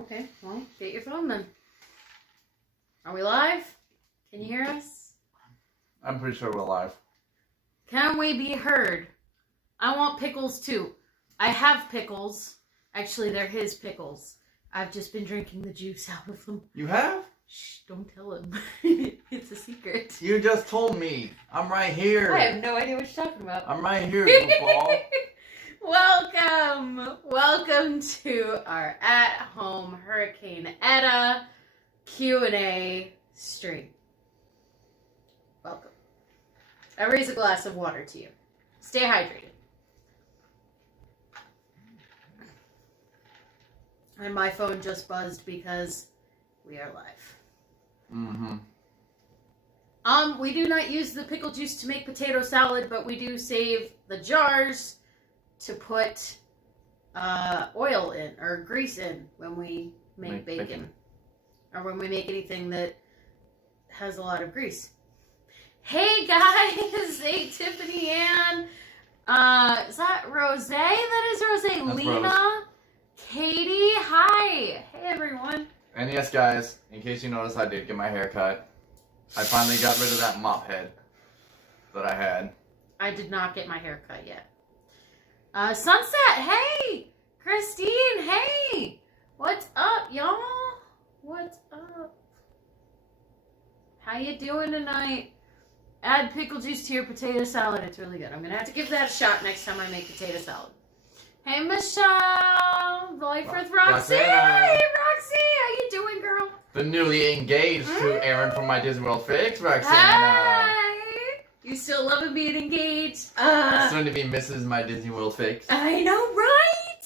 Okay, well, get your phone then. Are we live? Can you hear us? I'm pretty sure we're live. Can we be heard? I want pickles too. I have pickles. Actually, they're his pickles. I've just been drinking the juice out of them. You have? Shh, don't tell him. It's a secret. You just told me. I'm right here. I have no idea what you're talking about. I'm right here, goofball. Welcome to our at-home Hurricane Etta Q&A stream. Welcome. I raise a glass of water to you. Stay hydrated. And my phone just buzzed because we are live. Mm-hmm. We do not use the pickle juice to make potato salad, but we do save the jars to put oil in, or grease in, when we make bacon. Or when we make anything that has a lot of grease. Hey guys! Hey Tiffany Ann! Is that Rose? That is Rose. That's Lena? Rose. Katie? Hi! Hey everyone! And yes, guys, in case you noticed, I did get my hair cut. I finally got rid of that mop head that I had. I did not get my hair cut yet. Sunset, hey! Christine, hey! What's up, y'all? What's up? How you doing tonight? Add pickle juice to your potato salad. It's really good. I'm going to have to give that a shot next time I make potato salad. Hey, Michelle! Life with Roxy! Hey, Roxy! How you doing, girl? The newly engaged to Aaron from my Disney World Fix, Roxanne. Hi! You still loving being engaged? Soon to be Mrs. My Disney World Fix. I know, right?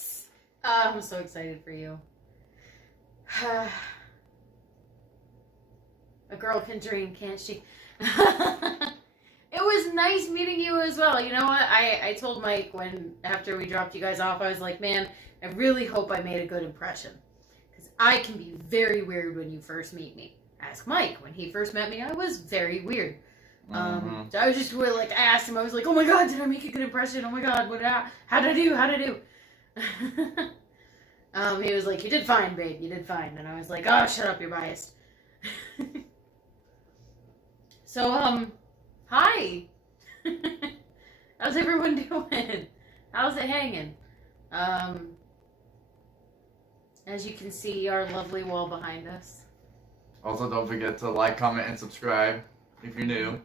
I'm so excited for you. A girl can dream, can't she? It was nice meeting you as well. You know what? I told Mike after we dropped you guys off, I was like, man, I really hope I made a good impression. Because I can be very weird when you first meet me. Ask Mike. When he first met me, I was very weird. So I was just I asked him, I was like, oh my god, did I make a good impression? Oh my god, how'd I do? He was like, you did fine, babe, you did fine. And I was like, oh, shut up, you're biased. So, hi. How's everyone doing? How's it hanging? As you can see, our lovely wall behind us. Also, don't forget to like, comment, and subscribe if you're new.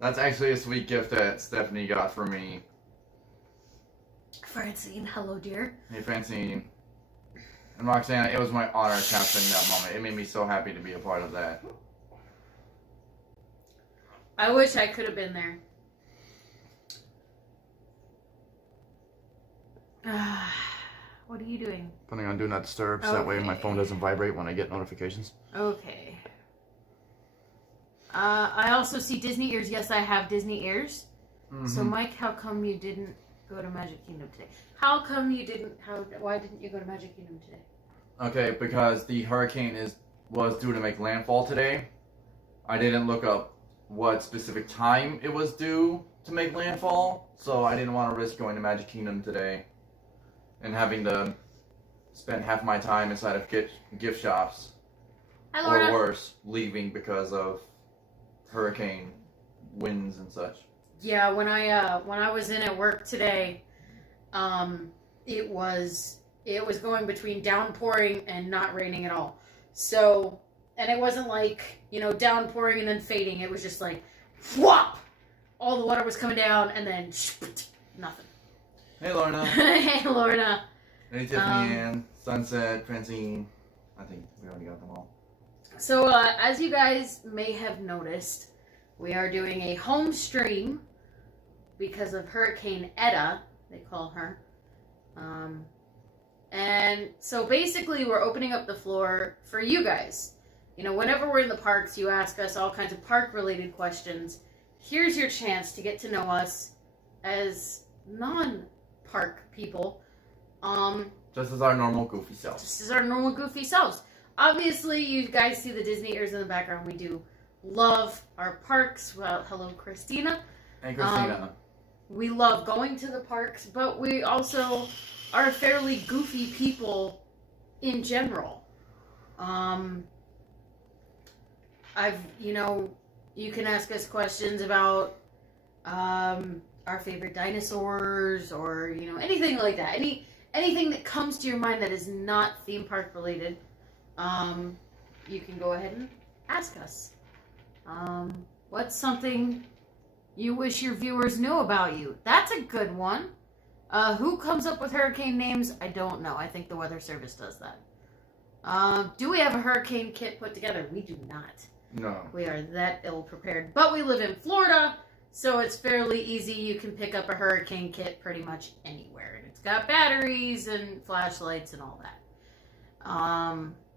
That's actually a sweet gift that Stephanie got for me. Francine, hello, dear. Hey, Francine. And Roxanne, it was my honor capturing that moment. It made me so happy to be a part of that. I wish I could have been there. What are you doing? Putting on Do Not Disturb, so that way my phone doesn't vibrate when I get notifications. Okay. I also see Disney ears. Yes, I have Disney ears. Mm-hmm. So, Mike, how come you didn't go to Magic Kingdom today? Why didn't you go to Magic Kingdom today? Okay, because the hurricane was due to make landfall today. I didn't look up what specific time it was due to make landfall, so I didn't want to risk going to Magic Kingdom today and having to spend half my time inside of gift shops. Hi, Lorna. Or worse, leaving because of hurricane winds and such. Yeah, when I was in at work today, it was going between downpouring and not raining at all. So, and it wasn't like, downpouring and then fading. It was just like, whop! All the water was coming down and then nothing. Hey, Lorna. Hey, Lorna. Hey, Tiffany Ann, Sunset, Francine. I think we already got them all. So, as you guys may have noticed, we are doing a home stream because of Hurricane Etta, they call her. And so basically we're opening up the floor for you guys. Whenever we're in the parks, you ask us all kinds of park-related questions. Here's your chance to get to know us as non-park people. Just as our normal goofy selves. Obviously, you guys see the Disney ears in the background. We do love our parks. Well, hello, Christina. Hey, Christina. We love going to the parks, but we also are fairly goofy people in general. You can ask us questions about our favorite dinosaurs, or anything like that. Anything that comes to your mind that is not theme park related, you can go ahead and ask us. What's something you wish your viewers knew about you? That's a good one. Who comes up with hurricane names? I don't know. I think the Weather Service does that. Do we have a hurricane kit put together? We do not. No. We are that ill prepared. But we live in Florida, so it's fairly easy. You can pick up a hurricane kit pretty much anywhere. And it's got batteries and flashlights and all that.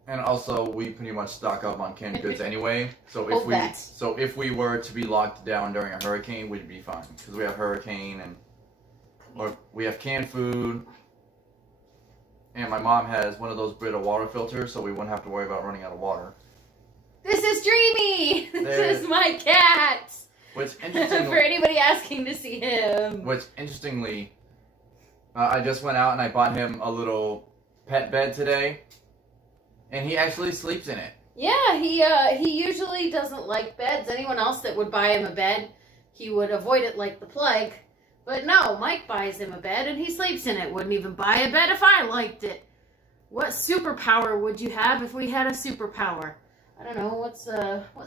And also, we pretty much stock up on canned goods anyway. So if we were to be locked down during a hurricane, we'd be fine, because we have hurricane or we have canned food. And my mom has one of those Brita water filters, so we wouldn't have to worry about running out of water. This is Dreamy! This is my cat! Which, interestingly... For anybody asking to see him. Which, interestingly, I just went out and I bought him a little pet bed today. And he actually sleeps in it. Yeah, he usually doesn't like beds. Anyone else that would buy him a bed, he would avoid it like the plague. But no, Mike buys him a bed and he sleeps in it. Wouldn't even buy a bed if I liked it. What superpower would you have if we had a superpower? I don't know. What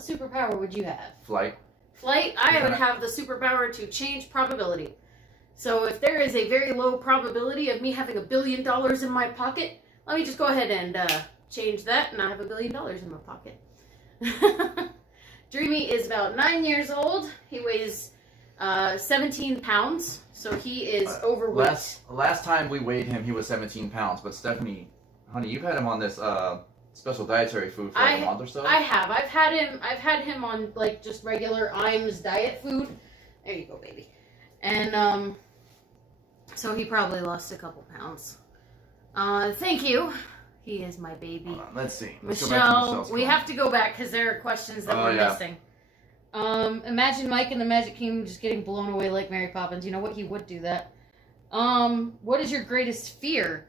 superpower would you have? Flight. Flight? I would have the superpower to change probability. So if there is a very low probability of me having $1 billion in my pocket, let me just go ahead and change that, and I have $1 billion in my pocket. Dreamy is about 9 years old. He weighs 17 pounds, so he is overweight. Last time we weighed him, he was 17 pounds. But Stephanie, honey, you've had him on this special dietary food for like a month or so. I have. I've had him on like just regular Iams diet food. There you go, baby. And so he probably lost a couple pounds. Thank you. He is my baby. Hold on, let's see. Michelle, we have to go back because there are questions that we're missing. Imagine Mike in the Magic Kingdom just getting blown away like Mary Poppins. You know what? He would do that. What is your greatest fear?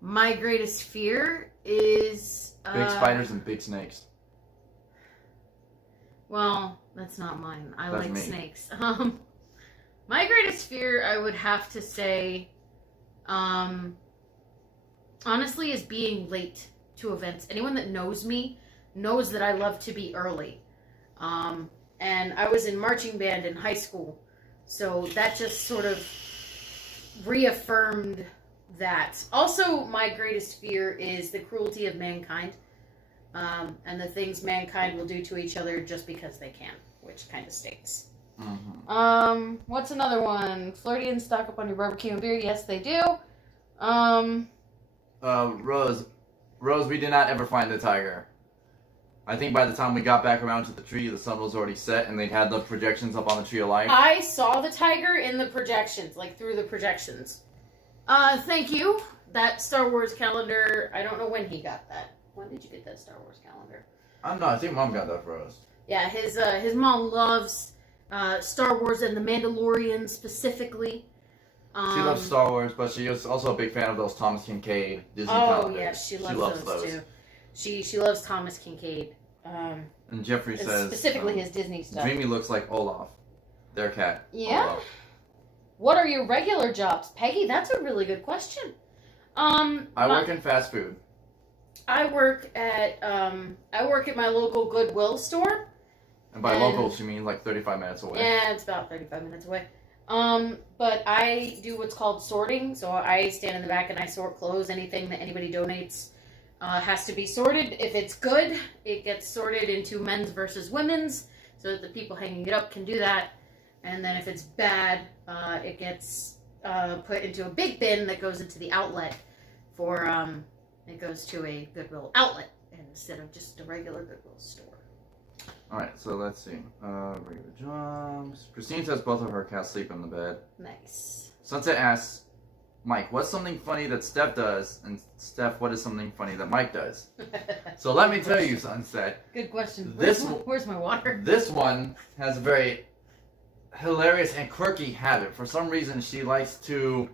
My greatest fear is... big spiders and big snakes. Well, that's not mine. I That's like me. snakes. My greatest fear, I would have to say, honestly, is being late to events. Anyone that knows me knows that I love to be early. And I was in marching band in high school, so that just sort of reaffirmed that. Also, my greatest fear is the cruelty of mankind, and the things mankind will do to each other just because they can, which kind of stinks. Mm-hmm. What's another one? Flirty stock up on your barbecue and beer? Yes, they do. Rose, we did not ever find the tiger. I think by the time we got back around to the tree, the sun was already set, and they had the projections up on the Tree of Life. I saw the tiger in the projections, like through the projections. Thank you. That Star Wars calendar, I don't know when he got that. When did you get that Star Wars calendar? I don't know. I think Mom got that for us. Yeah, his mom loves Star Wars and The Mandalorian specifically. She loves Star Wars, but she is also a big fan of those Thomas Kincaid Disney calendars. Oh, yeah, she loves those too. She loves Thomas Kincaid. And Jeffrey says... Specifically his Disney stuff. Dreamy looks like Olaf. Their cat. Yeah? Olaf. What are your regular jobs? Peggy, that's a really good question. I work in fast food. I work at my local Goodwill store. And by local, she means like 35 minutes away. Yeah, it's about 35 minutes away. But I do what's called sorting. So I stand in the back and I sort clothes. Anything that anybody donates has to be sorted. If it's good, it gets sorted into men's versus women's, so that the people hanging it up can do that. And then if it's bad, it gets put into a big bin that goes into the outlet for, it goes to a Goodwill outlet instead of just a regular Goodwill store. Alright, so let's see. Regular jobs. Christine says both of her cats sleep in the bed. Nice. Sunset asks, Mike, what's something funny that Steph does? And Steph, what is something funny that Mike does? So let me tell you, Sunset. Good question. Where's my water? This one has a very hilarious and quirky habit. For some reason, she likes to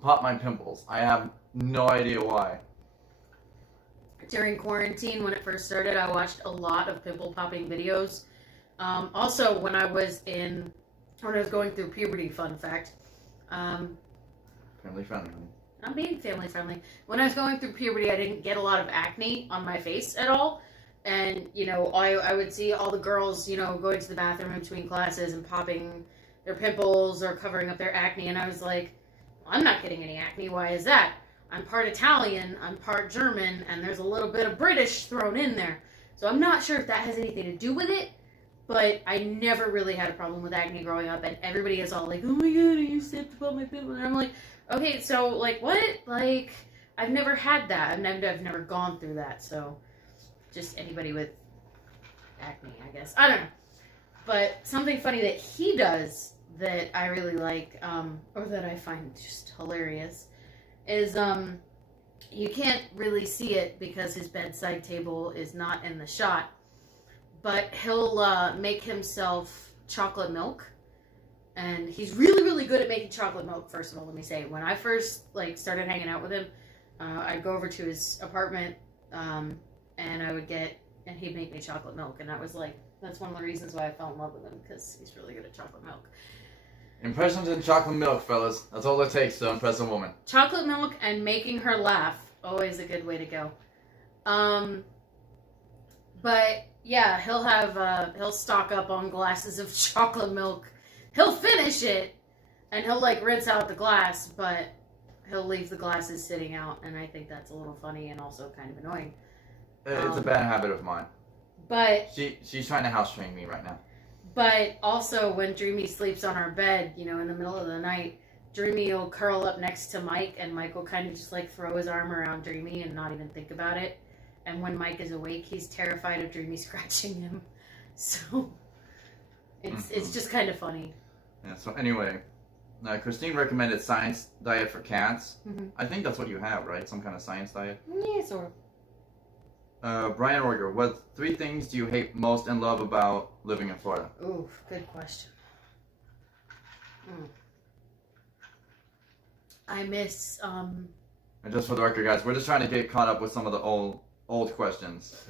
pop my pimples. I have no idea why. During quarantine, when it first started, I watched a lot of pimple popping videos. Also, when I was going through puberty, fun fact. Family friendly. I'm being family friendly. When I was going through puberty, I didn't get a lot of acne on my face at all. And, I would see all the girls, going to the bathroom in between classes and popping their pimples or covering up their acne. And I was like, well, I'm not getting any acne. Why is that? I'm part Italian, I'm part German, and there's a little bit of British thrown in there. So I'm not sure if that has anything to do with it, but I never really had a problem with acne growing up, and everybody is all like, oh my god, I used to have to pop my pimples. And I'm like, okay, so, what? I've never had that. I've never gone through that, so just anybody with acne, I guess. I don't know. But something funny that he does that I really like, or that I find just hilarious, is you can't really see it because his bedside table is not in the shot, but he'll make himself chocolate milk, and he's really, really good at making chocolate milk. First of all, let me say, when I first started hanging out with him, I'd go over to his apartment, and he'd make me chocolate milk, and that's one of the reasons why I fell in love with him, because he's really good at chocolate milk. Impressions in chocolate milk, fellas. That's all it takes to impress a woman. Chocolate milk and making her laugh. Always a good way to go. But yeah, he'll stock up on glasses of chocolate milk. He'll finish it, and he'll rinse out the glass, but he'll leave the glasses sitting out, and I think that's a little funny and also kind of annoying. It's a bad habit of mine. But she's trying to house train me right now. But also, when Dreamy sleeps on our bed, in the middle of the night, Dreamy will curl up next to Mike, and Mike will kind of just throw his arm around Dreamy and not even think about it. And when Mike is awake, he's terrified of Dreamy scratching him. So it's just kind of funny. Yeah. So anyway, Christine recommended science diet for cats. Mm-hmm. I think that's what you have, right? Some kind of science diet. Yeah, sort of. Brian Orger, what 3 things do you hate most and love about living in Florida? Ooh, good question. I miss, And just for the record, guys, we're just trying to get caught up with some of the old questions.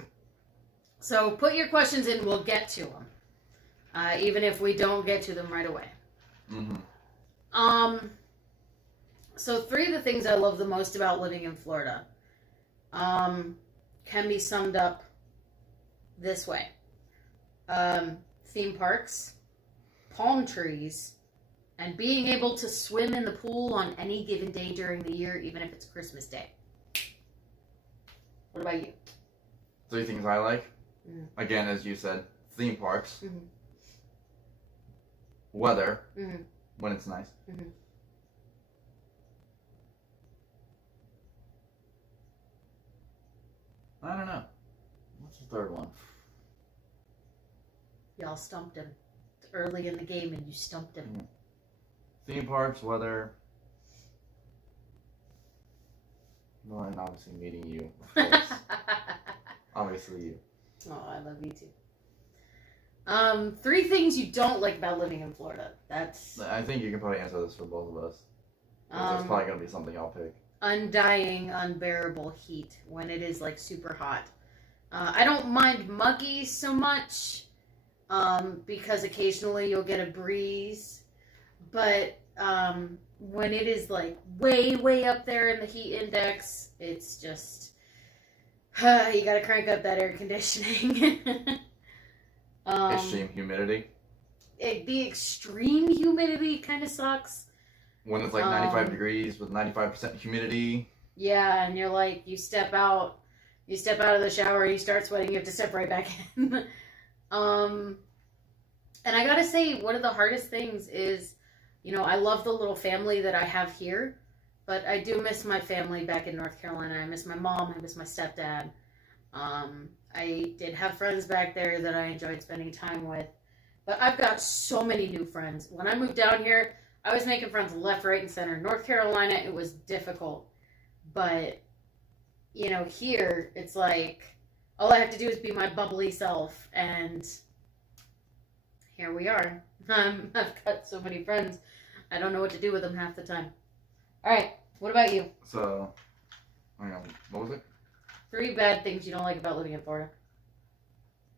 So put your questions in, we'll get to them. Even if we don't get to them right away. Mm-hmm. So 3 of the things I love the most about living in Florida. Can be summed up this way. Theme parks, palm trees, and being able to swim in the pool on any given day during the year, even if it's Christmas Day. What about you? 3 things I like. Mm. Again, as you said, theme parks. Mm-hmm. Weather, Mm-hmm. when it's nice. Mm-hmm. I don't know. What's the 3rd one? Y'all stumped him. It's early in the game and you stumped him. Theme parks, weather. No, and obviously meeting you. Of course. Obviously you. Oh, I love you too. 3 things you don't like about living in Florida. I think you can probably answer this for both of us. There's probably going to be something I'll pick. Undying, unbearable heat when it is super hot. I don't mind muggy so much because occasionally you'll get a breeze, but when it is way up there in the heat index, it's just you gotta crank up that air conditioning. Extreme humidity. The extreme humidity kind of sucks. When it's 95 degrees with 95% humidity. Yeah, and you're you step out of the shower, you start sweating, you have to step right back in. And I gotta say, one of the hardest things is, I love the little family that I have here, but I do miss my family back in North Carolina. I miss my mom, I miss my stepdad. I did have friends back there that I enjoyed spending time with, but I've got so many new friends. When I moved down here, I was making friends left, right, and center. North Carolina, it was difficult. But, here, it's all I have to do is be my bubbly self. And here we are. I've got so many friends. I don't know what to do with them half the time. Alright, what about you? So, hang on, what was it? 3 bad things you don't like about living in Florida.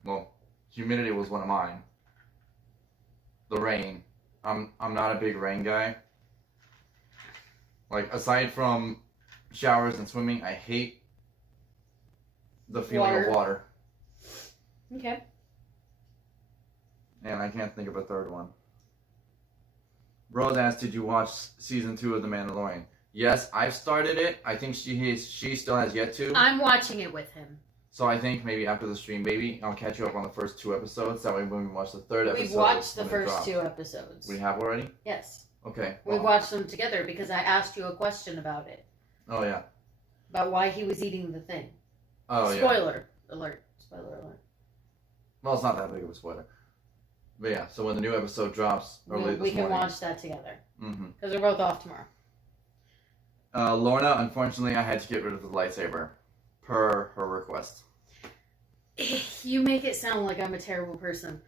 Well, humidity was one of mine. The rain. I'm not a big rain guy. Like, aside from showers and swimming, I hate the feeling of water. Okay. And I can't think of a third one. Rose asked, did you watch season 2 of The Mandalorian? Yes, I've started it. I think she still has yet to. I'm watching it with him. So I think maybe after the stream, baby, I'll catch you up on the first 2 episodes. That way when we watch the 3rd episode... We've watched the first 2 episodes. We have already? Yes. Okay. We watched them together because I asked you a question about it. Oh, yeah. About why he was eating the thing. Oh, yeah. Spoiler alert. Spoiler alert. Well, it's not that big of a spoiler. But yeah, so when the new episode drops early this morning... We can watch that together. Mm-hmm. Because we're both off tomorrow. Lorna, unfortunately, I had to get rid of the lightsaber. Per her request. You make it sound like I'm a terrible person.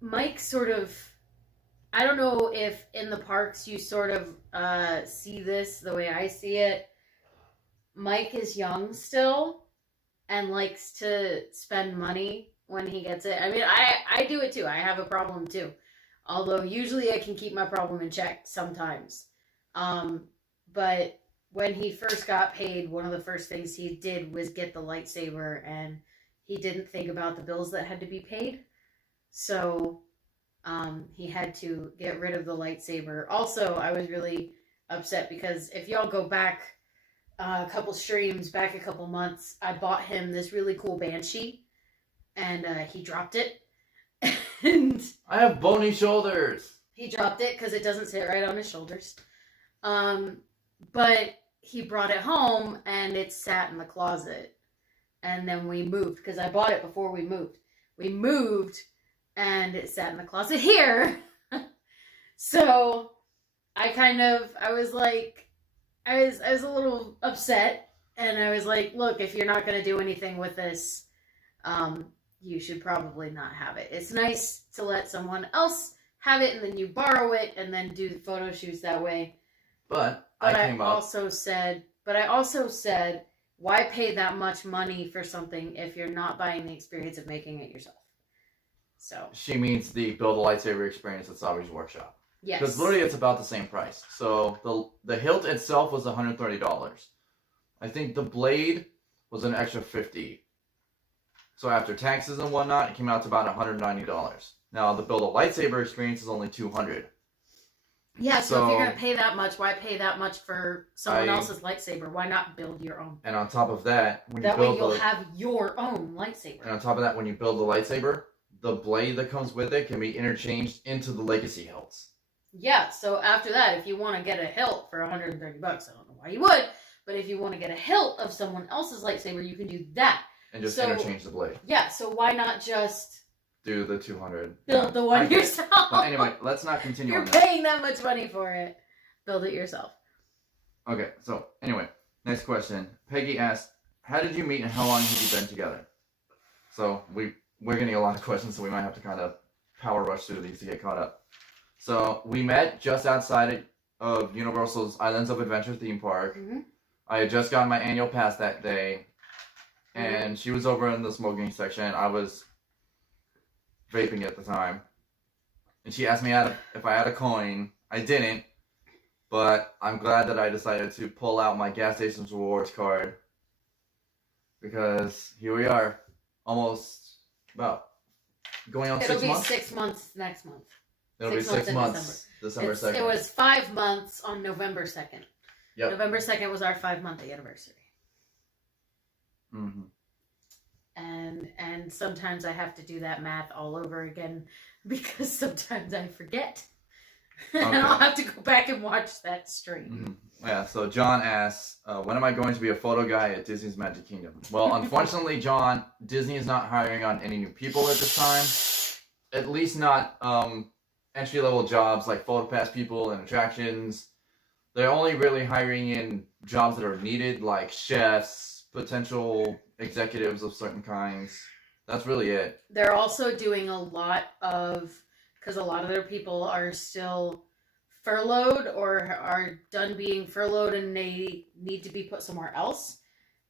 Mike sort of... I don't know if in the parks you sort of see this the way I see it. Mike is young still and likes to spend money when he gets it. I mean, I do it too. I have a problem too. Although usually I can keep my problem in check sometimes. But when he first got paid, one of the first things he did was get the lightsaber, and he didn't think about the bills that had to be paid. So he had to get rid of the lightsaber. Also, I was really upset because if y'all go back a couple streams, back a couple months, I bought him this really cool Banshee, and he dropped it. And I have bony shoulders. He dropped it because it doesn't sit right on his shoulders. But he brought it home, and it sat in the closet. And then we moved, because I bought it before we moved. We moved, and it sat in the closet here. So I was a little upset, and I was like, look, if you're not going to do anything with this, you should probably not have it. It's nice to let someone else have it, and then you borrow it, and then do the photo shoots that way. But I also said, why pay that much money for something if you're not buying the experience of making it yourself? So she means the build a lightsaber experience at Sabi's workshop. Yes. Because literally it's about the same price. So the hilt itself was $130. I think the blade was an extra $50. So after taxes and whatnot, it came out to about $190. Now the build a lightsaber experience is only $200. Yeah, so if you're going to pay that much, why pay that much for someone else's lightsaber? Why not build your own? And on top of that, when you'll have your own lightsaber. And on top of that, when you build the lightsaber, the blade that comes with it can be interchanged into the legacy hilts. Yeah, so after that, if you want to get a hilt for $130, I don't know why you would, but if you want to get a hilt of someone else's lightsaber, you can do that. And just interchange the blade. Yeah, so why not just... do the 200. Build the one yourself. But anyway, let's not continue on that. You're paying that much money for it. Build it yourself. Okay, so anyway, next question. Peggy asked, how did you meet and how long have you been together? So we're getting a lot of questions, so we might have to kind of power rush through these to get caught up. So we met just outside of Universal's Islands of Adventure theme park. Mm-hmm. I had just gotten my annual pass that day, and she was over in the smoking section. I was vaping at the time, and she asked me if I had a coin. I didn't, but I'm glad that I decided to pull out my gas station's rewards card, because here we are, almost about going on 6 months. It'll be 6 months next month. It'll be 6 months, December 2nd. It was 5 months on November 2nd. Yep. November 2nd was our 5-month anniversary. Mm-hmm. And sometimes I have to do that math all over again because sometimes I forget. Okay. And I'll have to go back and watch that stream. Mm-hmm. Yeah, so John asks, when am I going to be a photo guy at Disney's Magic Kingdom? Well, unfortunately, John, Disney is not hiring on any new people at this time. At least not entry-level jobs like photo pass people and attractions. They're only really hiring in jobs that are needed, like chefs, potential executives of certain kinds. That's really it. They're also doing a lot of, because a lot of their people are still furloughed or are done being furloughed and they need to be put somewhere else.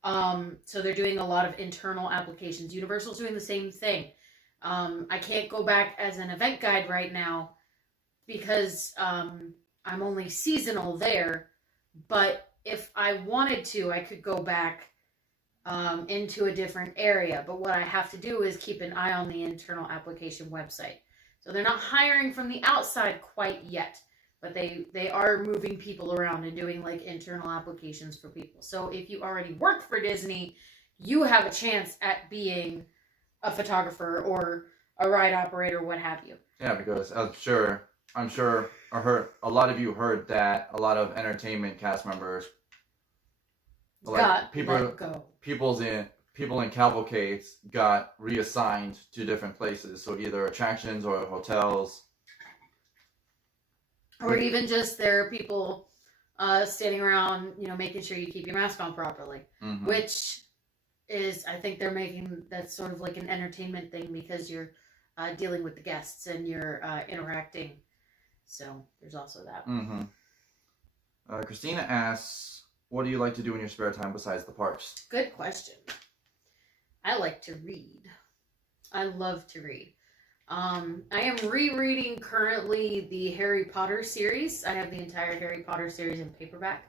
So they're doing a lot of internal applications. Universal's doing the same thing. I can't go back as an event guide right now because I'm only seasonal there. But if I wanted to, I could go back into a different area. But what I have to do is keep an eye on the internal application website. So they're not hiring from the outside quite yet, but they are moving people around and doing like internal applications for people. So if you already work for Disney, you have a chance at being a photographer or a ride operator, what have you. Yeah, because I'm sure I heard a lot of you heard that a lot of entertainment cast members, like people in cavalcades got reassigned to different places, so either attractions or hotels. Or even just there are people standing around, making sure you keep your mask on properly. Mm-hmm. Which is, I think they're making that sort of like an entertainment thing because you're dealing with the guests and you're interacting. So there's also that. Mm-hmm. Christina asks, what do you like to do in your spare time besides the parks? Good question. I like to read. I love to read. I am rereading currently the Harry Potter series. I have the entire Harry Potter series in paperback.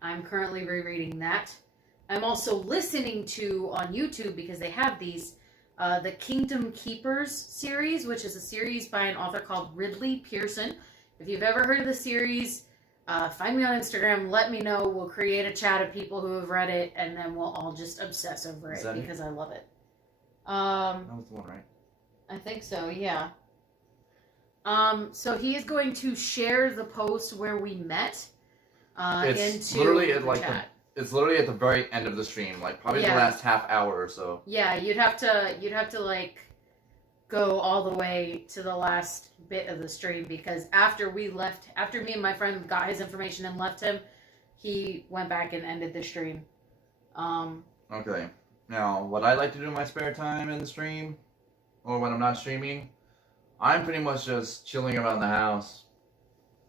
I'm currently rereading that. I'm also listening to, on YouTube, because they have these, the Kingdom Keepers series, which is a series by an author called Ridley Pearson. If you've ever heard of the series, find me on Instagram, let me know. We'll create a chat of people who have read it, and then we'll all just obsess over it because I love it. That was the one, right? I think so, yeah. So he is going to share the post where we met it's into literally the chat. It's literally at the very end of the stream, like probably the last half hour or so. Yeah, you'd have to like go all the way to the last bit of the stream because after me and my friend got his information and left him, he went back and ended the stream. Okay. Now, what I like to do in my spare time in the stream, or when I'm not streaming, I'm pretty much just chilling around the house,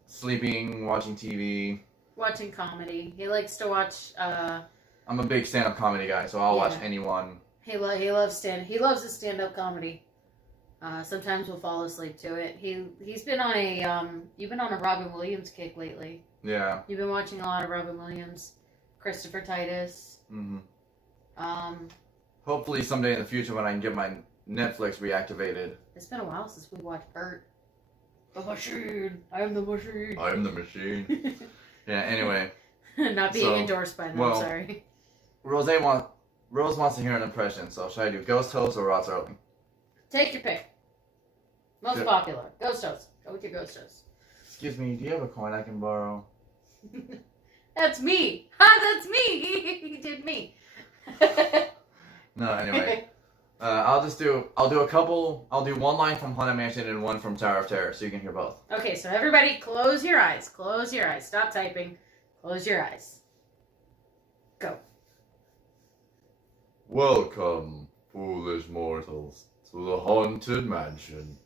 sleeping, watching TV. Watching comedy. He likes to watch, I'm a big stand-up comedy guy, so I'll watch anyone. He loves the stand-up comedy. Sometimes we'll fall asleep to it. He's been on you've been on a Robin Williams kick lately. Yeah. You've been watching a lot of Robin Williams, Christopher Titus. Mm-hmm. Hopefully someday in the future when I can get my Netflix reactivated. It's been a while since we watched Bert. The machine. I am the machine. I am the machine. Yeah, anyway. Not being endorsed by them, sorry. Rose wants to hear an impression, so should I do Ghost Host or Rod Serling? Take your pick. Most popular. Ghost Host. Go with your Ghost Host. Excuse me, do you have a coin I can borrow? That's me. Ha, that's me. He did me. No, anyway. I'll do one line from Haunted Mansion and one from Tower of Terror, so you can hear both. Okay, so everybody close your eyes. Close your eyes. Stop typing. Close your eyes. Go. Welcome, foolish mortals, to the Haunted Mansion.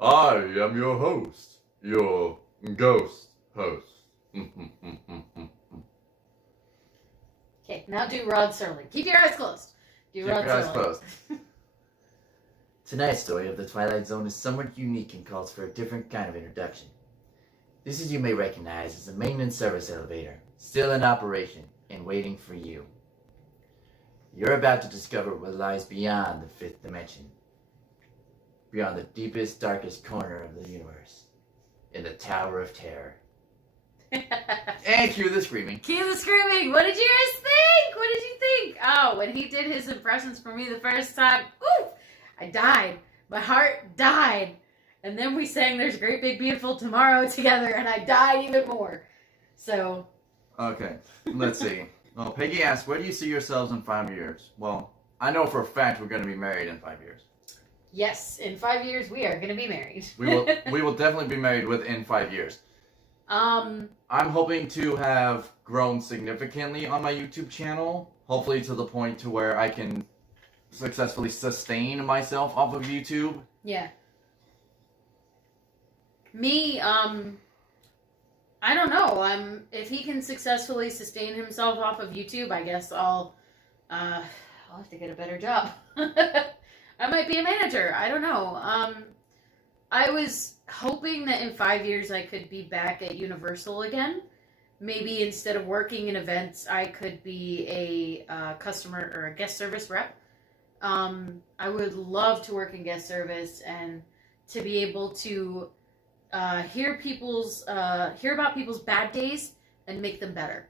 I am your host, your ghost host. Okay, now do Rod Serling. Keep your eyes closed. Keep your eyes closed. Tonight's story of the Twilight Zone is somewhat unique and calls for a different kind of introduction. This is you may recognize as a maintenance service elevator, still in operation and waiting for you. You're about to discover what lies beyond the fifth dimension, beyond the deepest, darkest corner of the universe, in the Tower of Terror. And cue the screaming. Cue the screaming. What did you guys think? What did you think? Oh, when he did his impressions for me the first time, ooh, I died. My heart died. And then we sang There's a Great Big Beautiful Tomorrow together, and I died even more. So. Okay, let's see. Well, Peggy asked, where do you see yourselves in 5 years? Well, I know for a fact we're going to be married in 5 years. Yes, in 5 years we are going to be married. We will definitely be married within 5 years. I'm hoping to have grown significantly on my YouTube channel, hopefully to the point to where I can successfully sustain myself off of YouTube. Yeah. Me, I don't know. If he can successfully sustain himself off of YouTube, I guess I'll have to get a better job. I might be a manager. I don't know. I was hoping that in 5 years I could be back at Universal again. Maybe instead of working in events, I could be a customer or a guest service rep. I would love to work in guest service and to be able to hear about people's bad days and make them better.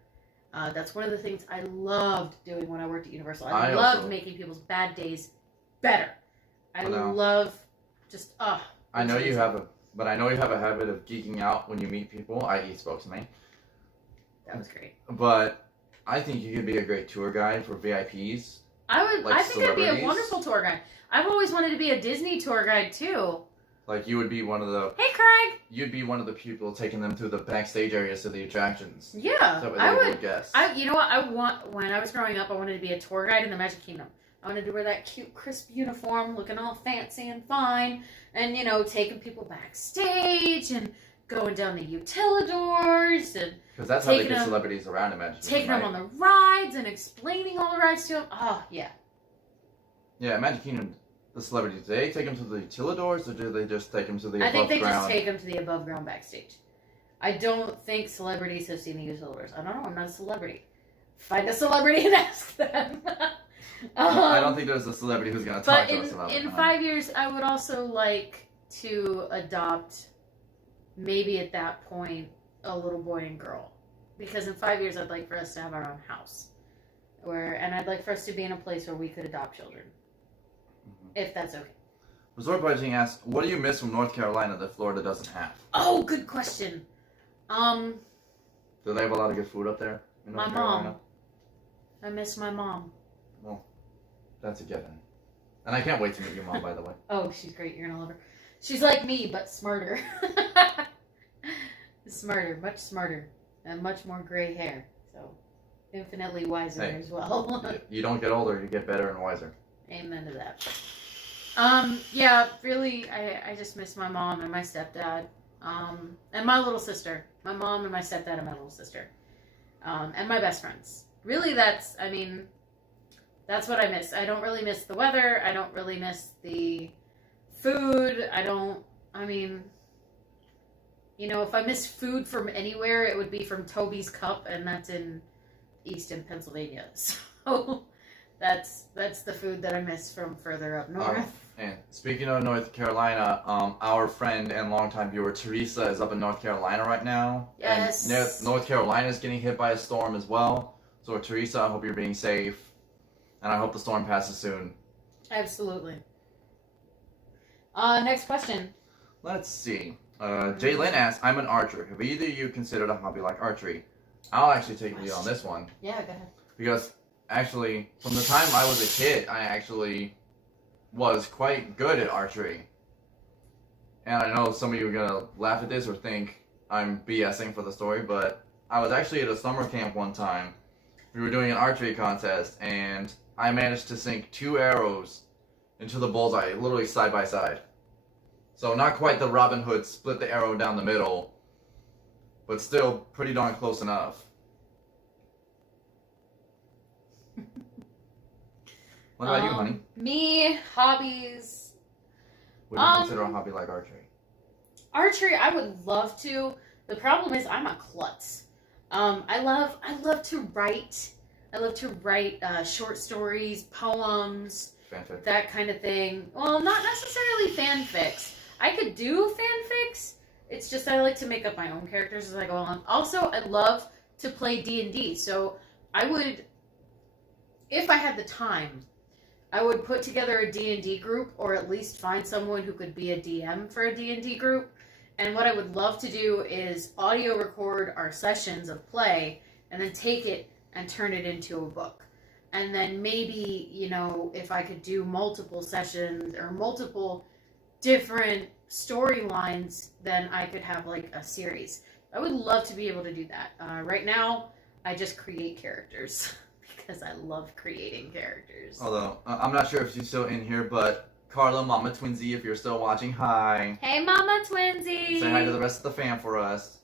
That's one of the things I loved doing when I worked at Universal. I loved making people's bad days better. I love just I know you have a habit of geeking out when you meet people, i.e. spoke to me. That was great. But I think you could be a great tour guide for VIPs. I think I'd be a wonderful tour guide. I've always wanted to be a Disney tour guide too. Like you would be one of the. Hey, Craig. You'd be one of the people taking them through the backstage areas to the attractions. Yeah, That way they would guess. You know what? When I was growing up, I wanted to be a tour guide in the Magic Kingdom. I wanted to wear that cute, crisp uniform, looking all fancy and fine, and taking people backstage and going down the utilidors and. Because that's how they get celebrities around in Magic Kingdom. Taking them on the rides and explaining all the rides to them. Oh yeah. Yeah, Magic Kingdom. The celebrities, do they take them to the utilidors, or do they just take them to the above ground? I think they just take them to the above ground backstage. I don't think celebrities have seen the utilidors. I don't know. I'm not a celebrity. Find a celebrity and ask them. I don't think there's a celebrity who's going to talk to us about it. In 5 years, I would also like to adopt, maybe at that point, a little boy and girl. Because in 5 years, I'd like for us to have our own house. And I'd like for us to be in a place where we could adopt children. If that's okay. Resort Budgeting asks, what do you miss from North Carolina that Florida doesn't have? Oh, good question. Do they have a lot of good food up there in North Carolina? Mom. I miss my mom. Well, that's a given. And I can't wait to meet your mom, by the way. Oh, she's great. You're going to love her. She's like me, but smarter. Smarter, much smarter. And much more gray hair. So, infinitely wiser as well. You don't get older, you get better and wiser. Amen to that. Yeah, really, I just miss my mom and my stepdad. And my little sister. My mom and my stepdad and my little sister. And my best friends. Really, that's what I miss. I don't really miss the weather. I don't really miss the food. If I miss food from anywhere, it would be from Toby's Cup, and that's in Easton, Pennsylvania. So that's the food that I miss from further up north. And speaking of North Carolina, our friend and longtime viewer Teresa is up in North Carolina right now. Yes. And North Carolina is getting hit by a storm as well. So Teresa, I hope you're being safe, and I hope the storm passes soon. Absolutely. Next question. Let's see. Jalen asks, I'm an archer. Have either of you considered a hobby like archery? I'll actually take the lead on this one. Yeah, go ahead. Because, actually, from the time I was a kid, I actually was quite good at archery. And I know some of you are going to laugh at this or think I'm BSing for the story, but I was actually at a summer camp one time. We were doing an archery contest, and I managed to sink 2 arrows into the bullseye, literally side by side. So not quite the Robin Hood split the arrow down the middle, but still pretty darn close enough. What about you, honey? Me, hobbies. Would you consider a hobby like archery? Archery, I would love to. The problem is I'm a klutz. I love to write. I love to write short stories, poems, Fanfic. that kind of thing. Well, not necessarily fanfics. I could do fanfics. It's just I like to make up my own characters as I go along. Also, I love to play D&D. So I would, if I had the time, I would put together a D&D group, or at least find someone who could be a DM for a D&D group. And what I would love to do is audio record our sessions of play and then take it and turn it into a book. And then maybe, if I could do multiple sessions or multiple different storylines, then I could have like a series. I would love to be able to do that. Right now, I just create characters because I love creating characters. Although, I'm not sure if she's still in here, but Carla, Mama Twinsy, if you're still watching, hi. Hey, Mama Twinsy! Say hi to the rest of the fam for us.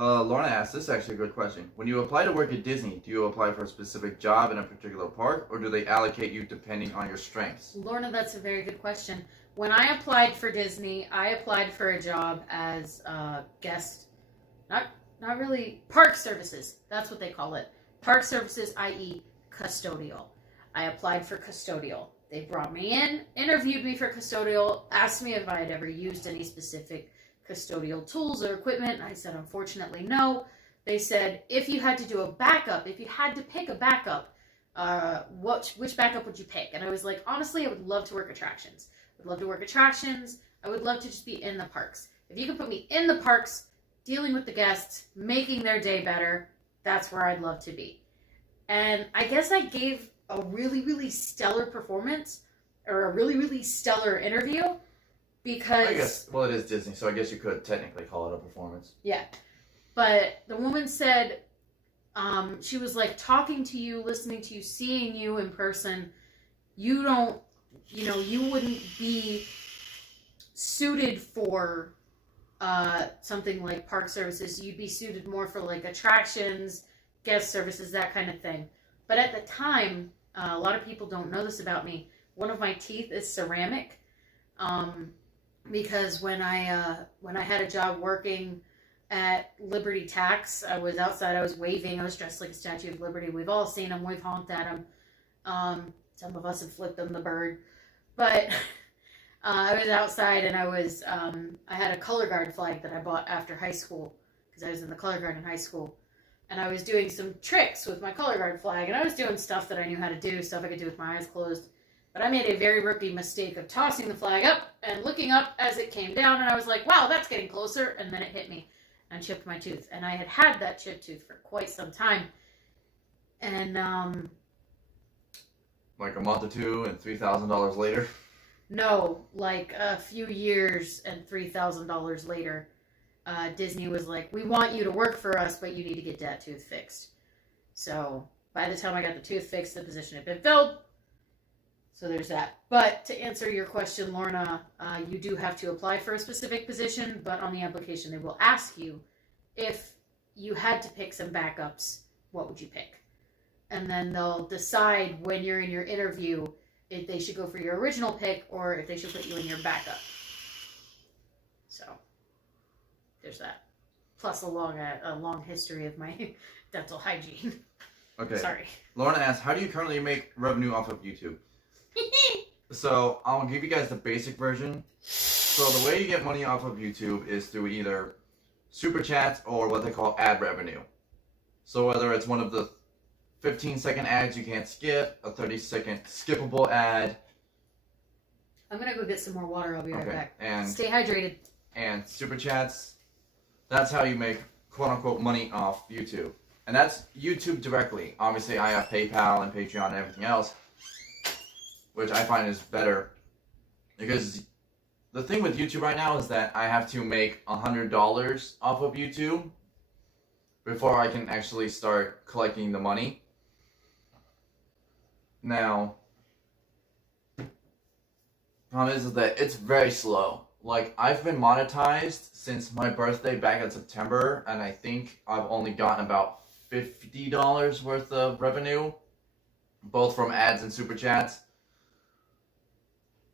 Lorna asked, this is actually a good question. When you apply to work at Disney, do you apply for a specific job in a particular park, or do they allocate you depending on your strengths? Lorna, that's a very good question. When I applied for Disney, I applied for a job as a guest, not really, park services. That's what they call it. Park services, i.e. custodial. I applied for custodial. They brought me in, interviewed me for custodial, asked me if I had ever used any specific custodial tools or equipment. I said, unfortunately, no. They said, if you had to do a backup, if you had to pick a backup, which backup would you pick? And I was like, honestly, I would love to work attractions. I would love to work attractions. I would love to just be in the parks. If you could put me in the parks, dealing with the guests, making their day better, that's where I'd love to be. And I guess I gave a really, really stellar performance, or a really, really stellar interview, because... I guess, well, it is Disney, so I guess you could technically call it a performance. Yeah. But the woman said, she was like, talking to you, listening to you, seeing you in person, you don't, you wouldn't be suited for something like park services. You'd be suited more for like attractions, guest services, that kind of thing. But at the time, a lot of people don't know this about me. One of my teeth is ceramic, because when I had a job working at Liberty Tax, I was outside, I was waving, I was dressed like a Statue of Liberty. We've all seen them, we've honked at them. Some of us have flipped them the bird. But I was outside, and I had a color guard flag that I bought after high school, because I was in the color guard in high school. And I was doing some tricks with my color guard flag, and I was doing stuff that I knew how to do, stuff I could do with my eyes closed. But I made a very rookie mistake of tossing the flag up and looking up as it came down, and I was like, wow, that's getting closer, and then it hit me and chipped my tooth. And I had that chipped tooth for quite some time. And, like a month or two and $3,000 later? No, like a few years and $3,000 later. Disney was like, we want you to work for us, but you need to get that tooth fixed. So by the time I got the tooth fixed, the position had been filled. So there's that. But to answer your question, Lorna, you do have to apply for a specific position, but on the application they will ask you, if you had to pick some backups, what would you pick? And then they'll decide when you're in your interview if they should go for your original pick or if they should put you in your backup. So there's that. Plus a long history of my dental hygiene. Okay. Sorry. Lorna asks, how do you currently make revenue off of YouTube? So I'll give you guys the basic version. So the way you get money off of YouTube is through either super chats or what they call ad revenue. So whether it's one of the 15-second ads you can't skip, a 30-second skippable ad. I'm gonna go get some more water. I'll be right back. And stay hydrated. And super chats. That's how you make quote-unquote money off YouTube. And that's YouTube directly. Obviously, I have PayPal and Patreon and everything else, which I find is better. Because the thing with YouTube right now is that I have to make $100 off of YouTube before I can actually start collecting the money. Now, problem is that it's very slow. Like, I've been monetized since my birthday back in September, and I think I've only gotten about $50 worth of revenue, both from ads and super chats.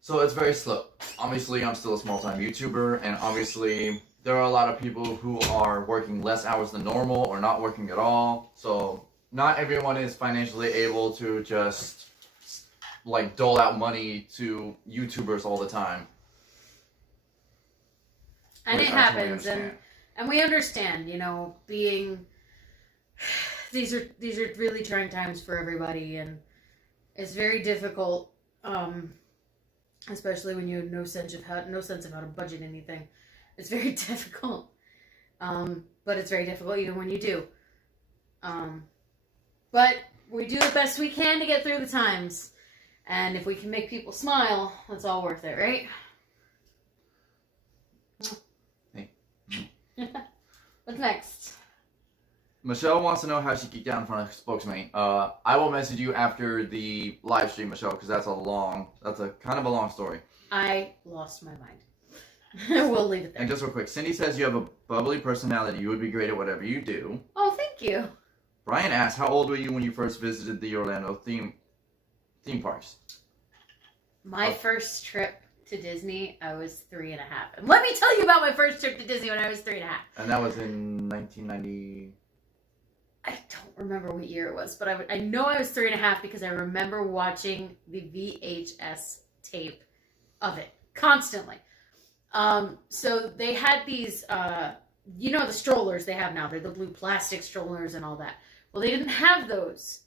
So it's very slow. Obviously, I'm still a small-time YouTuber, and obviously, there are a lot of people who are working less hours than normal or not working at all. So not everyone is financially able to just, like, dole out money to YouTubers all the time. And it happens, and we understand, being, these are really trying times for everybody, and it's very difficult, especially when you have no sense of how to budget anything. It's very difficult, but it's very difficult even when you do. But we do the best we can to get through the times, and if we can make people smile, that's all worth it, right? What's next? Michelle wants to know how she geeked out in front of Spokesman. I will message you after the live stream, Michelle, because that's a kind of a long story. I lost my mind. We'll leave it there. And just real quick, Cindy says you have a bubbly personality. You would be great at whatever you do. Oh, thank you. Brian asks, how old were you when you first visited the Orlando theme parks? My first trip to Disney, I was 3.5. And let me tell you about my first trip to Disney when I was 3.5. And that was in 1990. I don't remember what year it was, but I know I was 3.5 because I remember watching the VHS tape of it constantly. So they had these, the strollers they have now. They're the blue plastic strollers and all that. Well, they didn't have those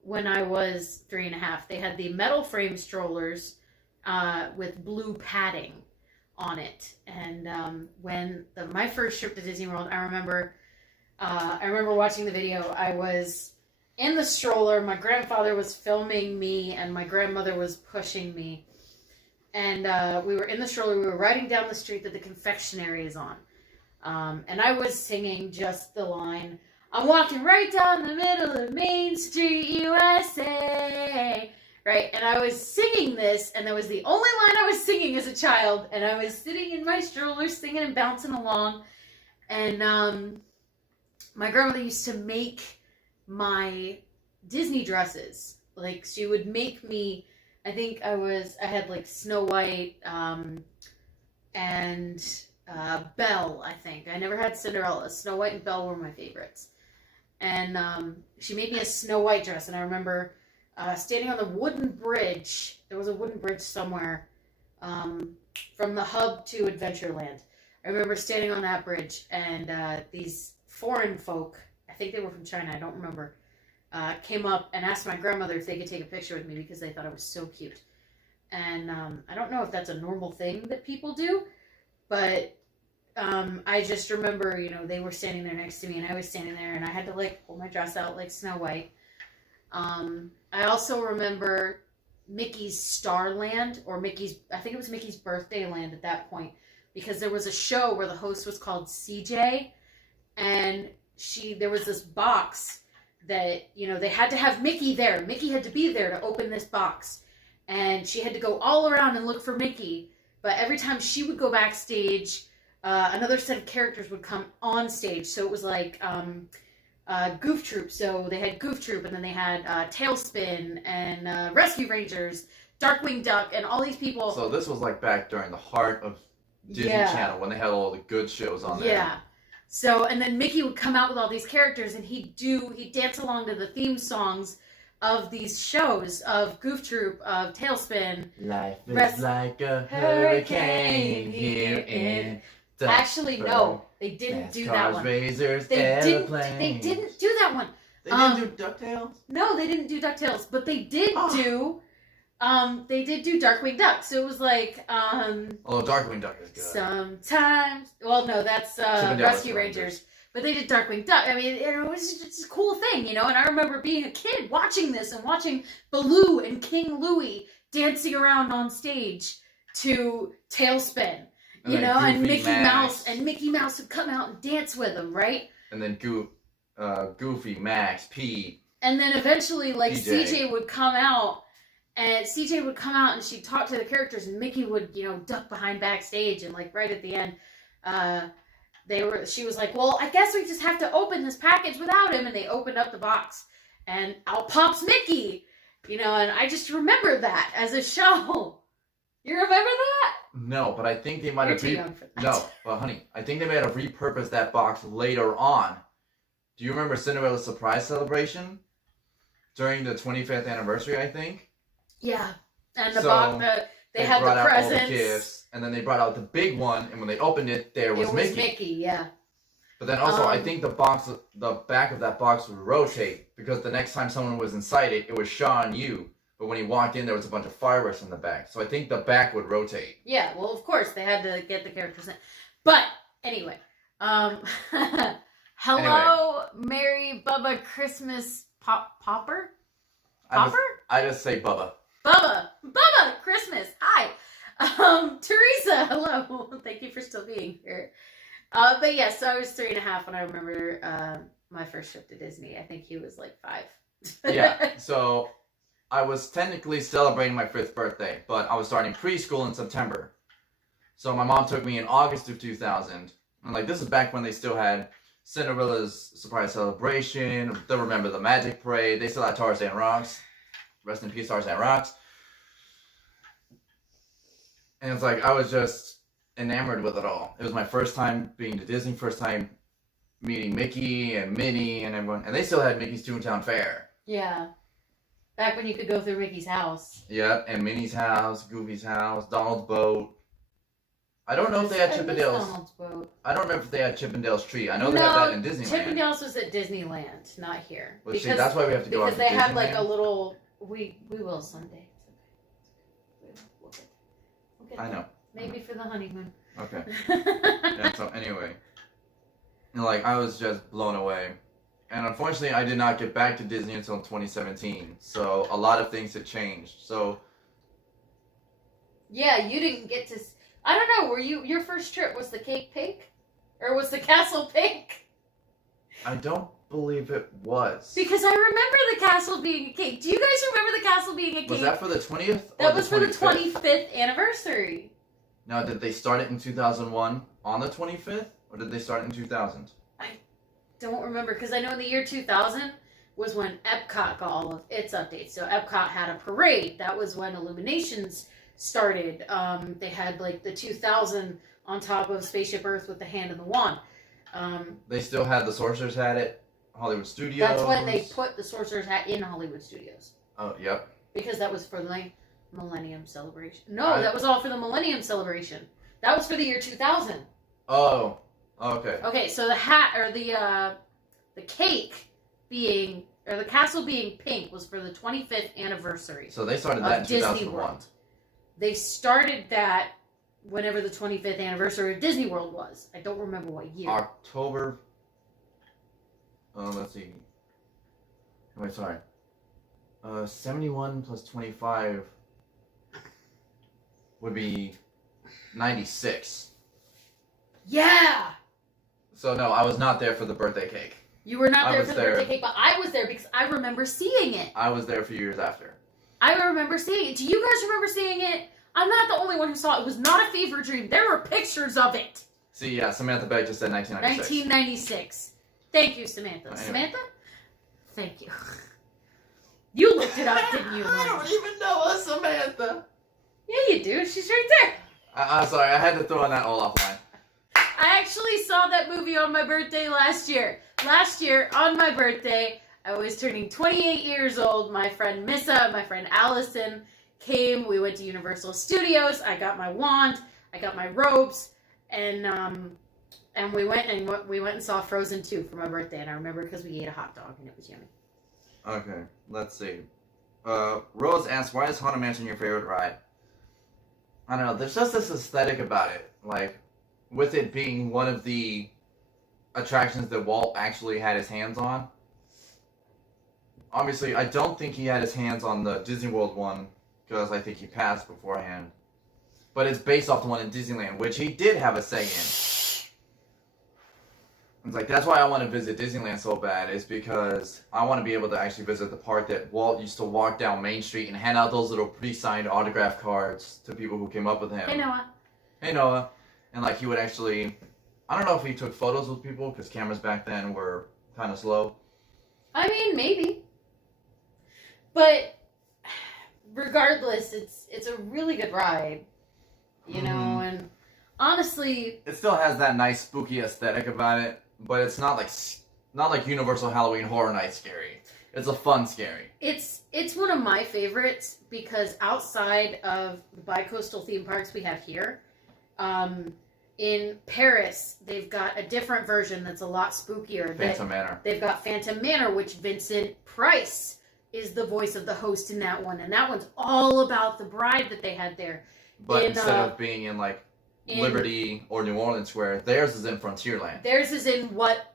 when I was 3.5. They had the metal frame strollers with blue padding on it. And when my first trip to Disney World, I remember watching the video. I was in the stroller. My grandfather was filming me, and my grandmother was pushing me. And we were in the stroller. We were riding down the street that the confectionery is on. And I was singing just the line, I'm walking right down the middle of Main Street, USA. Right? And I was singing this, and that was the only line I was singing as a child. And I was sitting in my stroller singing and bouncing along. And my grandmother used to make my Disney dresses. Like, she would make me, I think I had like Snow White and Belle, I think. I never had Cinderella. Snow White and Belle were my favorites. And she made me a Snow White dress, and I remember standing on the wooden bridge. There was a wooden bridge somewhere from the hub to Adventureland. I remember standing on that bridge, and these foreign folk, I think they were from China, I don't remember, came up and asked my grandmother if they could take a picture with me because they thought I was so cute. And I don't know if that's a normal thing that people do, but I just remember, they were standing there next to me, and I was standing there, and I had to, like, pull my dress out like Snow White. I also remember Mickey's Starland, or I think it was Mickey's Birthday Land at that point, because there was a show where the host was called CJ, and there was this box that, they had to have Mickey there. Mickey had to be there to open this box, and she had to go all around and look for Mickey, but every time she would go backstage, another set of characters would come on stage. So it was like Goof Troop. So they had Goof Troop, and then they had Tailspin and Rescue Rangers, Darkwing Duck, and all these people. So this was like back during the heart of Disney Channel when they had all the good shows on there. Yeah. So, and then Mickey would come out with all these characters, and he'd dance along to the theme songs of these shows, of Goof Troop, of Tailspin. Life is like a hurricane here in... Actually, no, they didn't do that one. Razors, They didn't do that one. They didn't do DuckTales? No, they didn't do DuckTales, but they did do Darkwing Duck. So it was like Darkwing Duck is good. Sometimes, well, no, that's Rescue Rangers. But they did Darkwing Duck. I mean, it was just a cool thing, And I remember being a kid watching this and watching Baloo and King Louie dancing around on stage to Tailspin. And Mickey Mouse would come out and dance with them, right? And then Goofy, Max, Pete. And then eventually, like, PJ. CJ would come out, and she'd talk to the characters, and Mickey would, duck behind backstage, and, like, right at the end, she was like, well, I guess we just have to open this package without him, and they opened up the box, and out pops Mickey, and I just remember that as a show. You remember that? No, but I think they might have... You're too young for that. No, but honey, I think they might have repurposed that box later on. Do you remember Cinderella's surprise celebration? During the 25th anniversary, I think? Yeah. And they had the presents. All the gifts, and then they brought out the big one, and when they opened it, there was Mickey. It was Mickey, yeah. But then also, I think the back of that box would rotate, because the next time someone was inside it was Sean Yu. But when he walked in, there was a bunch of fireworks in the back. So I think the back would rotate. Yeah, well, of course, they had to get the characters in. But, anyway. Hello, Merry Bubba Christmas Popper? Popper? I just say Bubba. Bubba Christmas. Hi. Teresa, hello. Thank you for still being here. But yeah, so I was 3.5 when I remember my first trip to Disney. I think he was like 5. Yeah, so... I was technically celebrating my 5th birthday, but I was starting preschool in September. So my mom took me in August of 2000. And like, this is back when they still had Cinderella's Surprise Celebration, the Remember the Magic Parade. They still had Tarzan Rocks. Rest in peace, Tarzan Rocks. And it's like, I was just enamored with it all. It was my first time being to Disney, first time meeting Mickey and Minnie and everyone. And they still had Mickey's Toontown Fair. Yeah. Back when you could go through Mickey's house. Yep, and Minnie's house, Goofy's house, Donald's boat. I don't know if they had Chippendale's. Donald's boat. I don't remember if they had Chippendale's tree. I know they had that in Disneyland. Chippendale's was at Disneyland, not here. Well, see, that's why we have to go out to Because they had Disneyland. like a little. We will someday. We'll get I there. know. Maybe for the honeymoon. Okay. Yeah, so anyway. And like, I was just blown away. And unfortunately, I did not get back to Disney until 2017. So a lot of things had changed. So. Yeah, you didn't get to. I don't know. Were your first trip was the cake pink, or was the castle pink? I don't believe it was. Because I remember the castle being a cake. Do you guys remember the castle being a cake? Was that for the 20th? That was for the 25th anniversary. Now, did they start it in 2001 on the 25th, or did they start it in 2000? Don't remember, because I know in the year 2000 was when Epcot got all of its updates. So Epcot had a parade. That was when Illuminations started. They had like the 2000 on top of Spaceship Earth with the hand and the wand. They still had the Sorcerer's Hat at Hollywood Studios. That's when they put the Sorcerer's Hat in Hollywood Studios. Oh, yep. Because that was for the Millennium Celebration. No, that was all for the Millennium Celebration. That was for the year 2000. Oh, okay. Okay, so the hat, or the cake being, or the castle being pink was for the 25th anniversary. So they started that in Disney 2001. World. They started that whenever the 25th anniversary of Disney World was. I don't remember what year. October. Let's see. Wait, sorry. 71 plus 25 would be 96. Yeah! So no, I was not there for the birthday cake. You were not I there was for the there. birthday cake, but I was there because I remember seeing it. I was there a few years after. I remember seeing it. Do you guys remember seeing it? I'm not the only one who saw it. It was not a fever dream. There were pictures of it. See, yeah, Samantha Beck just said 1996. 1996. Thank you, Samantha. Anyway. Samantha? Thank you. You looked it up, didn't you? I don't even know a Samantha. Yeah, you do. She's right there. I'm sorry, I had to throw in that all offline. I actually saw that movie on my birthday last year. Last year, on my birthday, I was turning 28 years old. My friend Missa, my friend Allison came. We went to Universal Studios. I got my wand. I got my robes. And we went and saw Frozen 2 for my birthday. And I remember because we ate a hot dog and it was yummy. Okay, let's see. Rose asks, why is Haunted Mansion your favorite ride? I don't know, there's just this aesthetic about it. Like, with it being one of the attractions that Walt actually had his hands on. Obviously, I don't think he had his hands on the Disney World one, because I think he passed beforehand. But it's based off the one in Disneyland, which he did have a say in. It's like, that's why I want to visit Disneyland so bad, is because I want to be able to actually visit the part that Walt used to walk down Main Street and hand out those little pre-signed autograph cards to people who came up with him. Hey, Noah. Hey, Noah. And like, he would actually, I don't know if he took photos with people, because cameras back then were kind of slow. I mean, maybe. But regardless, it's a really good ride. You know, and honestly, it still has that nice spooky aesthetic about it, but it's not like Universal Halloween Horror Night scary. It's a fun scary. It's one of my favorites because outside of the bi-coastal theme parks we have here, in Paris they've got a different version that's a lot spookier. Phantom Manor. They've got Phantom Manor, which Vincent Price is the voice of the host in that one, and that one's all about the bride that they had there. But instead of being in like Liberty or New Orleans Square, theirs is in Frontierland. Theirs is in what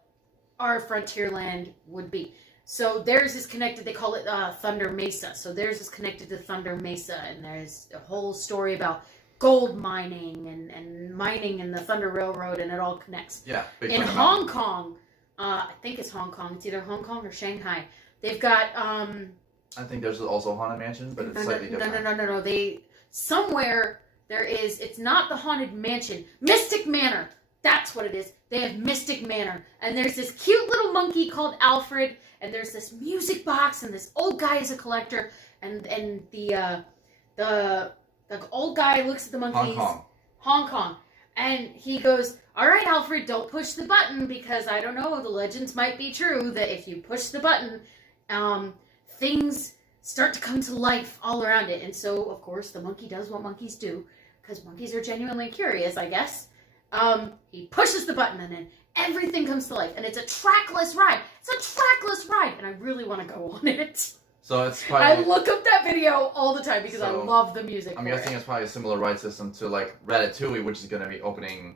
our Frontierland would be. So theirs is connected, they call it Thunder Mesa. So theirs is connected to Thunder Mesa, and there's a whole story about gold mining and mining in the Thunder Railroad, and it all connects. Yeah. In Hong Kong, I think it's Hong Kong. It's either Hong Kong or Shanghai. They've got... I think there's also Haunted Mansion, but it's slightly different. No. They... Somewhere It's not the Haunted Mansion, Mystic Manor. That's what it is. They have Mystic Manor. And there's this cute little monkey called Alfred, and there's this music box, and this old guy is a collector, and the old guy looks at the monkeys. Hong Kong. And he goes, all right, Alfred, don't push the button, because I don't know, the legends might be true that if you push the button, things start to come to life all around it. And so, of course, the monkey does what monkeys do, because monkeys are genuinely curious, I guess. He pushes the button, and then everything comes to life. And it's a trackless ride. And I really want to go on it. So it's probably... I look up that video all the time because I love the music. I'm guessing it's probably a similar ride system to like Ratatouille, which is going to be opening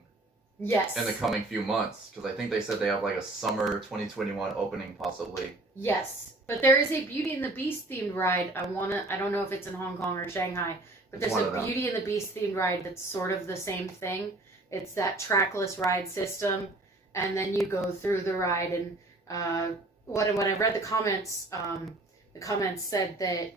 in the coming few months. Because I think they said they have like a summer 2021 opening possibly. Yes. But there is a Beauty and the Beast themed ride. I don't know if it's in Hong Kong or Shanghai, but there's a Beauty and the Beast themed ride that's sort of the same thing. It's that trackless ride system, and then you go through the ride. And when I read the comments said that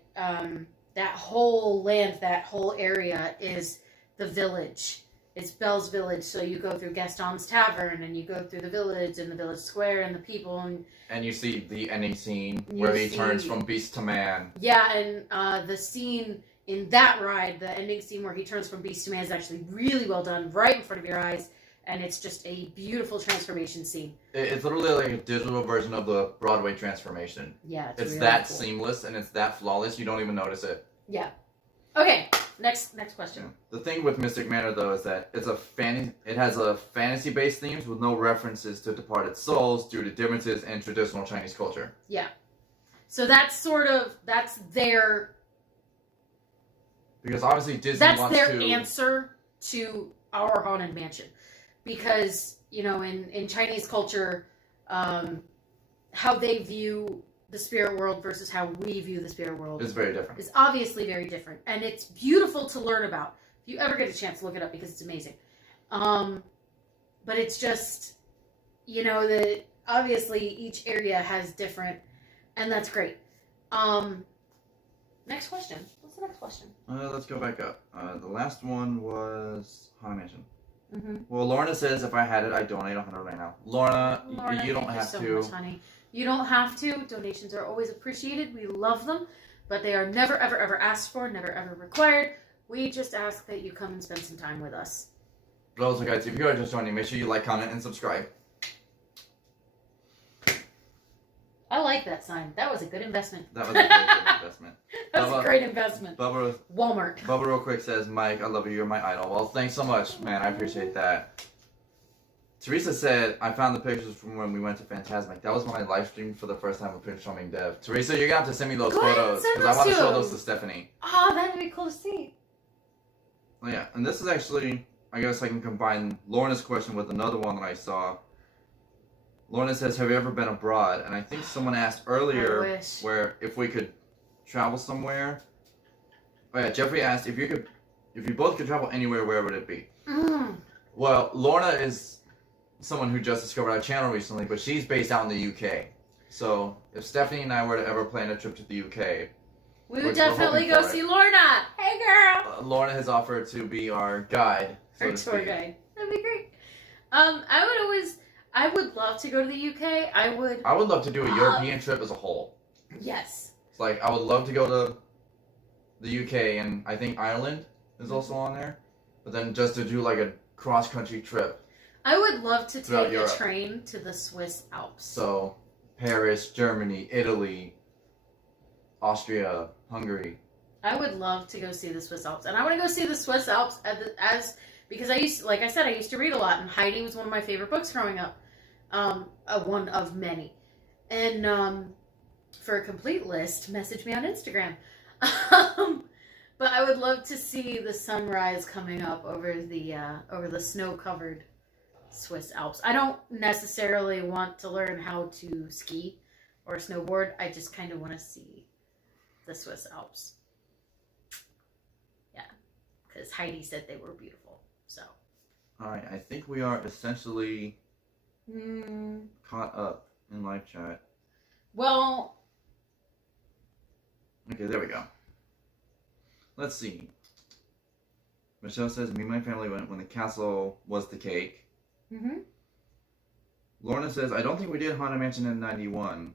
that whole land, that whole area is the village. It's Belle's Village. So you go through Gaston's Tavern, and you go through the village and the village square and the people. And you see the ending scene where he turns from beast to man. Yeah, and the scene in that ride, the ending scene where he turns from beast to man, is actually really well done, right in front of your eyes. And it's just a beautiful transformation scene. It's literally like a digital version of the Broadway transformation. Yeah, it's really that cool. Seamless, and it's that flawless, you don't even notice it. Yeah. Okay, next question. Yeah. The thing with Mystic Manor, though, is that it has a fantasy-based themes with no references to departed souls due to differences in traditional Chinese culture. Yeah. So that's their... Because obviously Disney wants to... That's their answer to our Haunted Mansion. Because, in Chinese culture, how they view the spirit world versus how we view the spirit world is very different. It's obviously very different. And it's beautiful to learn about. If you ever get a chance, look it up because it's amazing. But it's just, that obviously each area has different, and that's great. Next question. What's the next question? Let's go back up. The last one was Haunted Mansion. Mm-hmm. Well, Lorna says if I had it, I'd donate 100 right now. Lorna, you don't have so to. Much, honey. You don't have to. Donations are always appreciated. We love them, but they are never, ever, ever asked for, never, ever required. We just ask that you come and spend some time with us. But also, guys, if you are just joining, make sure you like, comment, and subscribe. I like that sign. That was a good investment. That was a very good investment. That was a great investment. Walmart. Bubba real quick says, Mike, I love you. You're my idol. Well, thanks so much, man. I appreciate that. Teresa said, I found the pictures from when we went to Fantasmic. That was when I live streamed for the first time with Prince Charming Dev. Teresa, you're going to have to send me those photos. Because I want to show those to Stephanie. Oh, that'd be cool to see. Oh, yeah. And this is actually, I guess I can combine Lorna's question with another one that I saw. Lorna says, have you ever been abroad? And I think someone asked earlier where if we could travel somewhere. Oh yeah, Jeffrey asked if you both could travel anywhere, where would it be? Well, Lorna is someone who just discovered our channel recently, but she's based out in the UK. So if Stephanie and I were to ever plan a trip to the UK, we would definitely go see Lorna. Hey girl. Lorna has offered to be our guide. Our tour guide. That'd be great. I would love to go to the UK. I would love to do a European trip as a whole. Yes. It's like, I would love to go to the UK, and I think Ireland is also on there. But then just to do like a cross-country trip. I would love to take a train to the Swiss Alps. So, Paris, Germany, Italy, Austria, Hungary. I would love to go see the Swiss Alps. And I want to go see the Swiss Alps because I used to read a lot, and Heidi was one of my favorite books growing up. One of many. And for a complete list, message me on Instagram. But I would love to see the sunrise coming up over the snow-covered Swiss Alps. I don't necessarily want to learn how to ski or snowboard. I just kind of want to see the Swiss Alps. Yeah, because Heidi said they were beautiful. So. All right, I think we are essentially caught up in live chat. Well. Okay, there we go. Let's see. Michelle says, me and my family went when the castle was the cake. Mm-hmm. Lorna says, I don't think we did Haunted Mansion in 91.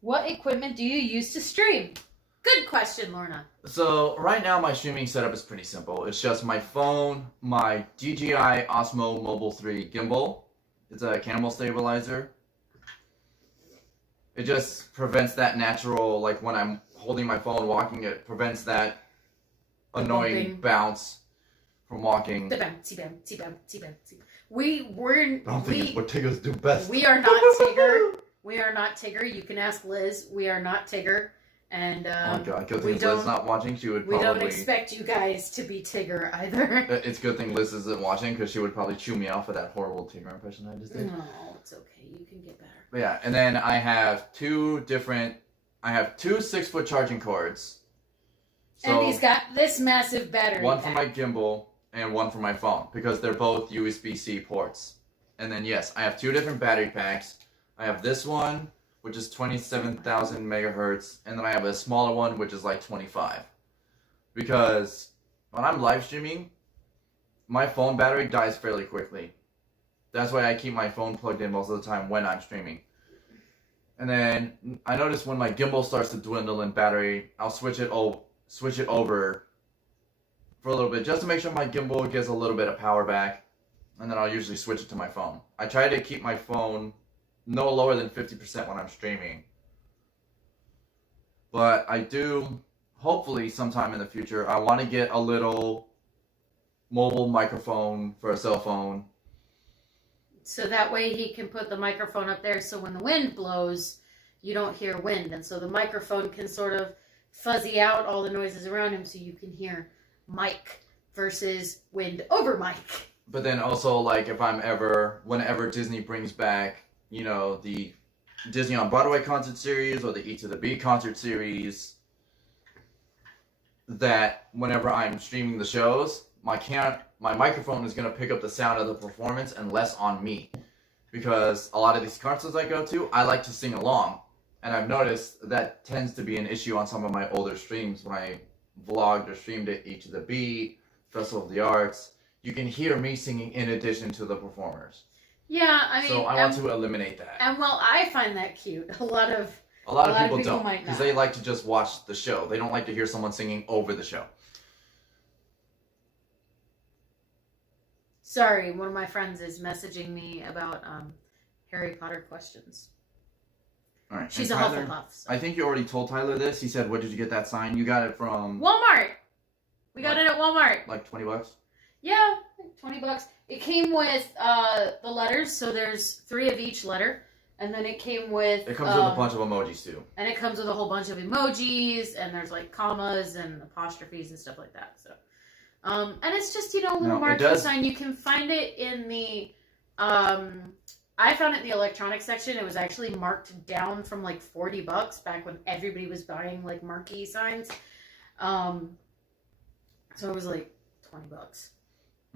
What equipment do you use to stream? Good question, Lorna. So right now my streaming setup is pretty simple. It's just my phone, my DJI Osmo Mobile 3 gimbal. It's a camel stabilizer. It just prevents that natural, like when I'm holding my phone walking, it prevents that annoying Bumping. bounce from walking. The bouncy, bouncy, bouncy, bouncy. We're Bouncing is what Tiggers do best. we are not Tigger. We are not Tigger. You can ask Liz. We are not Tigger. And Oh my god, good we thing Liz don't- not watching. She would we probably... don't expect you guys to be Tigger either. It's a good thing Liz isn't watching because she would probably chew me off for that horrible Tigger impression I just did. No, it's okay. You can get better. But yeah, and then I have two 6-foot charging cords. And he's got this massive battery one for pack. my gimbal and one for my phone because they're both USB-C ports. And then yes, I have two different battery packs. I have this one, which is 27,000 megahertz, and then I have a smaller one, which is like 25. Because when I'm live streaming, my phone battery dies fairly quickly. That's why I keep my phone plugged in most of the time when I'm streaming. And then I notice when my gimbal starts to dwindle in battery, I'll switch it over for a little bit just to make sure my gimbal gets a little bit of power back, and then I'll usually switch it to my phone. I try to keep my phone no lower than 50% when I'm streaming. But I do, hopefully sometime in the future, I want to get a little mobile microphone for a cell phone. So that way he can put the microphone up there so when the wind blows, you don't hear wind. And so the microphone can sort of fuzzy out all the noises around him so you can hear mic versus wind over mic. But then also, like, whenever Disney brings back, you know, the Disney on Broadway concert series or the E to the B concert series, that whenever I'm streaming the shows, my microphone is going to pick up the sound of the performance and less on me. Because a lot of these concerts I go to, I like to sing along. And I've noticed that tends to be an issue on some of my older streams when I vlogged or streamed at E to the B, Festival of the Arts. You can hear me singing in addition to the performers. Yeah, I mean... So I want to eliminate that. And well, I find that cute. A lot of people don't, might because not. they like to just watch the show. They don't like to hear someone singing over the show. Sorry, one of my friends is messaging me about Harry Potter questions. All right. She's and a Tyler, Hufflepuff. So. I think you already told Tyler this. He said, "Where did you get that sign?" You got it from Walmart! We got it at Walmart. like $20. Yeah, like $20. It came with the letters, so there's 3 of each letter. And then it came with... It comes with a bunch of emojis too. And it comes with a whole bunch of emojis, and there's like commas and apostrophes and stuff like that. So, and it's just, you know, a little marquee sign. You can find it in the, I found it in the electronics section. It was actually marked down from like $40 back when everybody was buying like marquee signs. So it was like $20.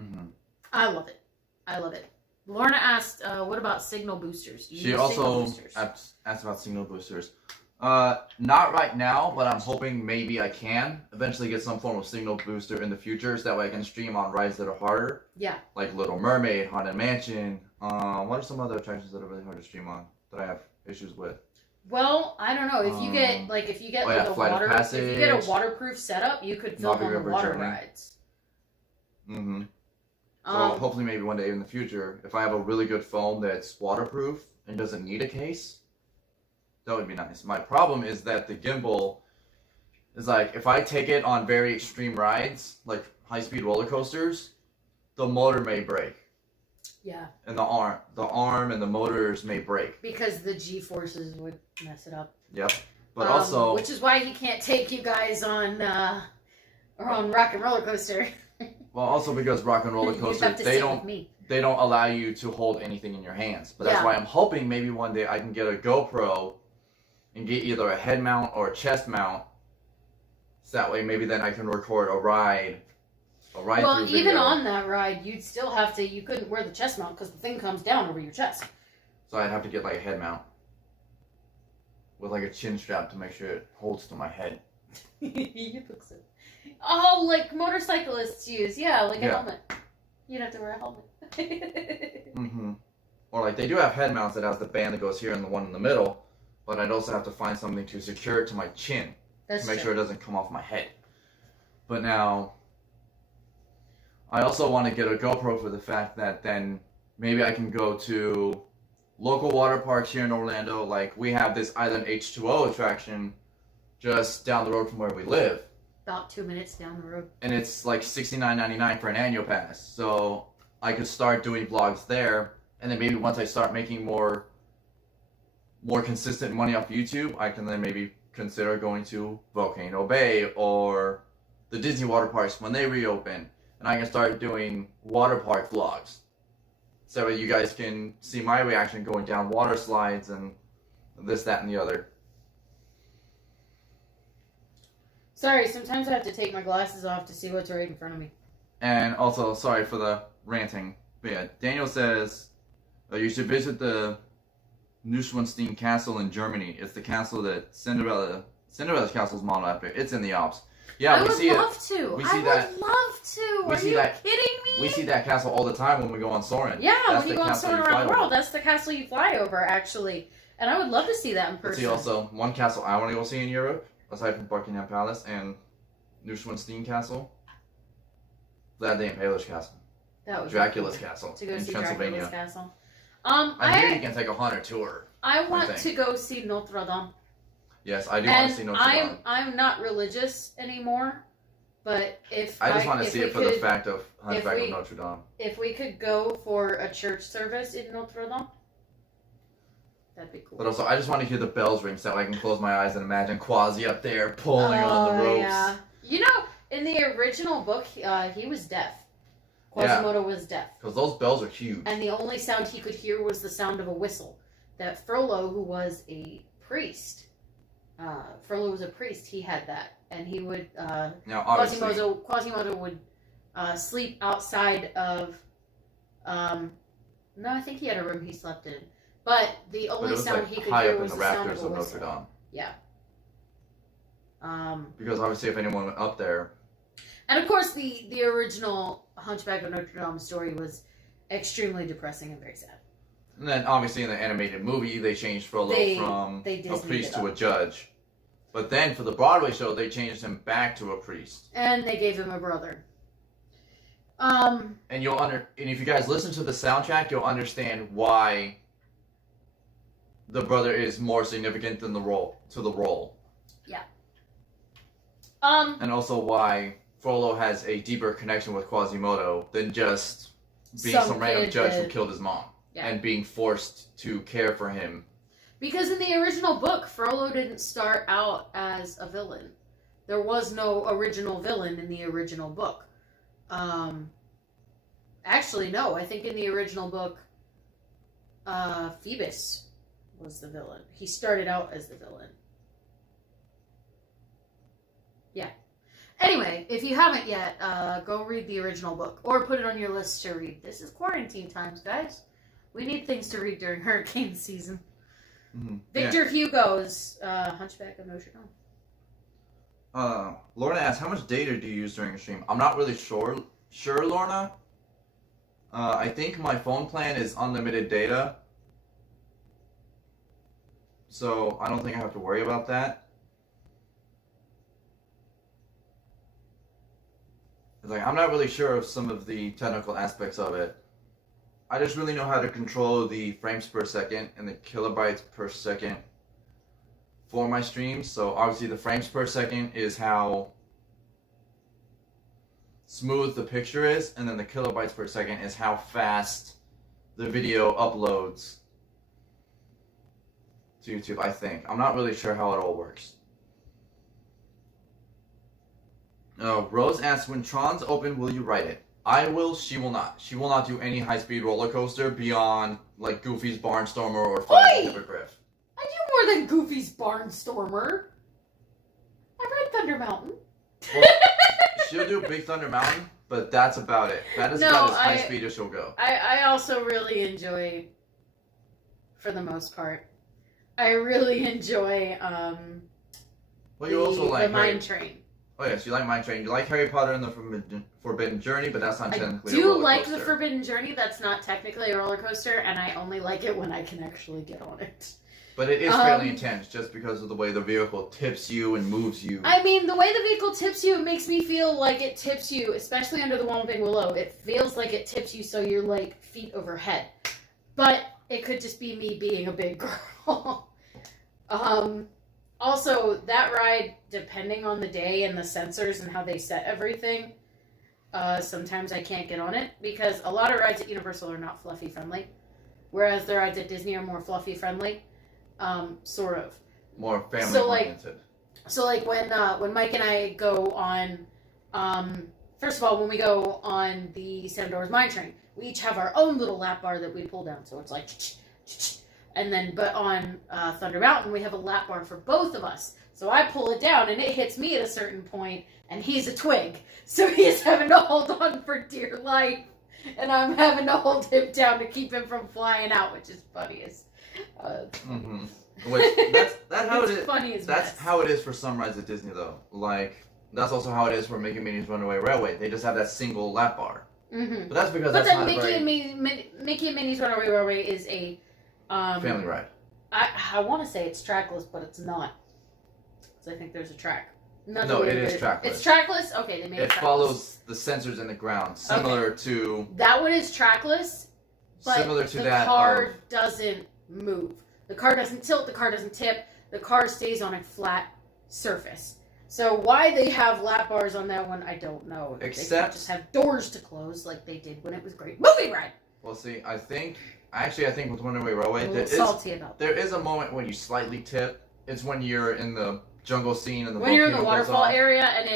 Mm-hmm. I love it. I love it. Lorna asked, what about signal boosters? She also asked about signal boosters. Not right now, but I'm hoping maybe I can eventually get some form of signal booster in the future, so that way I can stream on rides that are harder. Yeah. Like Little Mermaid, Haunted Mansion. What are some other attractions that are really hard to stream on that I have issues with? Well, I don't know. If you get a waterproof setup, you could film on the water rides. Mm-hmm. So hopefully maybe one day in the future, if I have a really good phone that's waterproof and doesn't need a case, that would be nice. My problem is that the gimbal is like, if I take it on very extreme rides, like high-speed roller coasters, the motor may break. Yeah. And the arm and the motors may break. Because the G-forces would mess it up. Yep. But also... Which is why he can't take you guys on Rock and Roller Coaster. Well, also because Rock and Roller Coaster, they don't allow you to hold anything in your hands. But that's why I'm hoping maybe one day I can get a GoPro and get either a head mount or a chest mount. So that way maybe then I can record a ride well, through video. even on that ride, you couldn't wear the chest mount because the thing comes down over your chest. So I'd have to get like a head mount with like a chin strap to make sure it holds to my head. You look so. Oh, like motorcyclists use, yeah, like a Yeah. helmet. You'd have to wear a helmet. Mm-hmm. Or like they do have head mounts that has the band that goes here and the one in the middle, but I'd also have to find something to secure it to my chin That's to make true. sure it doesn't come off my head. But now, I also want to get a GoPro for the fact that then maybe I can go to local water parks here in Orlando. Like we have this Island H2O attraction just down the road from where we live. About 2 minutes down the road. And it's like $69.99 for an annual pass. So I could start doing vlogs there, and then maybe once I start making more consistent money off YouTube, I can then maybe consider going to Volcano Bay or the Disney water parks when they reopen, and I can start doing water park vlogs. So you guys can see my reaction going down water slides and this, that, and the other. Sorry, sometimes I have to take my glasses off to see what's right in front of me. And also, sorry for the ranting, but yeah, Daniel says you should visit the Neuschwanstein Castle in Germany. It's the castle that Cinderella's castle is modeled after. It's in the Alps. Yeah, I we would see love it. to. We see I that. would love to. We Are see you that- kidding me? We see that castle all the time when we go on Soarin'. Yeah, That's when you the go on castle soaring you around the fly world, over. that's the castle you fly over, actually. And I would love to see that in Let's person. see also one castle I want to go see in Europe, aside from Buckingham Palace and Neuschwanstein Castle. Vlad the Impaler's castle. That would be Dracula's cool. castle To go in see Transylvania. Dracula's castle. I hear you can take a haunted tour. I want think. to go see Notre Dame. Yes, I do want And to see Notre Dame. I'm not religious anymore, but if I just want to if see we it for the could- fact of Hunchback we- of Notre Dame. If we could go for a church service in Notre Dame, that'd be cool. But also, I just want to hear the bells ring so I can close my eyes and imagine Quasi up there pulling on the ropes. Yeah. You know, in the original book, he was deaf. Quasimodo was deaf. Because those bells are huge. And the only sound he could hear was the sound of a whistle. That Frollo, who was a priest, he had that. And he would, Now, obviously, Quasimodo would sleep outside of, no, I think he had a room he slept in. But the but it only was sound like he could high hear up in was the the sound rafters of a of whistle. Notre Dame. Yeah. Because obviously, if anyone went up there, And of course, the original Hunchback of Notre Dame story was extremely depressing and very sad. and then obviously in the animated movie, they changed Frollo from they a Disneyed priest it to a up. judge. But then for the Broadway show, they changed him back to a priest. And they gave him a brother. And and if you guys listen to the soundtrack, you'll understand why the brother is more significant than the role. And also why Frollo has a deeper connection with Quasimodo than just being some random kid judge who that- killed his mom Yeah. and being forced to care for him. Because in the original book, Frollo didn't start out as a villain. There was no original villain in the original book. Actually, no. I think in the original book, Phoebus was the villain. He started out as the villain. Yeah. Anyway, if you haven't yet, go read the original book. Or put it on your list to read. This is quarantine times, guys. We need things to read during hurricane season. Mm-hmm. Victor Hugo's Hunchback of Notre Dame. Lorna asks, how much data do you use during a stream? I'm not really sure, Lorna. I think my phone plan is unlimited data. So I don't think I have to worry about that. It's like, I'm not really sure of some of the technical aspects of it. I just really know how to control the frames per second and the kilobytes per second for my streams. So obviously the frames per second is how smooth the picture is, and then the kilobytes per second is how fast the video uploads to YouTube, I think. I'm not really sure how it all works. Rose asks, when Tron's open, will you ride it? I will, she will not. She will not do any high-speed roller coaster beyond, like, Goofy's Barnstormer or Flying Hippogriff. I do more than Goofy's Barnstormer. I ride Thunder Mountain. Well, she'll do Big Thunder Mountain, but that's about it. That is No, about as high speed as she'll go. I also really enjoy, for the most part, I really enjoy Well, you also like the Mine Train. Oh yes, you like Mine Train. You like Harry Potter and the Forbidden Journey, but that's not technically a I do roller like coaster. the Forbidden Journey. That's not technically a roller coaster, and I only like it when I can actually get on it. But it is fairly intense just because of the way the vehicle tips you and moves you. I mean, the way the vehicle tips you, it makes me feel like it tips you, especially under the Whomping Willow. It feels like it tips you so you're like feet overhead. But it could just be me being a big girl. Also, that ride, depending on the day and the sensors and how they set everything, sometimes I can't get on it because a lot of rides at Universal are not fluffy friendly, whereas the rides at Disney are more fluffy friendly, sort of. More family oriented. So like when Mike and I go on, first of all, when we go on the Seven Dwarfs Mine Train, we each have our own little lap bar that we pull down. So it's like, and then, but on Thunder Mountain, we have a lap bar for both of us. So I pull it down and it hits me at a certain point, and he's a twig. So he's having to hold on for dear life. And I'm having to hold him down to keep him from flying out, which is funny as... Which, that's how it is. Funny as That's mess. how it is for some rides at Disney, though. Like, that's also how it is for Mickey and Minnie's Runaway Railway. They just have that single lap bar. But that's because But that's then not Mickey very... and Minnie's Runaway Railway is a... family ride. I want to say it's trackless, but it's not. Because I think there's a track. No, it is trackless. It's trackless? Okay, they made it It trackless. follows the sensors in the ground, similar to... That one is trackless, but Similar to the that car doesn't move. The car doesn't tilt, the car doesn't tip, the car stays on a flat surface. So why they have lap bars on that one, I don't know. They Except... could just have doors to close like they did when it was Great Movie Ride. Well, see, I think with Runaway Railway, I'm a little salty about that. there is a moment when you slightly tip. It's when you're in the jungle scene and the When you're in the volcano goes waterfall off. area and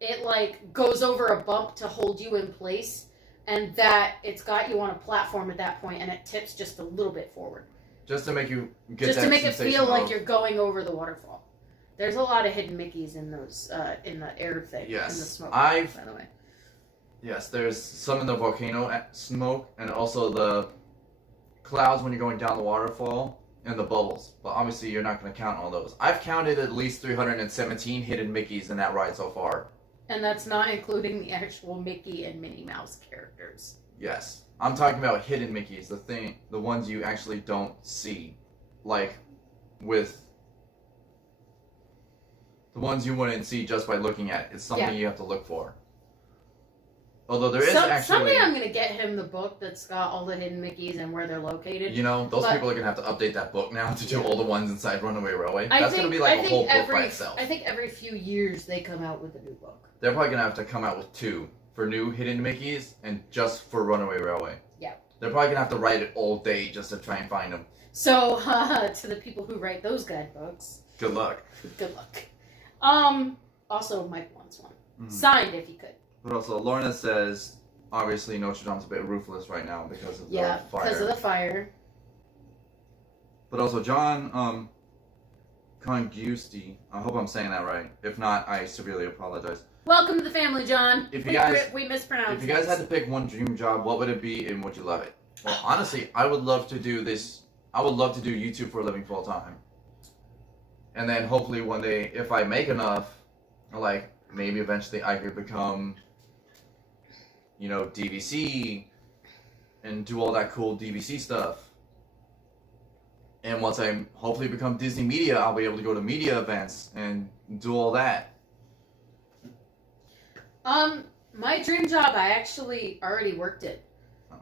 it like goes over a bump to hold you in place, and that it's got you on a platform at that point, and it tips just a little bit forward. Just to make you get Just that to make it sensation feel like of- you're going over the waterfall. There's a lot of hidden Mickeys in those, in the air thing. Yes. In the smoke. By the way. Yes, there's some in the volcano smoke, and also the clouds when you're going down the waterfall, and the bubbles. But obviously, you're not going to count all those. I've counted at least 317 hidden Mickeys in that ride so far. And that's not including the actual Mickey and Minnie Mouse characters. Yes. I'm talking about hidden Mickeys, the ones you actually don't see. Like, with the ones you wouldn't see just by looking at. It's something you have to look for. Although there is actually... Someday I'm going to get him the book that's got all the hidden Mickeys and where they're located. You know, those people are going to have to update that book now to do all the ones inside Runaway Railway. I That's think- going to be like I a think whole book every- by itself. I think every few years they come out with a new book. They're probably going to have to come out with 2 for new hidden Mickeys and just for Runaway Railway. Yeah. They're probably going to have to write it all day just to try and find them. So, to the people who write those guidebooks, Good luck. good luck. Also, Mike wants one. Mhm. Signed, if you could. But also, Lorna says, obviously Notre Dame's a bit ruthless right now because of the fire. because of the fire. But also, John Congusti, I hope I'm saying that right. If not, I severely apologize. Welcome to the family, John. If you guys- we mispronounced. If you guys had to pick one dream job, what would it be and would you love it? Well, honestly, I would love to do this. I would love to do YouTube for a living full time. And then hopefully one day, if I make enough, or like maybe eventually I could become, you know, DVC and do all that cool DVC stuff. And once I hopefully become Disney Media, I'll be able to go to media events and do all that. My dream job, I actually already worked it.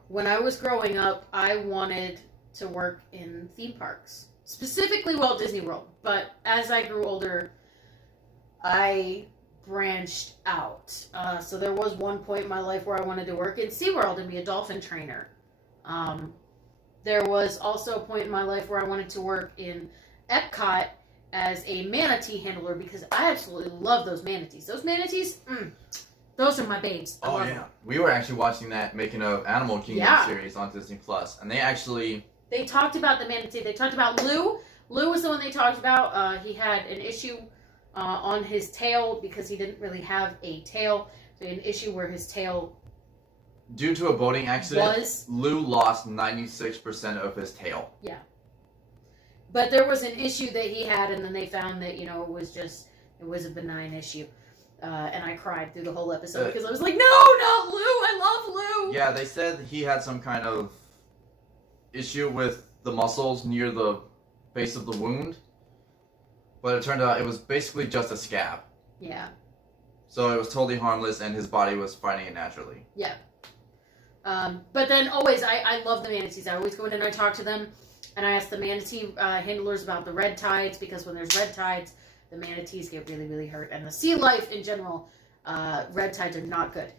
When I was growing up, I wanted to work in theme parks, specifically Walt Disney World. But as I grew older, I branched out. So there was one point in my life where I wanted to work in SeaWorld and be a dolphin trainer. There was also a point in my life where I wanted to work in Epcot as a manatee handler because I absolutely love those manatees. Those manatees, those are my babes. I love them. We were actually watching that making of Animal Kingdom Yeah. series on Disney Plus, and they actually They talked about the manatee. They talked about Lou. Lou was the one they talked about. He had an issue on his tail because he didn't really have a tail. So he had an issue where his tail due to a boating accident, was. Lou lost 96% of his tail. But there was an issue that he had, and then they found that, you know, it was just It was a benign issue. And I cried through the whole episode because I was like, no, not Lou. I love Lou. Yeah, they said he had some kind of issue with the muscles near the base of the wound. But it turned out it was basically just a scab. Yeah. So it was totally harmless and his body was fighting it naturally. Yeah. But then always, I love the manatees. I always go in and I talk to them. And I ask the manatee handlers about the red tides because when there's red tides, the manatees get really, really hurt. And the sea life in general, red tides are not good.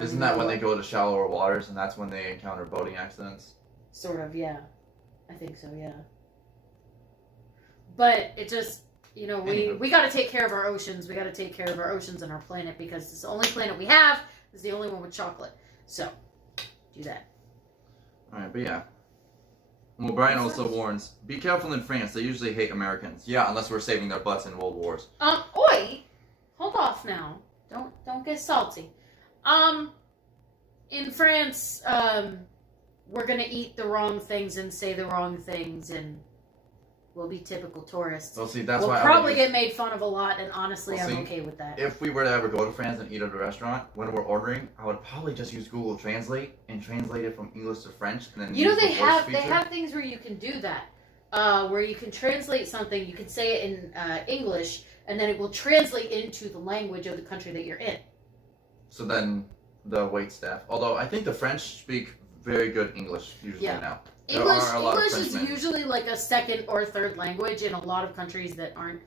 Isn't that when they go to shallower waters and that's when they encounter boating accidents? Sort of, yeah. I think so, yeah. But it just, you know, we got to take care of our oceans. We got to take care of our oceans and our planet because it's the only planet we have. It's the only one with chocolate. So, do that. Alright, but yeah. Well, Brian also warns, be careful in France. They usually hate Americans. Yeah, unless we're saving their butts in world wars. Oi! Hold off now. Don't get salty. In France, we're gonna eat the wrong things and say the wrong things and we'll be typical tourists. Well, see, that's we'll why probably get made fun of a lot, and honestly, Well, I'm see, okay with that. if we were to ever go to France and eat at a restaurant, when we're ordering, I would probably just use Google Translate and translate it from English to French, and then You know use the they voice feature. have things where you can do that, where you can translate something. You can say it in English, and then it will translate into the language of the country that you're in. So then the wait staff, although I think the French speak very good English usually Yeah. now. English is Frenchmen. usually like a second or third language in a lot of countries that aren't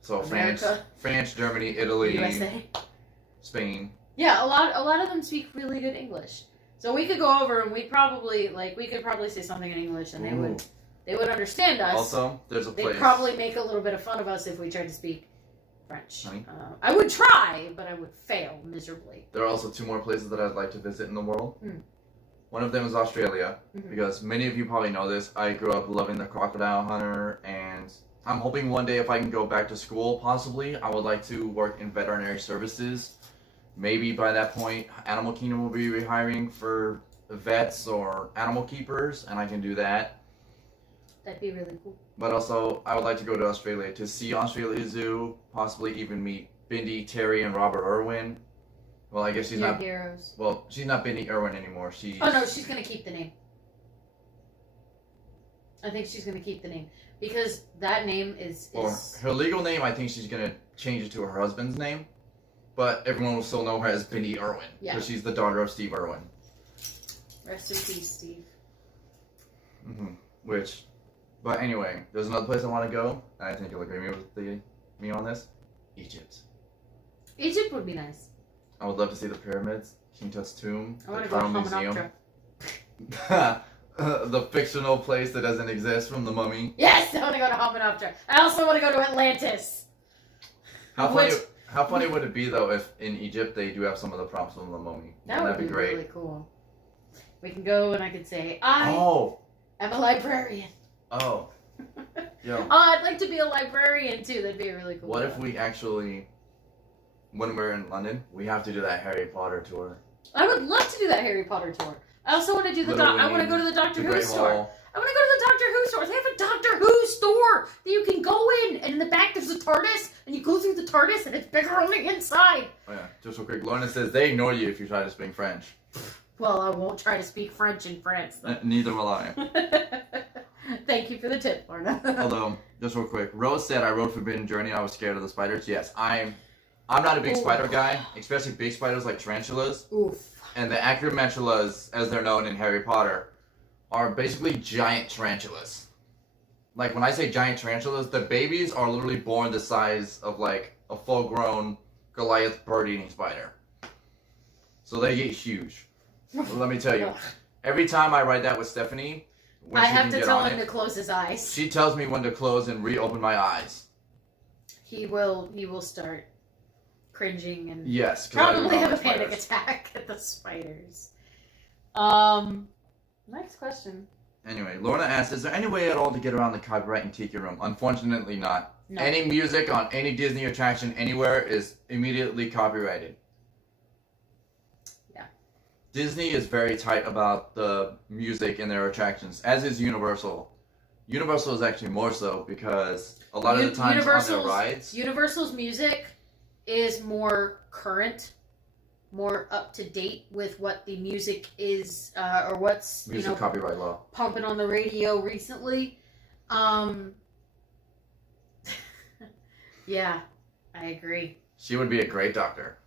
So America, France, Germany, Italy, USA. Spain. Yeah, a lot of them speak really good English. So we could go over and we could probably say something in English and they would understand us. Also, there's a place. They'd probably make a little bit of fun of us if we tried to speak French. Honey? I would try, but I would fail miserably. There are also 2 more places that I'd like to visit in the world. Mm. One of them is Australia, Mhm. because many of you probably know this. I grew up loving the crocodile hunter, and I'm hoping one day if I can go back to school, possibly, I would like to work in veterinary services. Maybe by that point, Animal Kingdom will be rehiring for vets or animal keepers, and I can do that. That'd be really cool. But also, I would like to go to Australia to see Australia Zoo, possibly even meet Bindi, Terry, and Robert Irwin. Well, I guess she's Your not. heroes. Well, she's not Bindi Irwin anymore. She's. Oh no, she's gonna keep the name. I think she's gonna keep the name because that name is. Or her legal name, I think she's gonna change it to her husband's name, but everyone will still know her as Bindi Irwin because she's the daughter of Steve Irwin. Rest in peace, Steve. But anyway, there's another place I want to go, and I think you'll agree with me on this. Egypt. Egypt would be nice. I would love to see the pyramids, King Tut's tomb, I want the to go to Cairo Hamunaptra. Museum, the fictional place that doesn't exist from the Mummy. Yes, I want to go to Hamunaptra. I also want to go to Atlantis. How funny would it be though if in Egypt they do have some of the props from the Mummy? That would That'd be be great. really cool. We can go and I could say, I am a librarian. Oh. Yo. Oh, I'd like to be a librarian too. That'd be really cool. What if we actually, when we're in London, we have to do that Harry Potter tour? I would love to do that Harry Potter tour. I also want to do I want to go to the Doctor Who store. I want to go to the Doctor Who store. They have a Doctor Who store that you can go in, and in the back there's a TARDIS, and you go through the TARDIS, and it's bigger on the inside. Oh yeah, just real quick. Lorna says they ignore you if you try to speak French. Well, I won't try to speak French in France, though. Neither will I. Thank you for the tip, Lorna. Although, just real quick, Rose said I rode Forbidden Journey. I was scared of the spiders. Yes, I'm not a big spider guy, especially big spiders like tarantulas. Oof. And the acromantulas, as they're known in Harry Potter, are basically giant tarantulas. Like, when I say giant tarantulas, the babies are literally born the size of, like, a full-grown Goliath bird-eating spider. So they get huge. Well, let me tell you, every time I ride that with Stephanie, when I she have can to get tell on him it, to close his eyes. she tells me when to close and reopen my eyes. He will start cringing and Yes. 'Cause I do probably not have a like panic spiders. attack at the spiders. Next question. Anyway, Lorna asked, is there any way at all to get around the copyright in Tiki Room? Unfortunately not. No. Any music on any Disney attraction anywhere is immediately copyrighted. Yeah. Disney is very tight about the music in their attractions, as is Universal. Universal is actually more so because a lot of the times on their rides. Universal's music is more current, more up to date with what the music is, or what's Music copyright law pumping on the radio recently. Yeah, I agree. She would be a great doctor,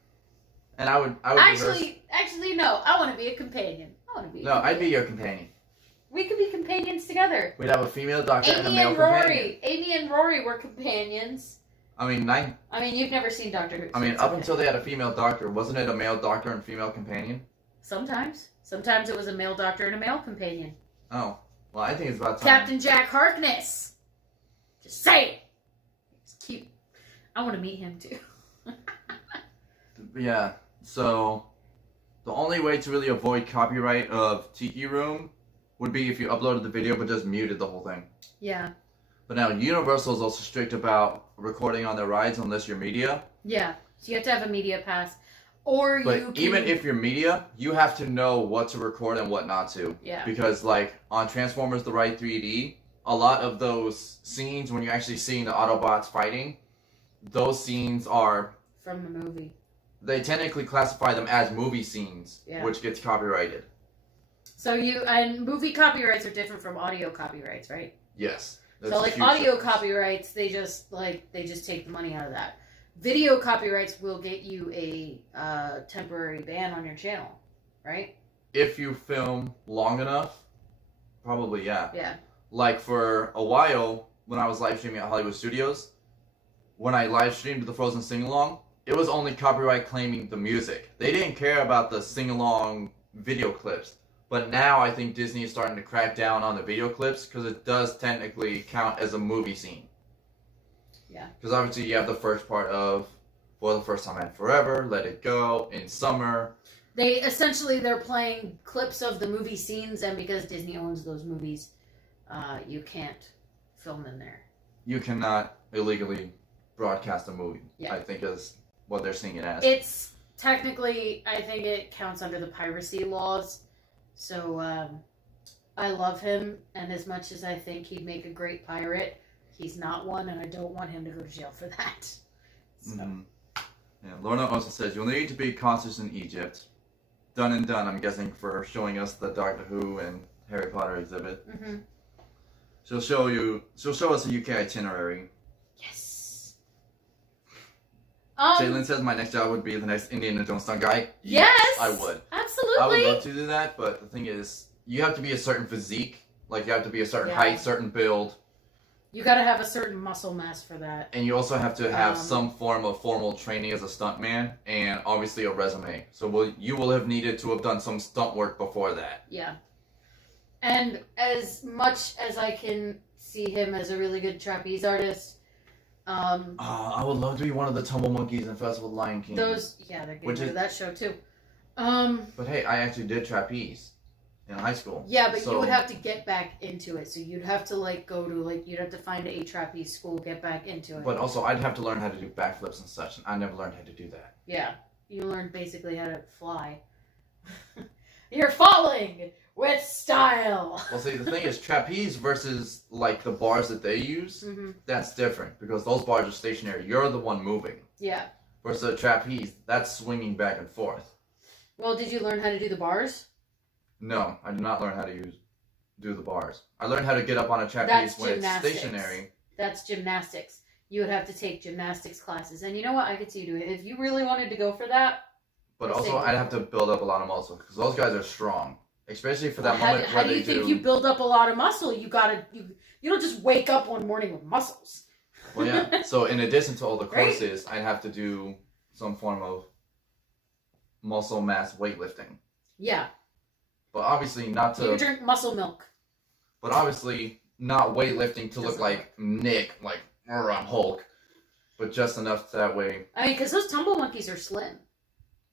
and I would Actually, no. I want to be a companion. I'd be your companion. We could be companions together. We'd have a female doctor and a Amy male and companion. Rory. Amy and Rory were companions. I mean, you've never seen Doctor Who. I mean, up until they had a female doctor, wasn't it a male doctor and female companion? Sometimes it was a male doctor and a male companion. Oh, well, I think it's about time. Captain Jack Harkness. Just say it. It's cute. I want to meet him too. Yeah. So, the only way to really avoid copyright of Tiki Room would be if you uploaded the video but just muted the whole thing. Yeah. But now Universal is also strict about recording on their rides unless you're media. Yeah. So you have to have a media pass. Or but even if you're media, you have to know what to record and what not to. Yeah. Because like on Transformers The Ride 3D, a lot of those scenes when you're actually seeing the Autobots fighting, those scenes are... from the movie. They technically classify them as movie scenes, which gets copyrighted. So and movie copyrights are different from audio copyrights, right? Yes. So like audio copyrights, they just take the money out of that. Video copyrights will get you a temporary ban on your channel, right? If you film long enough, probably yeah. Yeah. Like for a while, when I was live streaming at Hollywood Studios, when I live streamed the Frozen sing-along, it was only copyright claiming the music. They didn't care about the sing-along video clips. But now I think Disney is starting to crack down on the video clips because it does technically count as a movie scene. Yeah. Because obviously you have the first part of For the First Time and Forever, Let It Go, In Summer. They're playing clips of the movie scenes, and because Disney owns those movies, you can't film in there. You cannot illegally broadcast a movie, yeah. I think is what they're seeing it as. It's technically, I think it counts under the piracy laws. So, I love him, and as much as I think he'd make a great pirate, he's not one, and I don't want him to go to jail for that. So. Mm-hmm. Yeah, Lorna also says, you'll need to be concerts in Egypt. Done and done, I'm guessing, for showing us the Doctor Who and Harry Potter exhibit. Mm-hmm. She'll show us a UK itinerary. Yes! Jalen says my next job would be the next Indiana Jones stunt guy. Yes! I would. Absolutely! I would love to do that, but the thing is, you have to be a certain physique. Like, you have to be a certain height, certain build. You gotta have a certain muscle mass for that. And you also have to have some form of formal training as a stuntman, and obviously a resume. So you will have needed to have done some stunt work before that. Yeah. And as much as I can see him as a really good trapeze artist, I would love to be one of the Tumble Monkeys in Festival of the Lion King. they're getting rid of that show too. But hey, I actually did trapeze in high school. Yeah, but you would have to get back into it. So you'd have to you'd have to find a trapeze school, get back into it. But also, I'd have to learn how to do backflips and such, and I never learned how to do that. Yeah, you learned basically how to fly. You're falling with style. Well, see, the thing is, trapeze versus like the bars that they use, that's different because those bars are stationary. You're the one moving. Yeah. Versus a trapeze, that's swinging back and forth. Well, did you learn how to do the bars? No, I did not learn how to do the bars. I learned how to get up on a trapeze when it's stationary. That's gymnastics. You would have to take gymnastics classes. And you know what? I could see you doing it. If you really wanted to go for that. But also, I'd have to build up a lot of muscle because those guys are strong. Especially for that moment where they do... How do you think you build up a lot of muscle? You don't just wake up one morning with muscles. Well, yeah. So in addition to all the courses, I'd have to do some form of muscle mass weightlifting. Yeah. But obviously not to... You drink muscle milk. But obviously not weightlifting to look like Nick, like, I'm Hulk. But just enough that way... I mean, because those tumble monkeys are slim.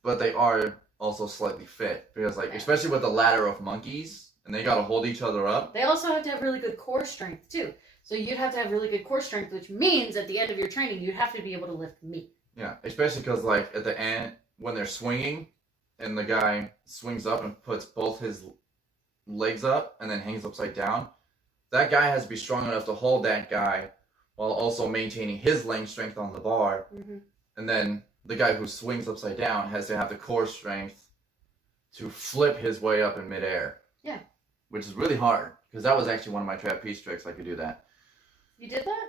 But they are also slightly fit. Because, like, especially with the ladder of monkeys, and they gotta hold each other up. They also have to have really good core strength, too. So you'd have to have really good core strength, which means at the end of your training, you'd have to be able to lift meat. Yeah, especially because, like, at the end, when they're swinging, and the guy swings up and puts both his legs up and then hangs upside down, that guy has to be strong enough to hold that guy while also maintaining his leg strength on the bar. Mm-hmm. And then the guy who swings upside down has to have the core strength to flip his way up in midair. Yeah. Which is really hard, because that was actually one of my trapeze tricks. I could do that. You did that?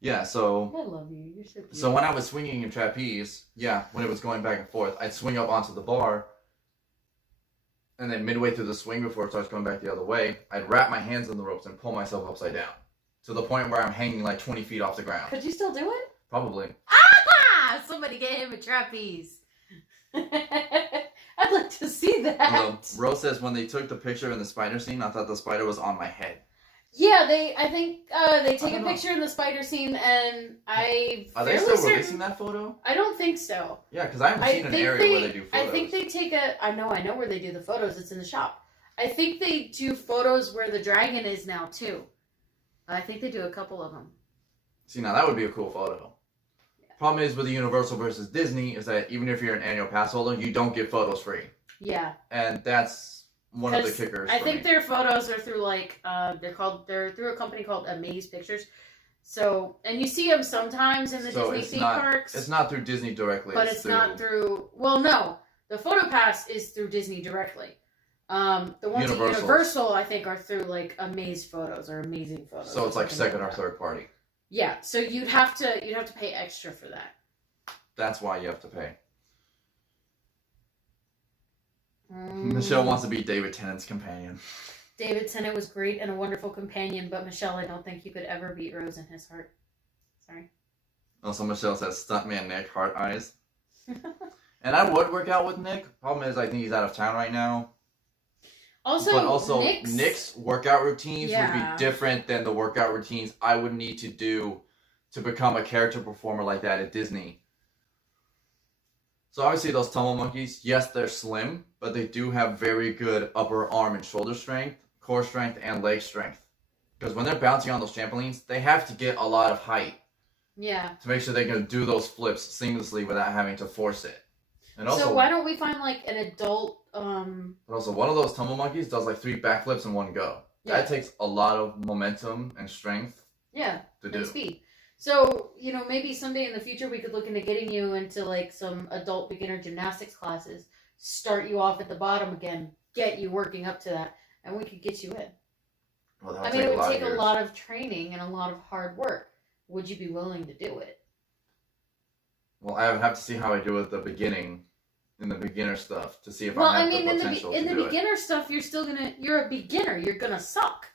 Yeah, so... I love you. You're so cute. So when I was swinging in trapeze, when it was going back and forth, I'd swing up onto the bar, and then midway through the swing before it starts going back the other way, I'd wrap my hands on the ropes and pull myself upside down. To the point where I'm hanging like 20 feet off the ground. Could you still do it? Probably. Ah! Somebody get him a trapeze. I'd like to see that. Although, Rose says when they took the picture in the spider scene, I thought the spider was on my head. Yeah, I think they take a know. picture in the spider scene, and Are they still releasing that photo? I don't think so. Yeah, because I haven't seen an area where they do photos. I think they take I know where they do the photos. It's in the shop. I think they do photos where the dragon is now, too. I think they do a couple of them. See, now that would be a cool photo. Yeah. Problem is with the Universal versus Disney is that even if you're an annual pass holder, you don't get photos free. Yeah. And that's one of the kickers. I think their photos are through they're through a company called Amaze Pictures. So, and you see them sometimes in the Disney theme parks. It's not through Disney directly. But it's not through. Well, no, the photo pass is through Disney directly. The ones at Universal, I think, are through like Amaze Photos or Amazing Photos. So it's like second or third party. Yeah, so you'd have to pay extra for that. That's why you have to pay. Michelle wants to be David Tennant's companion. David Tennant was great and a wonderful companion, but Michelle, I don't think you could ever beat Rose in his heart. Sorry. Also, Michelle says stuntman Nick, heart eyes. And I would work out with Nick. Problem is, I think he's out of town right now. Also, Nick's workout routines would be different than the workout routines I would need to do to become a character performer like that at Disney. So obviously those tumble monkeys, yes, they're slim, but they do have very good upper arm and shoulder strength, core strength, and leg strength. Because when they're bouncing on those trampolines, they have to get a lot of height. Yeah. To make sure they can do those flips seamlessly without having to force it. And also, so why don't we find like an adult But also one of those tumble monkeys does like 3 backflips in one go. Yeah. That takes a lot of momentum and strength. Yeah. To do. And speed. So, maybe someday in the future we could look into getting you into like some adult beginner gymnastics classes, start you off at the bottom again, get you working up to that, and we could get you in. Well, it would take a lot of training and a lot of hard work. Would you be willing to do it? Well, I would have to see how I do at the beginning, in the beginner stuff, to see if I have the potential to do it. In the beginner stuff, you're a beginner. You're gonna suck.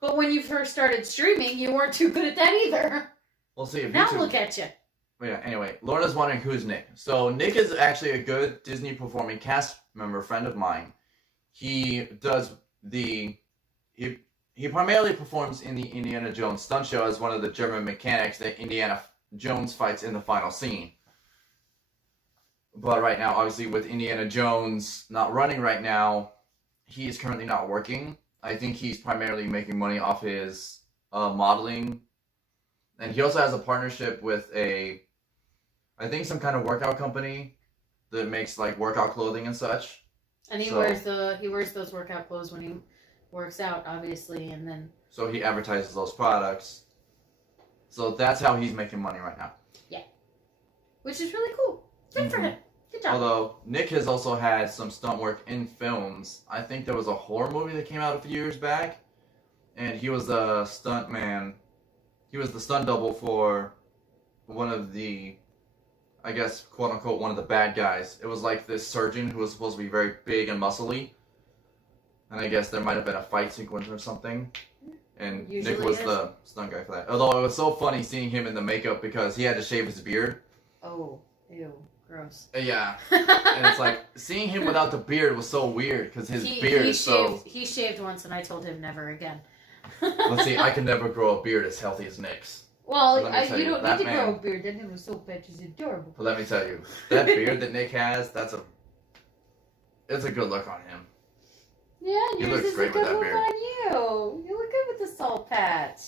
But when you first started streaming, you weren't too good at that either. We'll see. Now look at you. But yeah, anyway, Lorna's wondering who's Nick. So Nick is actually a good Disney performing cast member, friend of mine. He does he primarily performs in the Indiana Jones stunt show as one of the German mechanics that Indiana Jones fights in the final scene. But right now, obviously, with Indiana Jones not running right now, he is currently not working. I think he's primarily making money off his modeling. And he also has a partnership with I think some kind of workout company that makes like workout clothing and such. And he wears those workout clothes when he works out, obviously, and then... So he advertises those products. So that's how he's making money right now. Yeah. Which is really cool. Good for him. Good job. Although, Nick has also had some stunt work in films. I think there was a horror movie that came out a few years back. And he was the stunt man. He was the stunt double for one of the, I guess, quote-unquote, one of the bad guys. It was like this surgeon who was supposed to be very big and muscly. And I guess there might have been a fight sequence or something. And Nick was the stunt guy for that. Although it was so funny seeing him in the makeup because he had to shave his beard. Oh, ew. Gross. Yeah. And it's like, seeing him without the beard was so weird because his beard is so... He shaved once and I told him never again. Let's see, I can never grow a beard as healthy as Nick's. Well, you don't need to grow a beard. That man was so patchy, it's adorable. But let me tell you, that beard that Nick has, it's a good look on him. Yeah, he looks great with that beard. On you. You look good with the salt patch.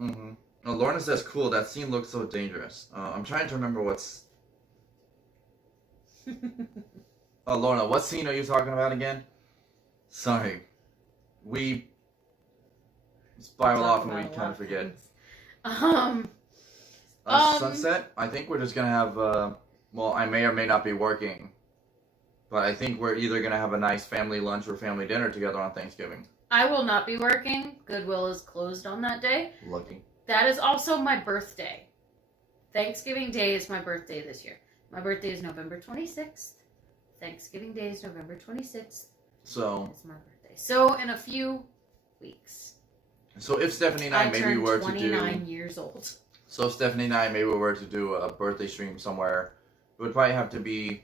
Mm-hmm. Oh, Lorna says, cool, that scene looks so dangerous. I'm trying to remember what's... Oh, Lorna, what scene are you talking about again? Sorry. Spiral talk off and we about a kind lot of forget. things. Sunset, I think we're just going to have, well, I may or may not be working. But I think we're either going to have a nice family lunch or family dinner together on Thanksgiving. I will not be working. Goodwill is closed on that day. Lucky. That is also my birthday. Thanksgiving Day is my birthday this year. My birthday is November 26th. Thanksgiving Day is November 26th. So. It's my birthday. So in a few weeks. So if Stephanie and I maybe were to do. 29 years old. So if Stephanie and I maybe were to do a birthday stream somewhere, it would probably have to be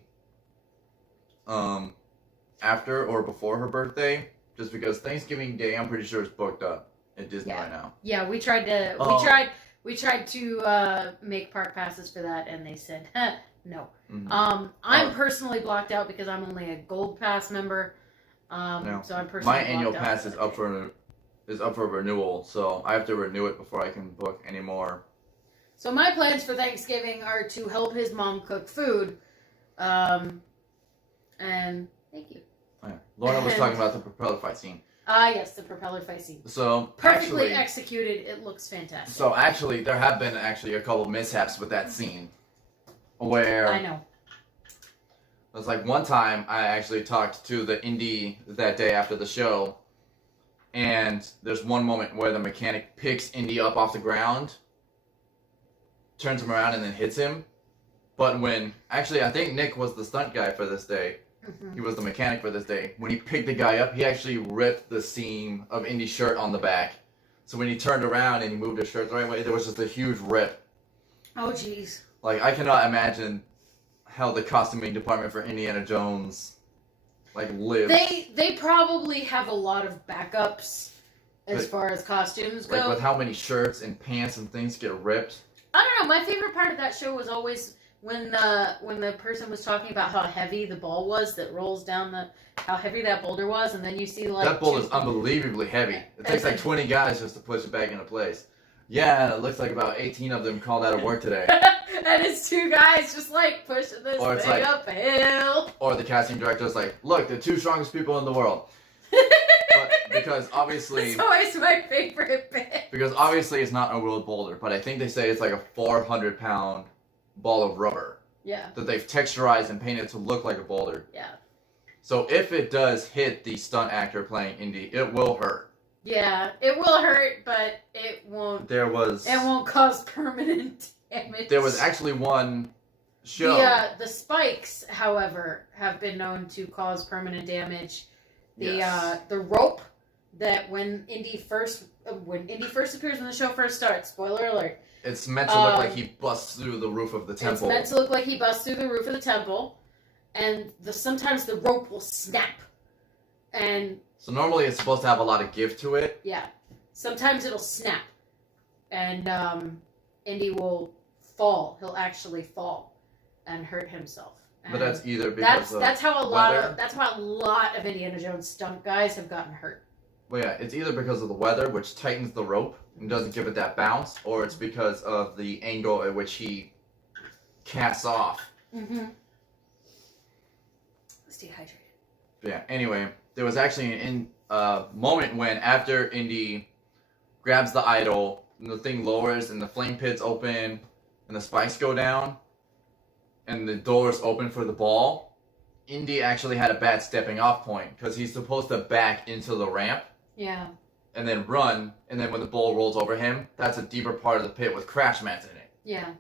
after or before her birthday, just because Thanksgiving Day I'm pretty sure is booked up at Disney right now. Yeah, we tried to we tried to make park passes for that, and they said no. Mm-hmm. I'm personally blocked out because I'm only a gold pass member. No. So I'm personally my blocked annual out pass is up for renewal, so I have to renew it before I can book anymore. So my plans for Thanksgiving are to help his mom cook food, and thank you. Oh, yeah. Laura was talking about the propeller fight scene. Yes, the propeller fight scene. So Perfectly executed. It looks fantastic. So actually, there have been a couple of mishaps with that scene, where I know. it was like one time I actually talked to the Indy that day after the show, and there's one moment where the mechanic picks Indy up off the ground, turns him around, and then hits him. But when actually I think Nick was the stunt guy for this day. Mm-hmm. He was the mechanic for this day. When he picked the guy up, he actually ripped the seam of Indy's shirt on the back. So when he turned around and he moved his shirt the right way, there was just a huge rip. Oh, jeez. Like, I cannot imagine how the costuming department for Indiana Jones, lives. They probably have a lot of backups as far as costumes go. Like, with how many shirts and pants and things get ripped. I don't know. My favorite part of that show was always when the person was talking about how heavy the ball was that rolls down how heavy that boulder was, and then you see that boulder is unbelievably heavy. It takes like 20 guys just to push it back into place. Yeah, it looks like about 18 of them called out of work today. And it's two guys just pushing this thing up a hill. Or the casting director's like, look, the two strongest people in the world. But because obviously it's always my favorite bit. Because obviously it's not a real boulder, but I think they say it's like a 400-pound ball of rubber. Yeah. That they've texturized and painted to look like a boulder. Yeah. So if it does hit the stunt actor playing Indy, it will hurt. Yeah, it will hurt, but it won't. It won't cause permanent damage. There was actually one show. The spikes, however, have been known to cause permanent damage. The rope that when Indy first appears when the show first starts. Spoiler alert. It's meant to look like he busts through the roof of the temple. It's meant to look like he busts through the roof of the temple, and sometimes the rope will snap, and. So normally it's supposed to have a lot of give to it. Yeah. Sometimes it'll snap. And Indy will fall. He'll actually fall and hurt himself. And but that's either because that's how a lot of Indiana Jones stunt guys have gotten hurt. Well, yeah, it's either because of the weather, which tightens the rope and doesn't give it that bounce, or it's because of the angle at which he casts off. Mm-hmm. Let's dehydrate. Yeah, anyway, there was actually a moment when after Indy grabs the idol, and the thing lowers, and the flame pits open, and the spikes go down, and the doors open for the ball, Indy actually had a bad stepping off point, because he's supposed to back into the ramp. Yeah. And then run, and then when the ball rolls over him, that's a deeper part of the pit with crash mats in it. Yeah.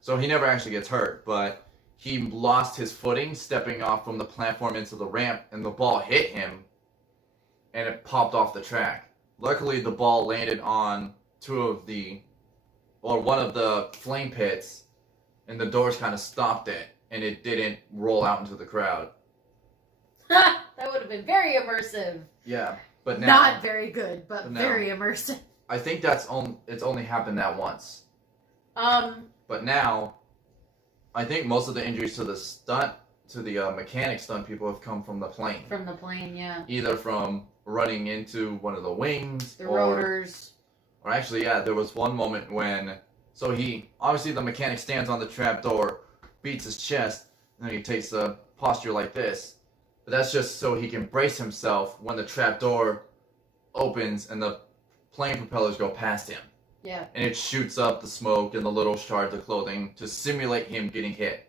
So he never actually gets hurt, but he lost his footing stepping off from the platform into the ramp, and the ball hit him, and it popped off the track. Luckily, the ball landed on one of the flame pits, and the doors kind of stopped it, and it didn't roll out into the crowd. Ha! That would have been very immersive. Yeah, but now... Not very good, but very immersive. I think it's only happened that once. But now, I think most of the injuries to the mechanic stunt people have come from the plane. From the plane, yeah. Either from running into one of the wings. The rotors. Or actually, yeah, there was one moment when... So obviously the mechanic stands on the trapdoor, beats his chest, and then he takes a posture like this. But that's just so he can brace himself when the trapdoor opens and the plane propellers go past him. Yeah. And it shoots up the smoke and the little shards of clothing to simulate him getting hit.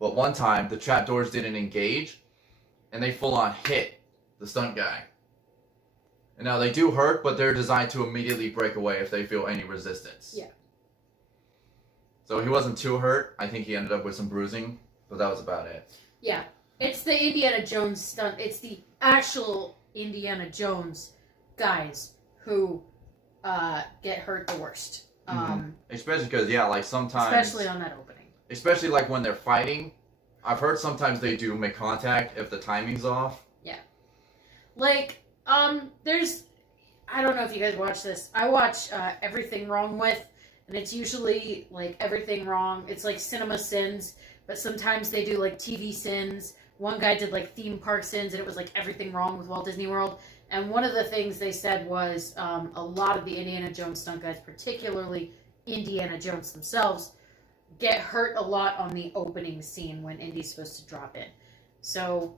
But one time, the trapdoors didn't engage, and they full-on hit the stunt guy. And now they do hurt, but they're designed to immediately break away if they feel any resistance. Yeah. So he wasn't too hurt. I think he ended up with some bruising, but that was about it. Yeah. It's the Indiana Jones stunt. It's the actual Indiana Jones guys who get hurt the worst. Especially because, yeah, like sometimes... Especially on that opening. Especially like when they're fighting. I've heard sometimes they do make contact if the timing's off. Yeah. Like, there's... I don't know if you guys watch this. I watch Everything Wrong With, and it's usually, like, Everything Wrong. It's like Cinema Sins, but sometimes they do, like, TV Sins. One guy did, like, Theme Park Sins, and it was, like, Everything Wrong with Walt Disney World. And one of the things they said was a lot of the Indiana Jones stunt guys, particularly Indiana Jones themselves, get hurt a lot on the opening scene when Indy's supposed to drop in. So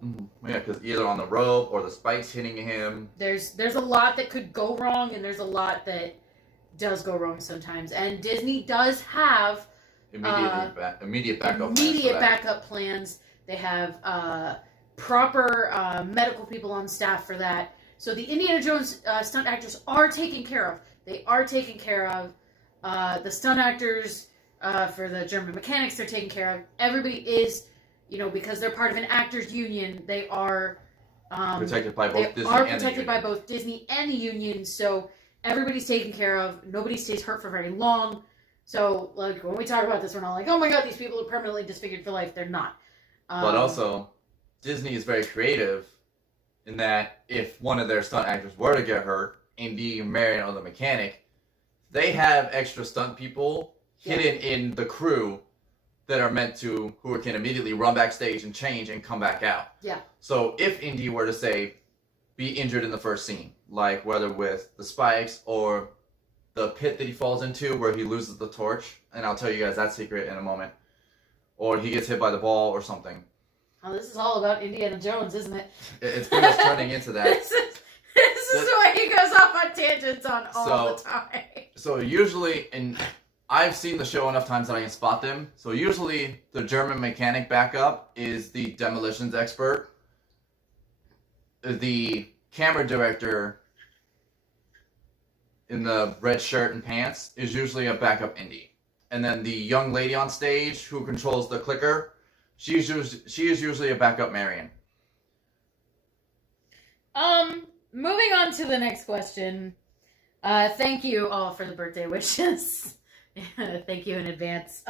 yeah, because either on the rope or the spikes hitting him. There's a lot that could go wrong, and there's a lot that does go wrong sometimes. And Disney does have immediate backup plans. They have proper medical people on staff for that. So the Indiana Jones stunt actors are taken care of. They are taken care of. The stunt actors for the German mechanics, they're taken care of. Everybody is, because they're part of an actors union, they are protected by both Disney and the union. So everybody's taken care of. Nobody stays hurt for very long. So, like, when we talk about this, we're not like, oh my god, these people are permanently disfigured for life. They're not. But also, Disney is very creative in that if one of their stunt actors were to get hurt, Indy, Marion, or the mechanic, they have extra stunt people hidden in the crew that are who can immediately run backstage and change and come back out. Yeah. So if Indy were to, say, be injured in the first scene, like whether with the spikes or the pit that he falls into where he loses the torch, and I'll tell you guys that secret in a moment, or he gets hit by the ball or something. Oh, this is all about Indiana Jones, isn't it? It's pretty much turning into that. This is the way he goes off on tangents on all the time. So usually, and I've seen the show enough times that I can spot them. So usually the German mechanic backup is the demolitions expert. The camera director in the red shirt and pants is usually a backup Indy. And then the young lady on stage who controls the clicker, she is usually a backup Marion. Moving on to the next question. Thank you all for the birthday wishes. Thank you in advance.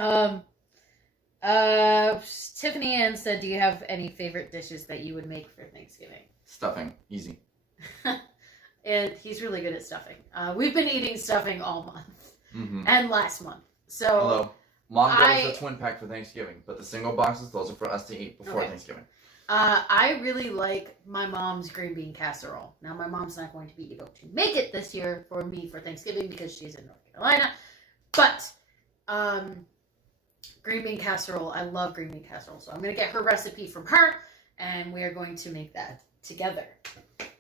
Tiffany Ann said, do you have any favorite dishes that you would make for Thanksgiving? Stuffing. Easy. And he's really good at stuffing. We've been eating stuffing all month. And last month. So hello. Mom got us a twin pack for Thanksgiving, but the single boxes, those are for us to eat before Thanksgiving. I really like my mom's green bean casserole. Now, my mom's not going to be able to make it this year for me for Thanksgiving because she's in North Carolina. But green bean casserole, I love green bean casserole. So I'm going to get her recipe from her, and we are going to make that together.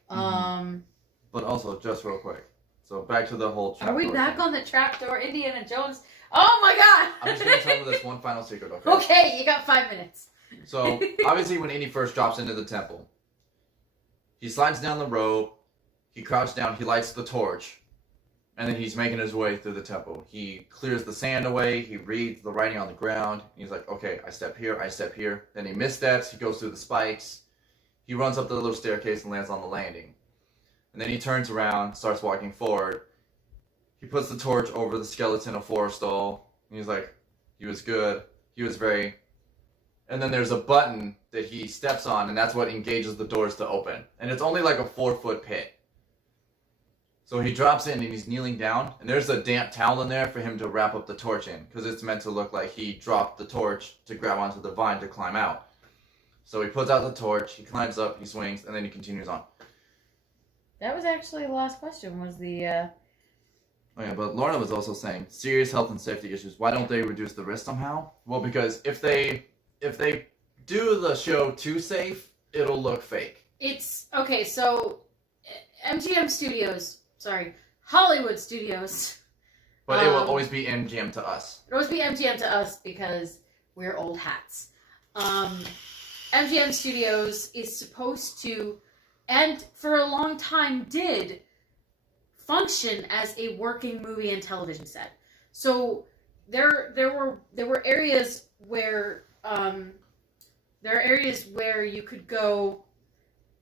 But also, just real quick. So back to the whole trapdoor. Are we back on the trapdoor, Indiana Jones? Oh my god! I'm just going to tell you this one final secret, okay? Okay, you got 5 minutes. So, obviously when Indy first drops into the temple, he slides down the rope, he crouches down, he lights the torch, and then he's making his way through the temple. He clears the sand away, he reads the writing on the ground, he's like, okay, I step here. Then he missteps, he goes through the spikes, he runs up the little staircase and lands on the landing. And then he turns around, starts walking forward, he puts the torch over the skeleton of Forrestal, and he's like, he was good, he was very... And then there's a button that he steps on, and that's what engages the doors to open. And it's only like a 4-foot pit. So he drops in, and he's kneeling down, and there's a damp towel in there for him to wrap up the torch in, because it's meant to look like he dropped the torch to grab onto the vine to climb out. So he puts out the torch, he climbs up, he swings, and then he continues on. That was actually the last question, was the... Oh yeah, but Lorna was also saying, serious health and safety issues. Why don't they reduce the risk somehow? Well, because if they do the show too safe, it'll look fake. It's, okay, so MGM Studios, Hollywood studios. But it will always be MGM to us. It will always be MGM to us because we're old hats. MGM Studios is supposed to, and for a long time did, function as a working movie and television set. So there were areas where you could go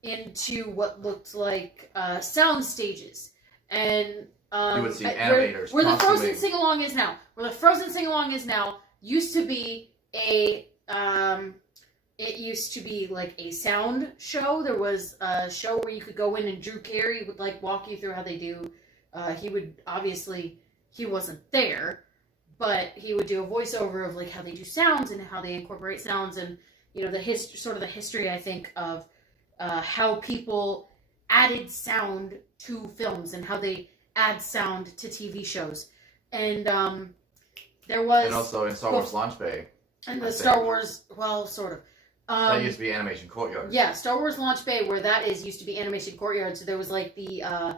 into what looked like sound stages, and you would see animators. Where the Frozen sing-along is now. Where the Frozen sing-along is now used to be a it used to be like a sound show. There was a show where you could go in and Drew Carey would like walk you through how they do. He wasn't there, but he would do a voiceover of like how they do sounds and how they incorporate sounds, and you know the history I think of how people added sound to films and how they add sound to TV shows. And there was, and also in Star Wars Launch Bay. And the Star Wars, well, sort of. That used to be Animation Courtyard. Yeah, Star Wars Launch Bay, where that is, used to be Animation Courtyard. So there was like the,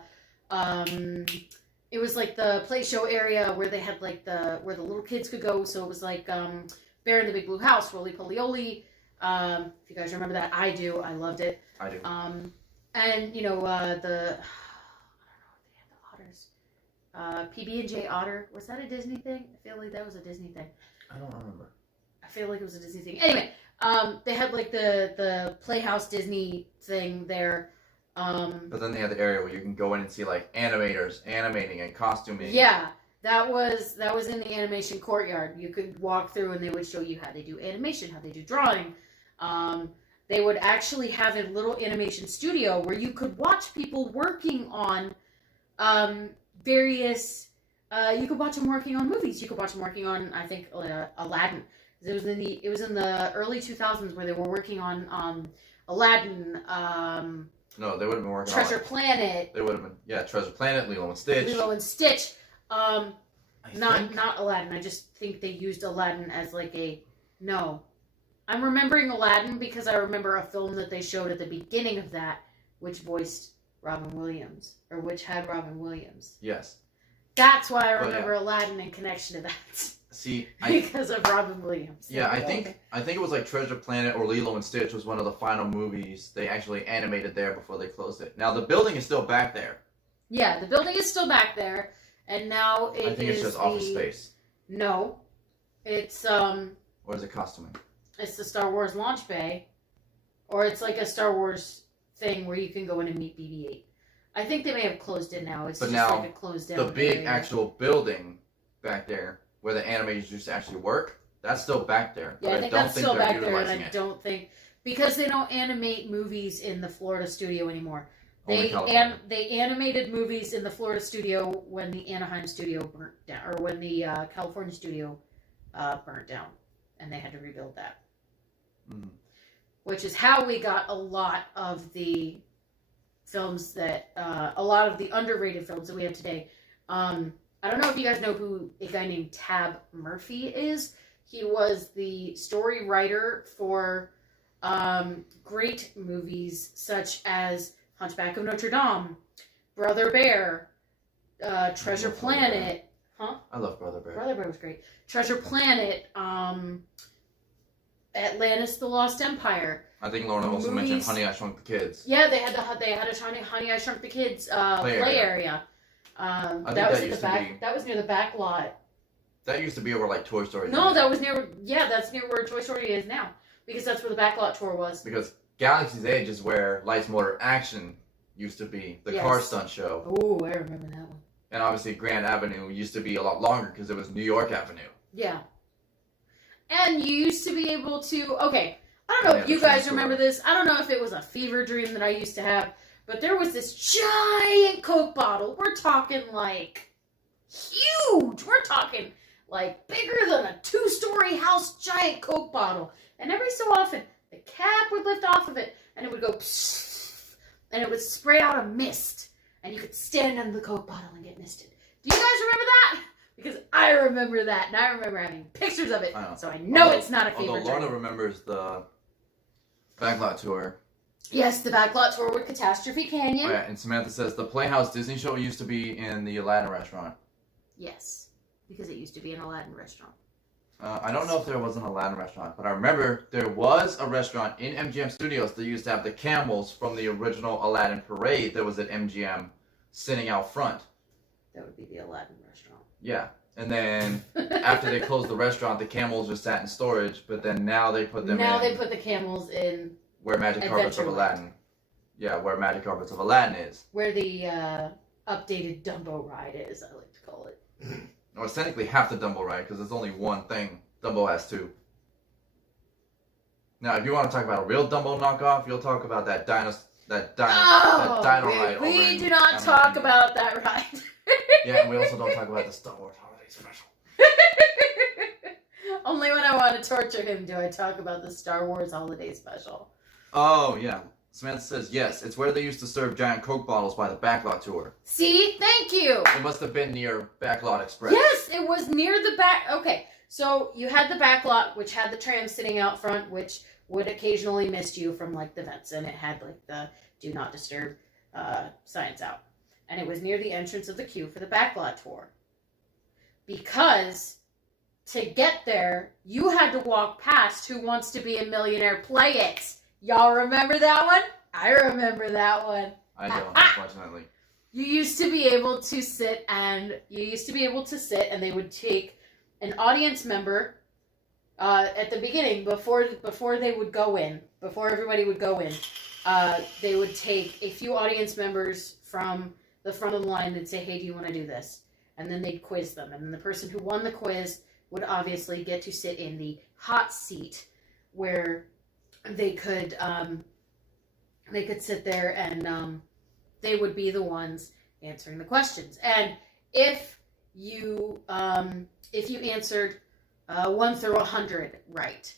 it was like the play show area where they had like where the little kids could go. So it was like Bear in the Big Blue House, Roly Poly Oly. If you guys remember that, I do. I loved it. I do. And you know I don't know if they had the otters. PB&J Otter, was that a Disney thing? I feel like that was a Disney thing. I don't remember. I feel like it was a Disney thing. Anyway, they had like the Playhouse Disney thing there. But then they had the area where you can go in and see like animators animating and costuming. Yeah, that was in the animation courtyard. You could walk through and they would show you how they do animation, how they do drawing. They would actually have a little animation studio where you could watch people working on various. You could watch them working on movies. You could watch them working on, I think, Aladdin. It was in the early 2000s where they were working on Aladdin. No, they would have been working Treasure on Planet. They would have been, Treasure Planet, Lilo and Stitch. Lilo and Stitch. Not Aladdin. I just think they used Aladdin as like no. I'm remembering Aladdin because I remember a film that they showed at the beginning of that, which voiced Robin Williams, or which had Robin Williams. Yes. That's why I remember Aladdin in connection to that. See, because of Robin Williams. Yeah, I think it was like Treasure Planet or Lilo and Stitch was one of the final movies they actually animated there before they closed it. Now the building is still back there. Yeah, the building is still back there, and now I think it's just office space. No, it's Or is it costuming? It's the Star Wars Launch Bay, or it's like a Star Wars thing where you can go in and meet BB-8. I think they may have closed it now. It's but just now, like a closed down the big area. actual building back there where the animators used to actually work, that's still back there. Yeah, but I think that's still back there, and utilizing I don't think because they don't animate movies in the Florida studio anymore. Only They California. they animated movies in the Florida studio when the Anaheim studio burnt down, or when the California studio burnt down, and they had to rebuild that. Mm. Which is how we got a lot of the films that a lot of the underrated films that we have today. I don't know if you guys know who a guy named Tab Murphy is. He was the story writer for great movies such as Hunchback of Notre Dame, Brother Bear, Treasure Planet. Huh? I love Brother Bear. Brother Bear was great. Treasure Planet, Atlantis: The Lost Empire. I think Lorna also mentioned Honey, I Shrunk the Kids. Yeah, they had a Honey, I Shrunk the Kids play area. That was at the back. That was near the back lot. That used to be over like Toy Story. No, that was near. Yeah, that's near where Toy Story is now, because that's where the backlot tour was. Because Galaxy's Edge is where Lights Motor Action used to be, the car stunt show. Oh, I remember that one. And obviously Grand Avenue used to be a lot longer because it was New York Avenue. Yeah. And you used to be able to. Okay, I don't know if you guys remember this. I don't know if it was a fever dream that I used to have. But there was this giant Coke bottle. We're talking like huge. We're talking like bigger than a 2-story house giant Coke bottle. And every so often, the cap would lift off of it and it would go psst, and it would spray out a mist. And you could stand under the Coke bottle and get misted. Do you guys remember that? Because I remember that. And I remember having pictures of it. So I know it's not a fever dream. Although Lorna remembers the backlot tour. Yes, the backlot tour with Catastrophe Canyon. Oh, yeah, and Samantha says the Playhouse Disney show used to be in the Aladdin restaurant. Yes, because it used to be an Aladdin restaurant. I don't know if there was an Aladdin restaurant, but I remember there was a restaurant in MGM Studios that used to have the camels from the original Aladdin parade that was at MGM sitting out front. That would be the Aladdin restaurant. Yeah. And then after they closed the restaurant, the camels just sat in storage, but then now they put them Now in they put the camels in where Magic Carpets of Aladdin. Yeah, where Magic Carpets of Aladdin is. where the updated Dumbo ride is, I like to call it. Well, it's technically half the Dumbo ride because there's only one thing. Dumbo has two. Now, if you want to talk about a real Dumbo knockoff, you'll talk about that dino ride. We do not talk about that ride. Yeah, and we also don't talk about the Star Wars Holiday Special. Only when I want to torture him do I talk about the Star Wars Holiday Special. Oh, yeah. Samantha says, yes, it's where they used to serve giant Coke bottles by the Backlot Tour. See? Thank you! It must have been near Backlot Express. Yes, it was near the back. Okay, so you had the backlot, which had the tram sitting out front, which would occasionally mist you from, like, the vents, and it had, like, the Do Not Disturb signs out. And it was near the entrance of the queue for the backlot tour. Because to get there, you had to walk past Who Wants to Be a Millionaire Play It. Y'all remember that one? I remember that one. I don't, unfortunately. You used to be able to sit and they would take an audience member at the beginning before they would go in, before everybody would go in. They would take a few audience members from the front of the line and say, hey, do you want to do this? And then they'd quiz them. And then the person who won the quiz would obviously get to sit in the hot seat where they could sit there and they would be the ones answering the questions. And if you answered 1 through 100 right,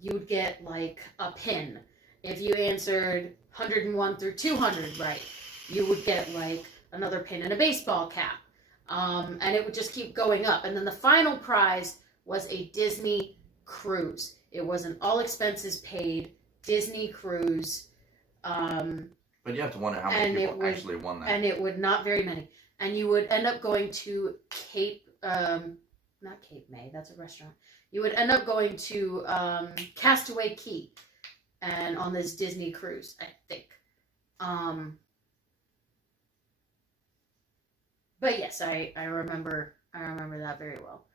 you would get like a pin. If you answered 101 through 200 right, you would get like another pin and a baseball cap. And it would just keep going up. And then the final prize was a Disney cruise. It was an all expenses paid Disney cruise. But you have to wonder how many people actually won that. And it would not very many. And you would end up going to not Cape May, that's a restaurant. You would end up going to Castaway Cay and on this Disney cruise, I think. But yes, I remember that very well.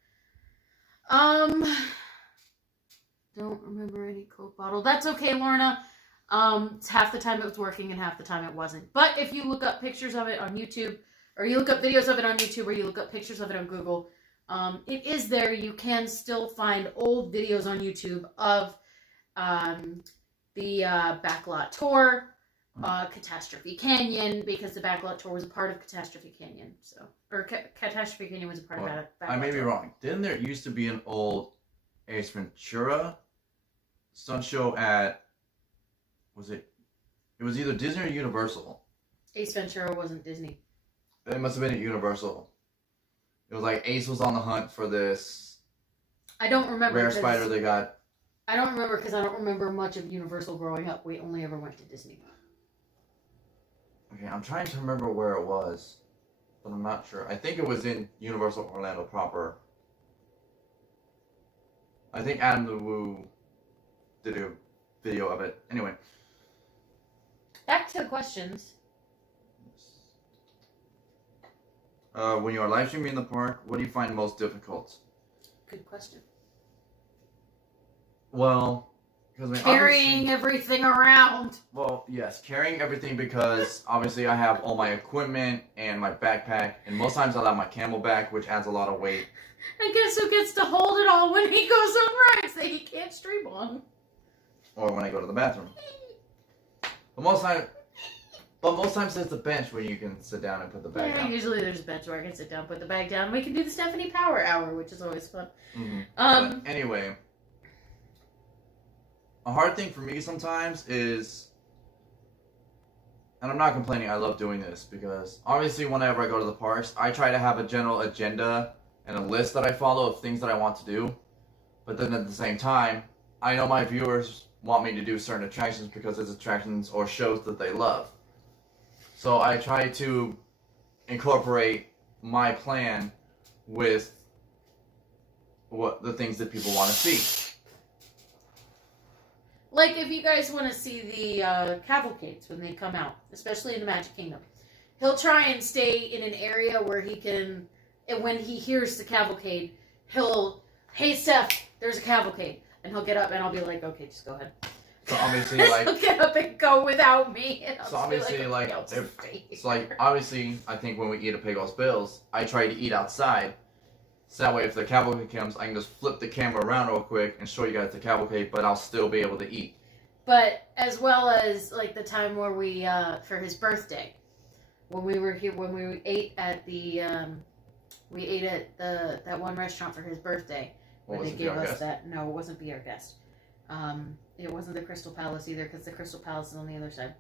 Don't remember any Coke bottle. That's okay, Lorna. Half the time it was working and half the time it wasn't. But if you look up pictures of it on YouTube, or you look up videos of it on YouTube, or you look up pictures of it on Google, it is there. You can still find old videos on YouTube of the Backlot Tour, Catastrophe Canyon, because the Backlot Tour was a part of Catastrophe Canyon. Catastrophe Canyon was a part of that. I may be wrong. Didn't there used to be an old Ace Ventura stunt show at, it was either Disney or Universal. Ace Ventura wasn't Disney. It must have been at Universal. It was like Ace was on the hunt for this I don't remember rare spider they got. I don't remember because I don't remember much of Universal growing up. We only ever went to Disney. Okay, I'm trying to remember where it was, but I'm not sure. I think it was in Universal Orlando proper. I think Adam the Woo did a video of it. Anyway. Back to the questions. When you are live streaming in the park, what do you find most difficult? Good question. Well, because carrying everything around. Well, yes, carrying everything because obviously I have all my equipment and my backpack, and most times I'll have my camelback, which adds a lot of weight. And guess who gets to hold it all when he goes on rides that he can't stream on? Or when I go to the bathroom. But most times there's the bench where you can sit down and put the bag down. Usually there's a bench where I can sit down, put the bag down. We can do the Stephanie Power Hour, which is always fun. Mm-hmm. But anyway, a hard thing for me sometimes is, and I'm not complaining, I love doing this, because obviously whenever I go to the parks, I try to have a general agenda and a list that I follow of things that I want to do. But then at the same time, I know my viewers want me to do certain attractions because it's attractions or shows that they love. So I try to incorporate my plan with what the things that people want to see. Like if you guys want to see the cavalcades when they come out, especially in the Magic Kingdom, he'll try and stay in an area where he can, and when he hears the cavalcade, he'll, hey Steph, there's a cavalcade. And he'll get up and I'll be like, okay, just go ahead. So obviously, like... he'll get up and go without me. And I'll so obviously, be like, okay, it's like, obviously, I think when we eat at Pagos Bill's, I try to eat outside. So that way, if the cavalcade comes, I can just flip the camera around real quick and show you guys the cavalcade, but I'll still be able to eat. But as well as, like, the time where we, for his birthday, when we were here, when we ate at the, that one restaurant for his birthday. Where they gave us that. No, it wasn't Be Our Guest. It wasn't the Crystal Palace either, because the Crystal Palace is on the other side.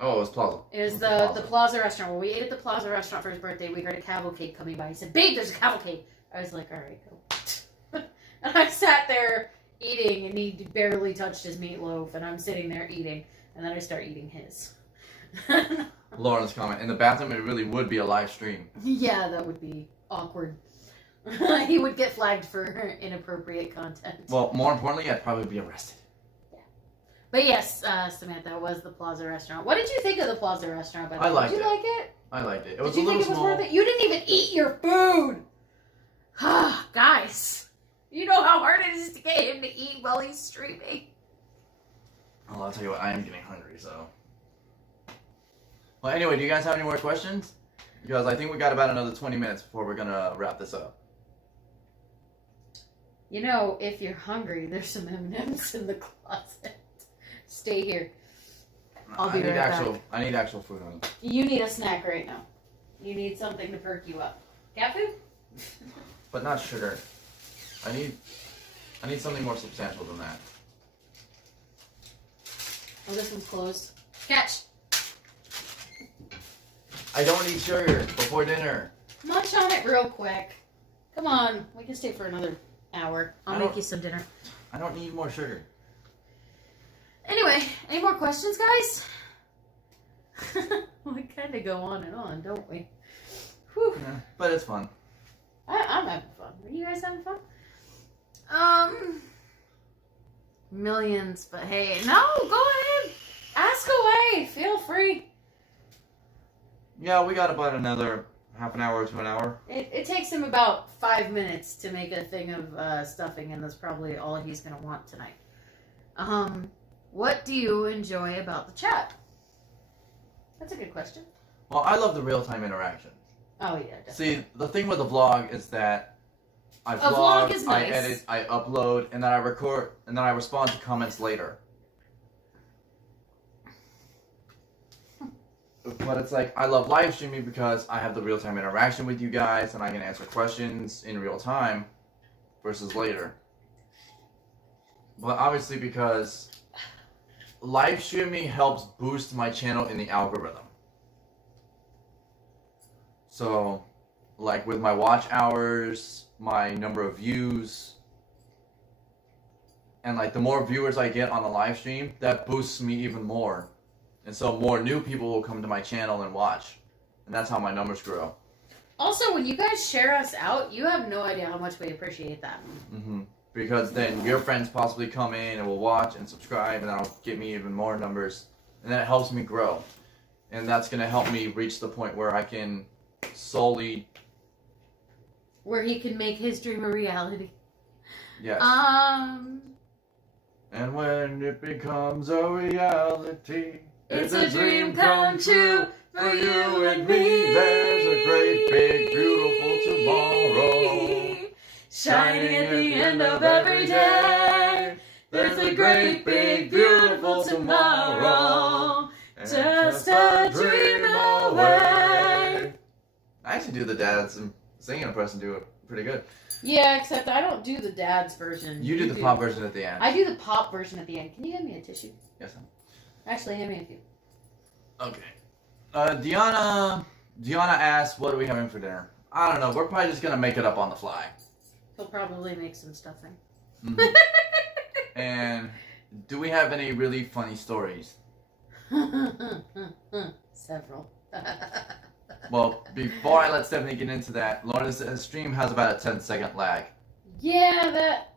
Oh, it was Plaza. It was the Plaza restaurant. When we ate at the Plaza restaurant for his birthday, we heard a cavalcade coming by. He said, "Babe, there's a cavalcade." I was like, "All right, go." And I sat there eating, and he barely touched his meatloaf, and I'm sitting there eating, and then I start eating his. Lauren's comment, in the bathroom, it really would be a live stream. Yeah, that would be awkward. He would get flagged for inappropriate content. Well, more importantly, I'd probably be arrested. Yeah. But yes, Samantha, was the Plaza restaurant. What did you think of the Plaza restaurant? By the way? I liked it. Did you like it? I liked it. It Did was you a little think it was small. worth it? You didn't even eat your food! Guys, you know how hard it is to get him to eat while he's streaming. Well, I'll tell you what, I am getting hungry, so... Well, anyway, do you guys have any more questions? Because I think we got about another 20 minutes before we're going to wrap this up. You know, if you're hungry, there's some M&Ms in the closet. Stay here. I'll be right back. I need actual food, honey. You need a snack right now. You need something to perk you up. Cat food? But not sugar. I need something more substantial than that. Oh, this one's closed. Catch! I don't eat sugar before dinner. Munch on it real quick. Come on. We can stay for another hour. I'll make you some dinner. I don't need more sugar. Anyway, any more questions, guys? We kind of go on and on, don't we? Whew. Yeah, but it's fun. I'm having fun. Are you guys having fun? Millions, but hey, no, go ahead. Ask away. Feel free. Yeah, we got about another half an hour to an hour. It takes him about 5 minutes to make a thing of stuffing, and that's probably all he's going to want tonight. What do you enjoy about the chat? That's a good question. Well, I love the real-time interaction. Oh, yeah, definitely. See, the thing with the vlog is that I vlog is nice. I edit, I upload, and then I record, and then I respond to comments later. But it's like, I love live streaming because I have the real-time interaction with you guys, and I can answer questions in real time versus later. But obviously because live streaming helps boost my channel in the algorithm. So, like with my watch hours, my number of views, and like the more viewers I get on the live stream, that boosts me even more. And so more new people will come to my channel and watch. And that's how my numbers grow. Also, when you guys share us out, you have no idea how much we appreciate that. Mm-hmm. Because then your friends possibly come in and will watch and subscribe, and that'll get me even more numbers. And then it helps me grow. And that's going to help me reach the point where I can solely... Where he can make his dream a reality. Yes. And when it becomes a reality... It's a dream come true for you and me. There's a great, big, beautiful tomorrow. Shining at the end of every day. There's a great, big, beautiful tomorrow. Just a dream away. I actually do the dad's singing impression, do it pretty good. Yeah, except I don't do the dad's version. You do the pop version at the end. I do the pop version at the end. Can you hand me a tissue? Yes, ma'am. Actually, hand me a few. Okay. Deanna asked, what are we having for dinner? I don't know. We're probably just going to make it up on the fly. He'll probably make some stuffing. Mm-hmm. And do we have any really funny stories? Several. Well, before I let Stephanie get into that, Lorna's stream has about a 10-second lag. Yeah, that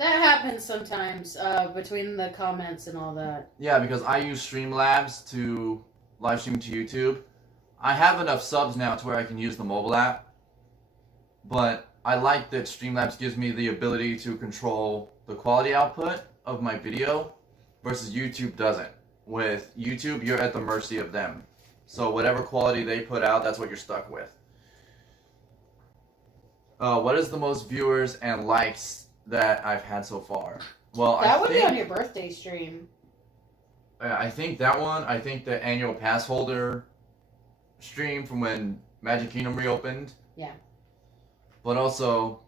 happens sometimes between the comments and all that. Yeah, because I use Streamlabs to live stream to YouTube. I have enough subs now to where I can use the mobile app, but I like that Streamlabs gives me the ability to control the quality output of my video versus YouTube doesn't. With YouTube, you're at the mercy of them. So whatever quality they put out, that's what you're stuck with. What is the most viewers and likes that I've had so far? Well, That would be on your birthday stream. I think that one. I think the annual pass holder stream from when Magic Kingdom reopened. Yeah. But also,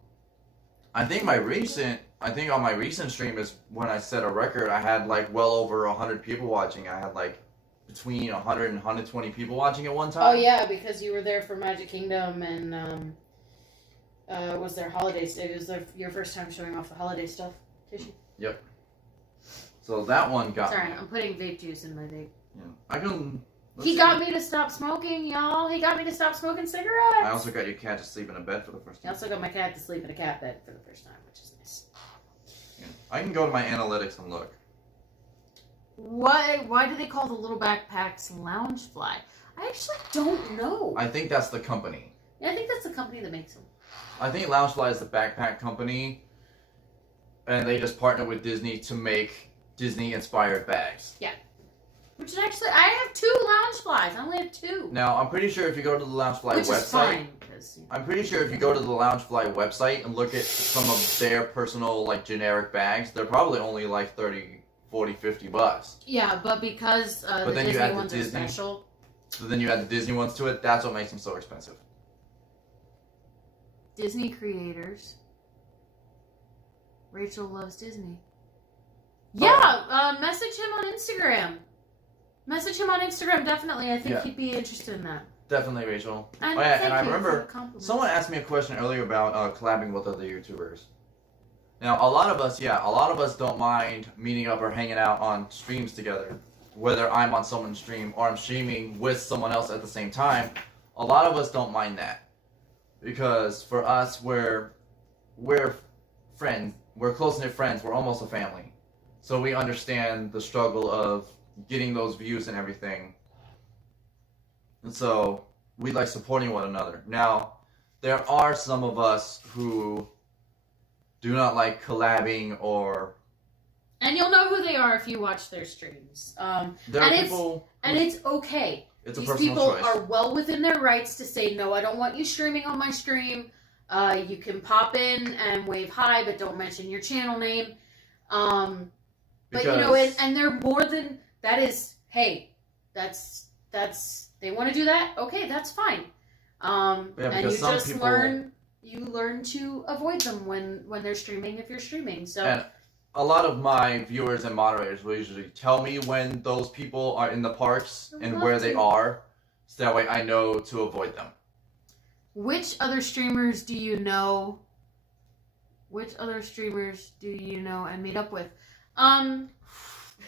I think on my recent stream is when I set a record. I had like well over 100 people watching. I had like between 100 and 120 people watching at one time. Oh yeah, because you were there for Magic Kingdom and was there holidays? It was your first time showing off the holiday stuff, Tishy. Yep. So that one got Sorry, me. I'm putting vape juice in my vape. Yeah. I can. He got me to stop smoking, y'all. He got me to stop smoking cigarettes. I also got your cat to sleep in a bed for the first I time. also got my cat to sleep in a cat bed for the first time, which is nice. Yeah. I can go to my analytics and look. Why do they call the little backpacks Loungefly? I actually don't know. I think that's the company. Yeah, I think that's the company that makes them. I think Loungefly is the backpack company, and they just partner with Disney to make Disney-inspired bags. Which is actually, I have 2 Loungeflies. I only have 2. Now, I'm pretty sure if you go to the Loungefly Which website, is fine. Because, I'm pretty sure if you go to the Loungefly website and look at some of their personal, like, generic bags, they're probably only like 30, 40, 50 bucks. yeah, but because the then you Disney add the ones are Disney. special. So then you add the Disney ones to it, that's what makes them so expensive. Disney creators. Rachel loves Disney. Yeah, message him on Instagram. Message him on Instagram, definitely. I think Yeah. he'd be interested in that. Definitely, Rachel. And Oh, yeah, thank and I you for remember the compliment. Someone asked me a question earlier about collabing with other YouTubers. Now, a lot of us don't mind meeting up or hanging out on streams together. Whether I'm on someone's stream or I'm streaming with someone else at the same time, a lot of us don't mind that. Because for us, we're friends. We're close-knit friends. We're almost a family. So we understand the struggle of getting those views and everything. And so we like supporting one another. Now, there are some of us who do not like collabing or... And you'll know who they are if you watch their streams. There are people... And it's okay. It's a These personal people choice. are well within their rights to say, no, I don't want you streaming on my stream. You can pop in and wave hi, but don't mention your channel name. But, you know, and they're more than... That is, hey, that's they want to do that? Okay, that's fine. And you just learn to avoid them when they're streaming if you're streaming. So And a lot of my viewers and moderators will usually tell me when those people are in the parks and where they are, so that way I know to avoid them. which other streamers do you know? Which other streamers do you know and meet up with?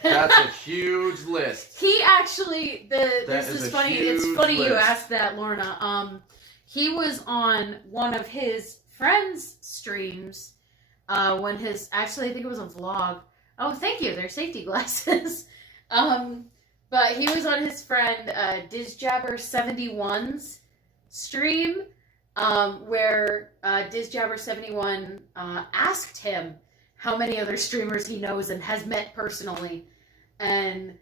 That's a huge list. He actually, That this is is a funny. It's huge funny you list. asked that, Lorna. He was on one of his friends' streams when actually I think it was a vlog. Oh, thank you. They're safety glasses. But he was on his friend DizJabber71's stream, where DizJabber71 asked him how many other streamers he knows and has met personally. And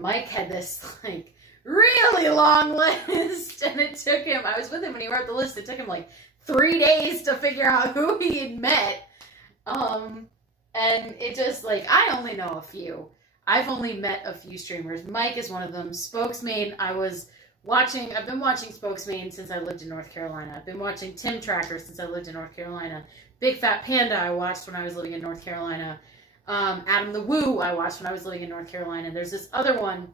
Mike had this, like, really long list. And it took him, I was with him when he wrote the list, it took him, like, 3 days to figure out who he had met. And it just, like, I only know a few. I've only met a few streamers. Mike is one of them. Spokesman, I've been watching Spokesman since I lived in North Carolina. I've been watching Tim Tracker since I lived in North Carolina. Big Fat Panda I watched when I was living in North Carolina. Adam the Woo I watched when I was living in North Carolina. There's this other one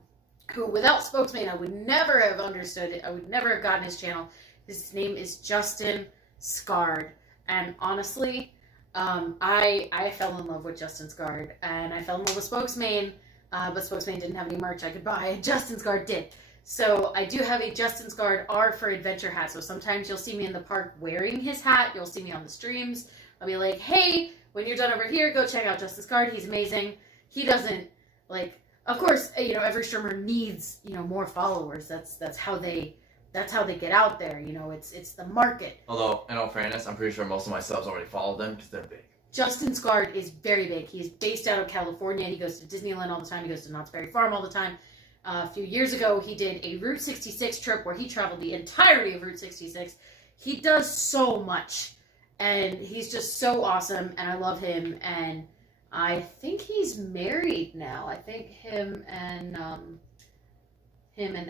who, without Spokesman, I would never have understood it. I would never have gotten his channel. His name is Justin Scarred. And honestly, I fell in love with Justin's Guard, and I fell in love with Spokesman, but Spokesman didn't have any merch I could buy, and Justin's Guard did. So I do have a Justin's Guard R for Adventure hat. So sometimes you'll see me in the park wearing his hat. You'll see me on the streams. I'll be like, hey, when you're done over here, go check out Justin's Guard. He's amazing. He doesn't, like, of course, you know, every streamer needs, you know, more followers. That's how they get out there. You know, it's the market. Although, in all fairness, I'm pretty sure most of my subs already follow them because they're big. Justin's Guard is very big. He's based out of California. He goes to Disneyland all the time. He goes to Knott's Berry Farm all the time. A few years ago, he did a Route 66 trip where he traveled the entirety of Route 66. He does so much, and he's just so awesome, and I love him, and I think he's married now. I think him and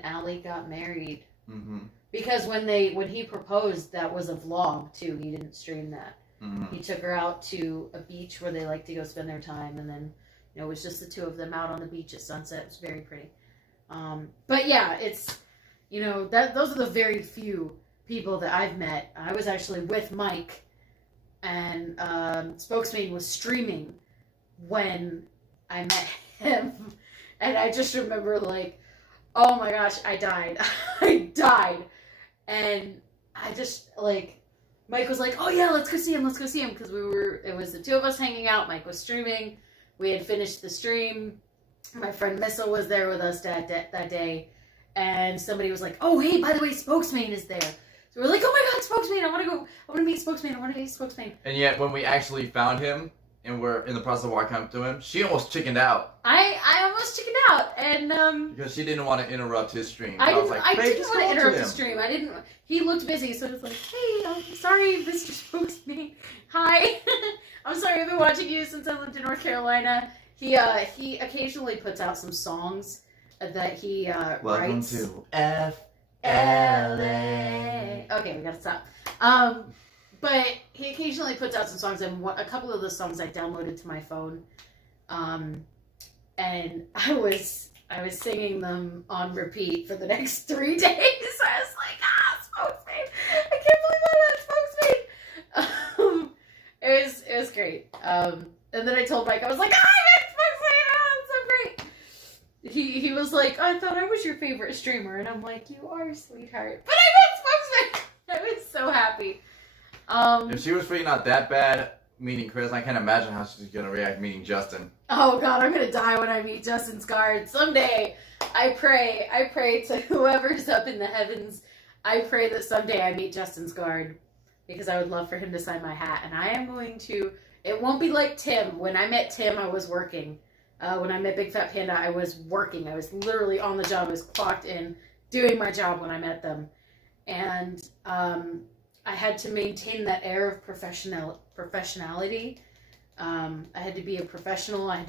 Allie got married. Mm-hmm. Because when he proposed, that was a vlog, too. He didn't stream that. Mm-hmm. He took her out to a beach where they like to go spend their time, and then, you know, it was just the two of them out on the beach at sunset. It was very pretty. But yeah, it's, you know, those are the very few people that I've met. I was actually with Mike, and Spokesman was streaming when I met him, and I just remember, like, oh my gosh, I died. I died. And I just, like, Mike was like, oh yeah, let's go see him, because it was the two of us hanging out. Mike was streaming. We had finished the stream. My friend Missile was there with us that day, and somebody was like, oh, hey, by the way, Spokesman is there. So we're like, oh my god, Spokesman, I want to meet Spokesman. And yet, when we actually found him, and we're in the process of walking up to him, she almost chickened out. I almost chickened out, and because she didn't want to interrupt his stream. I was like, didn't want to interrupt his stream. He looked busy, so I was like, hey, I'm sorry, Mr. Spokesman. Hi. I'm sorry, I've been watching you since I lived in North Carolina. He occasionally puts out some songs that he Welcome writes. to FLA. Okay, we gotta stop. But he occasionally puts out some songs, and a couple of the songs I downloaded to my phone, and I was singing them on repeat for the next 3 days. I was like, Spokesman! I can't believe I met Spokesman. It was great. And then I told Mike, I was like, I met Spokesman! Oh, it's so great. He was like, I thought I was your favorite streamer, and I'm like, you are, sweetheart. But I met Spokesman! I was so happy. If she was freaking out that bad meeting Chris, I can't imagine how she's gonna react meeting Justin. Oh god, I'm gonna die when I meet Justin's Guard. Someday, I pray to whoever's up in the heavens. I pray that someday I meet Justin's Guard, because I would love for him to sign my hat. And I am going to, it won't be like Tim. When I met Tim, I was working. When I met Big Fat Panda, I was working. I was literally on the job. I was clocked in, doing my job when I met them. And, I had to maintain that air of professionality. I had to be a professional. I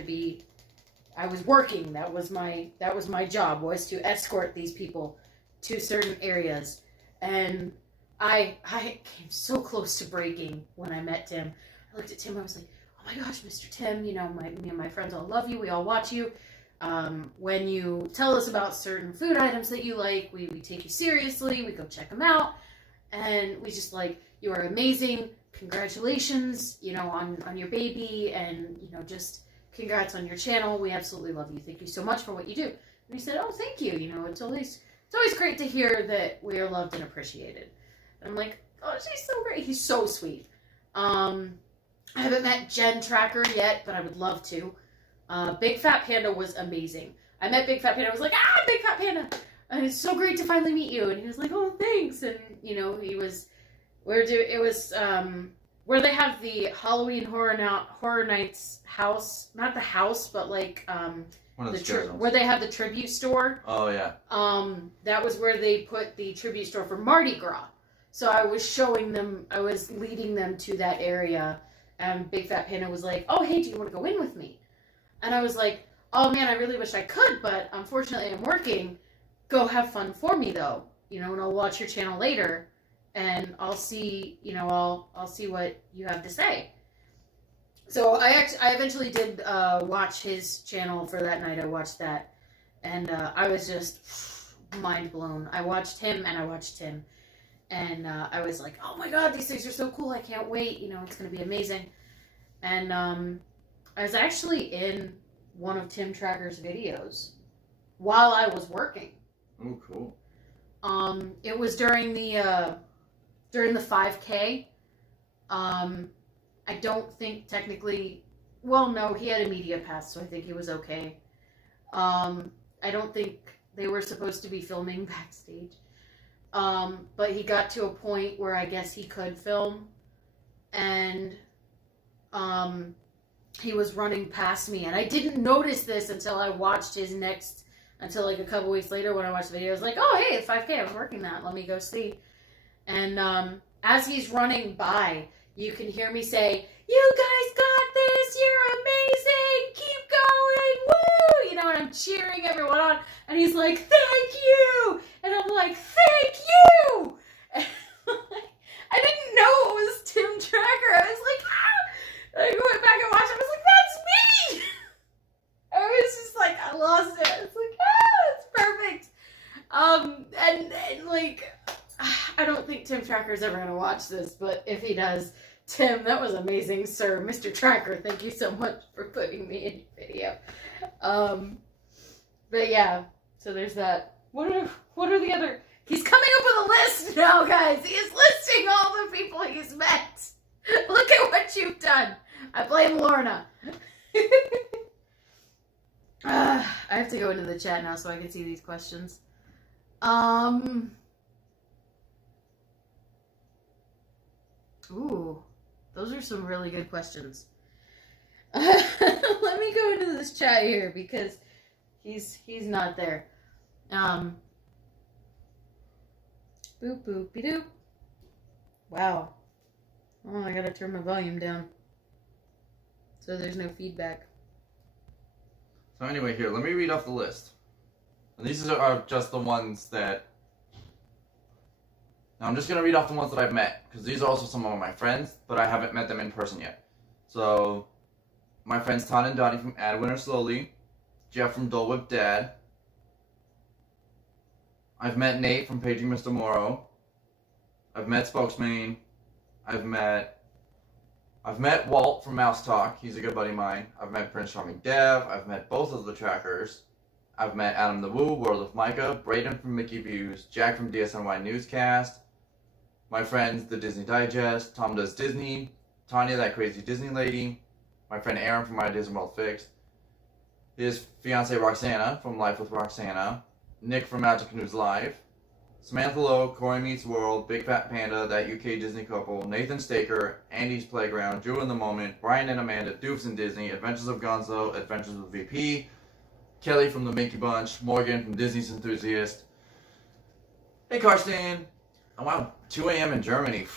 was working. That was my job, was to escort these people to certain areas. And I came so close to breaking when I met Tim. I looked at Tim. I was like, oh my gosh, Mr. Tim, you know, me and my friends all love you. We all watch you. When you tell us about certain food items that you like, we take you seriously. We go check them out. And we just like, you are amazing. Congratulations, you know, on your baby, and, you know, just congrats on your channel. We absolutely love you. Thank you so much for what you do. And he said, oh, thank you. You know, it's always great to hear that we are loved and appreciated. And I'm like, oh, she's so great. He's so sweet. I haven't met Jen Tracker yet, but I would love to. Big Fat Panda was amazing. I met Big Fat Panda. I was like, Big Fat Panda. And it's so great to finally meet you. And he was like, oh, thanks. And, you know, where they have the Halloween Horror Nights house, not the house, but like, One of the where they have the tribute store. Oh, yeah. That was where they put the tribute store for Mardi Gras. So I was leading them to that area. And Big Fat Panda was like, oh, hey, do you want to go in with me? And I was like, oh man, I really wish I could, but unfortunately I'm working. Go have fun for me though, you know, and I'll watch your channel later, and I'll see, you know, I'll see what you have to say. So I eventually did watch his channel for that night. I watched that, and I was just mind blown. I watched him and I watched Tim, and I was like, oh my god, these things are so cool. I can't wait. You know, it's gonna be amazing. And I was actually in one of Tim Tracker's videos while I was working. Oh, cool. It was during the 5K. I don't think technically. Well, no, he had a media pass, so I think he was okay. I don't think they were supposed to be filming backstage. But he got to a point where I guess he could film, and he was running past me, and I didn't notice this until I watched until like a couple weeks later when I watched the video. I was like, oh, hey, it's 5K, I was working that, let me go see. And as he's running by, you can hear me say, you guys got this, you're amazing, keep going, woo! You know, and I'm cheering everyone on, and he's like, thank you! And I'm like, thank you! And I didn't know it was Tim Tracker. I was like, ah! And I went back and watched it. I was like, that's me! I was just like, I lost it. It's like, it's perfect. And like, I don't think Tim Tracker's ever going to watch this, but if he does, Tim, that was amazing, sir. Mr. Tracker, thank you so much for putting me in your video. But yeah, so there's that. What are the other... He's coming up with a list now, guys. He is listing all the people he's met. Look at what you've done. I blame Lorna. I have to go into the chat now so I can see these questions. Ooh, those are some really good questions. Let me go into this chat here because he's not there. Boop boopy doop. Wow. Oh, I gotta turn my volume down so there's no feedback. So anyway, here, let me read off the list. And these are just the ones that... Now, I'm just going to read off the ones that I've met, because these are also some of my friends, but I haven't met them in person yet. So, my friends Todd and Donnie from Add Winner Slowly, Jeff from Dole Whip Dad. I've met Nate from Paging Mr. Morrow. I've met Spokesman. I've met Walt from Mouse Talk. He's a good buddy of mine. I've met Prince Charming Dev. I've met both of the trackers. I've met Adam the Woo, World of Micah, Brayden from Mickey Views, Jack from DSNY Newscast, my friends, The Disney Digest, Tom Does Disney, Tanya, That Crazy Disney Lady, my friend Aaron from My Disney World Fixed, his fiancee Roxana from Life with Roxana, Nick from Magic News Live, Samantha Lowe, Corey Meets World, Big Fat Panda, That UK Disney Couple, Nathan Staker, Andy's Playground, Drew in the Moment, Brian and Amanda, Doofs and Disney, Adventures of Gonzo, Adventures with VP, Kelly from the Minky Bunch, Morgan from Disney's Enthusiast. Hey Karsten! Oh wow, 2 a.m. in Germany.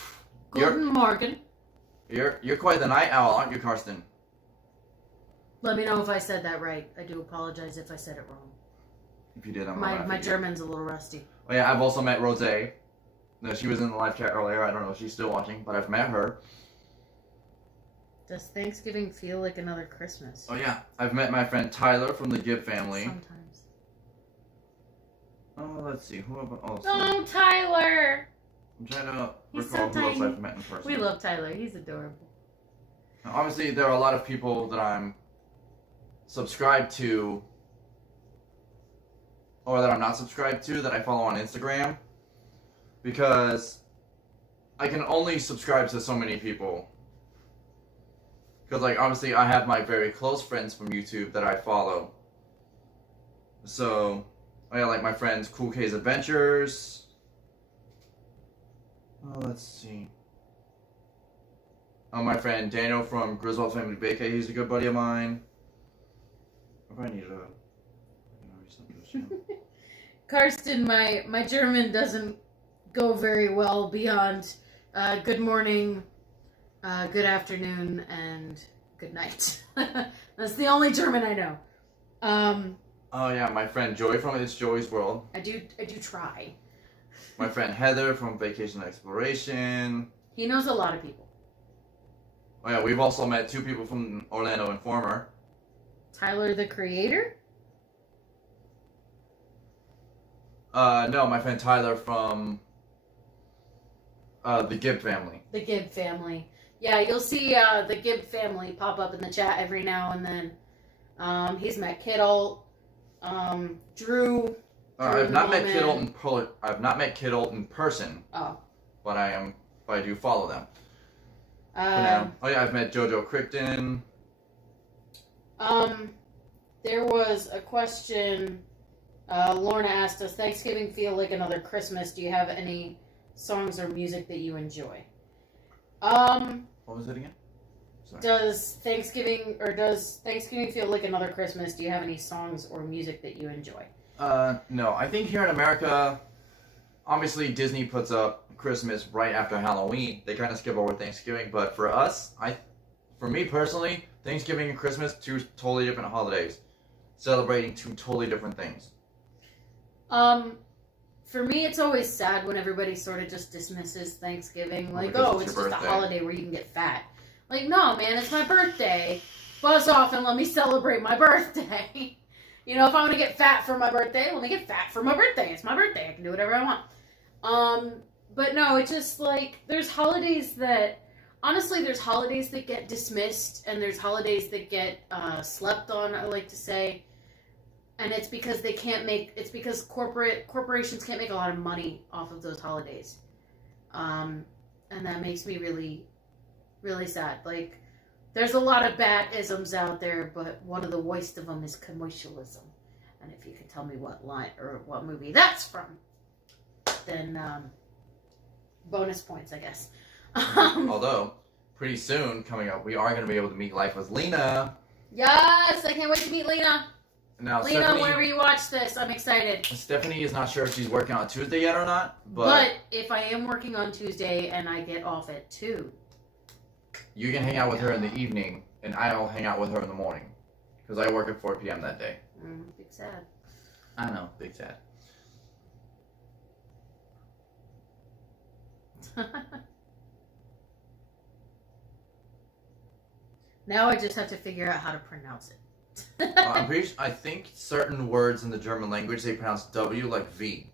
Guten Morgen. You're quite the night owl, aren't you, Karsten? Let me know if I said that right. I do apologize if I said it wrong. If you did, I'm my German's a little rusty. Oh yeah, I've also met Rose. No, she was in the live chat earlier. I don't know if she's still watching, but I've met her. Does Thanksgiving feel like another Christmas? Oh yeah, I've met my friend Tyler from the Gibb family. Sometimes. Oh, let's see. Who have, Oh, Tyler! I'm trying to He's recall so who else tiny. I've met in person. We love Tyler. He's adorable. Now, obviously, there are a lot of people that I'm subscribed to, or that I'm not subscribed to, that I follow on Instagram, because I can only subscribe to so many people. Because, like, obviously, I have my very close friends from YouTube that I follow. So, oh yeah, like my friends Cool K's Adventures. Oh, let's see. Oh, my friend Daniel from Griswold Family Baker, he's a good buddy of mine. I probably need to... Karsten, my German doesn't go very well beyond good morning, good afternoon, and good night. That's the only German I know. Oh yeah, my friend Joy from It's Joey's World. I do try. My friend Heather from Vacation Exploration. He knows a lot of people. Oh yeah, we've also met 2 people from Orlando Informer. Tyler the Creator? No, my friend Tyler from the Gibb family. The Gibb family. Yeah, you'll see the Gibb family pop up in the chat every now and then. He's met Kittle, Drew. I've not met Kittle I've not met Kittle in person. Oh. But I do follow them. I've met JoJo Crichton. There was a question. Lorna asked us, Thanksgiving feel like another Christmas? Do you have any songs or music that you enjoy? What was it again? Sorry. Does Thanksgiving feel like another Christmas? Do you have any songs or music that you enjoy? No. I think here in America, obviously Disney puts up Christmas right after Halloween. They kind of skip over Thanksgiving, but for us, for me personally, Thanksgiving and Christmas, two totally different holidays, celebrating two totally different things. For me, it's always sad when everybody sort of just dismisses Thanksgiving, like, because it's it's just your a birthday. holiday where you can get fat. Like, no, man, it's my birthday. Buzz off and let me celebrate my birthday. You know, if I want to get fat for my birthday, let me get fat for my birthday. It's my birthday. I can do whatever I want. But no, it's just like, there's holidays that get dismissed, and there's holidays that get slept on, I like to say. And it's because corporations can't make a lot of money off of those holidays. And that makes me really, really sad. Like, there's a lot of bad isms out there, but one of the worst of them is commercialism. And if you can tell me what line or what movie that's from, then bonus points, I guess. Although, pretty soon, coming up, we are going to be able to meet Life with Lena. Yes, I can't wait to meet Lena. Now, Lena, whenever you watch this, I'm excited. Stephanie is not sure if she's working on Tuesday yet or not, but if I am working on Tuesday and I get off at 2, you can hang out with her in the evening, and I'll hang out with her in the morning, because I work at 4 p.m. that day. Big sad. I know, big sad. Now I just have to figure out how to pronounce it. I think certain words in the German language, they pronounce W like V.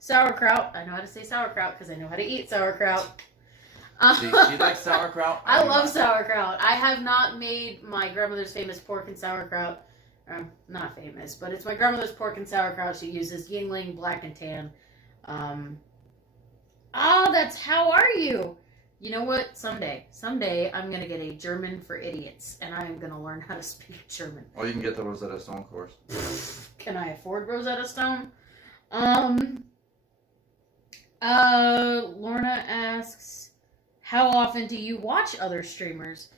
Sauerkraut. I know how to say sauerkraut because I know how to eat sauerkraut. She likes sauerkraut. I love sauerkraut. I have not made my grandmother's famous pork and sauerkraut. Not famous, but it's my grandmother's pork and sauerkraut. She uses Yingling Black and Tan. That's How Are You? You know what? Someday I'm going to get a German for idiots, and I am going to learn how to speak German. Or you can get the Rosetta Stone course. Can I afford Rosetta Stone? Lorna asks, how often do you watch other streamers?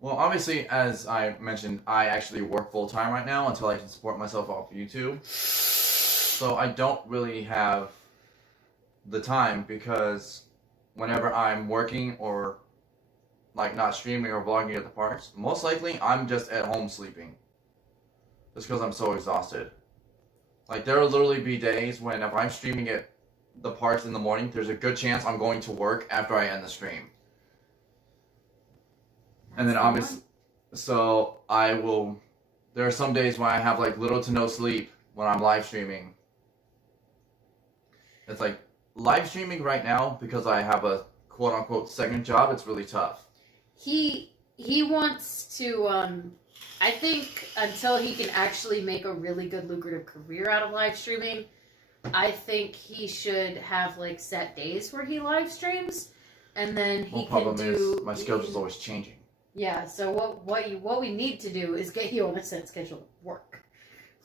Well, obviously, as I mentioned, I actually work full-time right now until I can support myself off YouTube. So I don't really have the time, because whenever I'm working or like not streaming or vlogging at the parks, most likely I'm just at home sleeping. Just because I'm so exhausted. Like, there will literally be days when if I'm streaming at the parks in the morning, there's a good chance I'm going to work after I end the stream. And then obviously, so there are some days when I have like little to no sleep when I'm live streaming. It's like, live streaming right now, because I have a quote-unquote second job, it's really tough. He wants to, I think until he can actually make a really good lucrative career out of live streaming, I think he should have like set days where he live streams, and then he can do... my schedule's always changing. Yeah, so what we need to do is get you on a set schedule of work,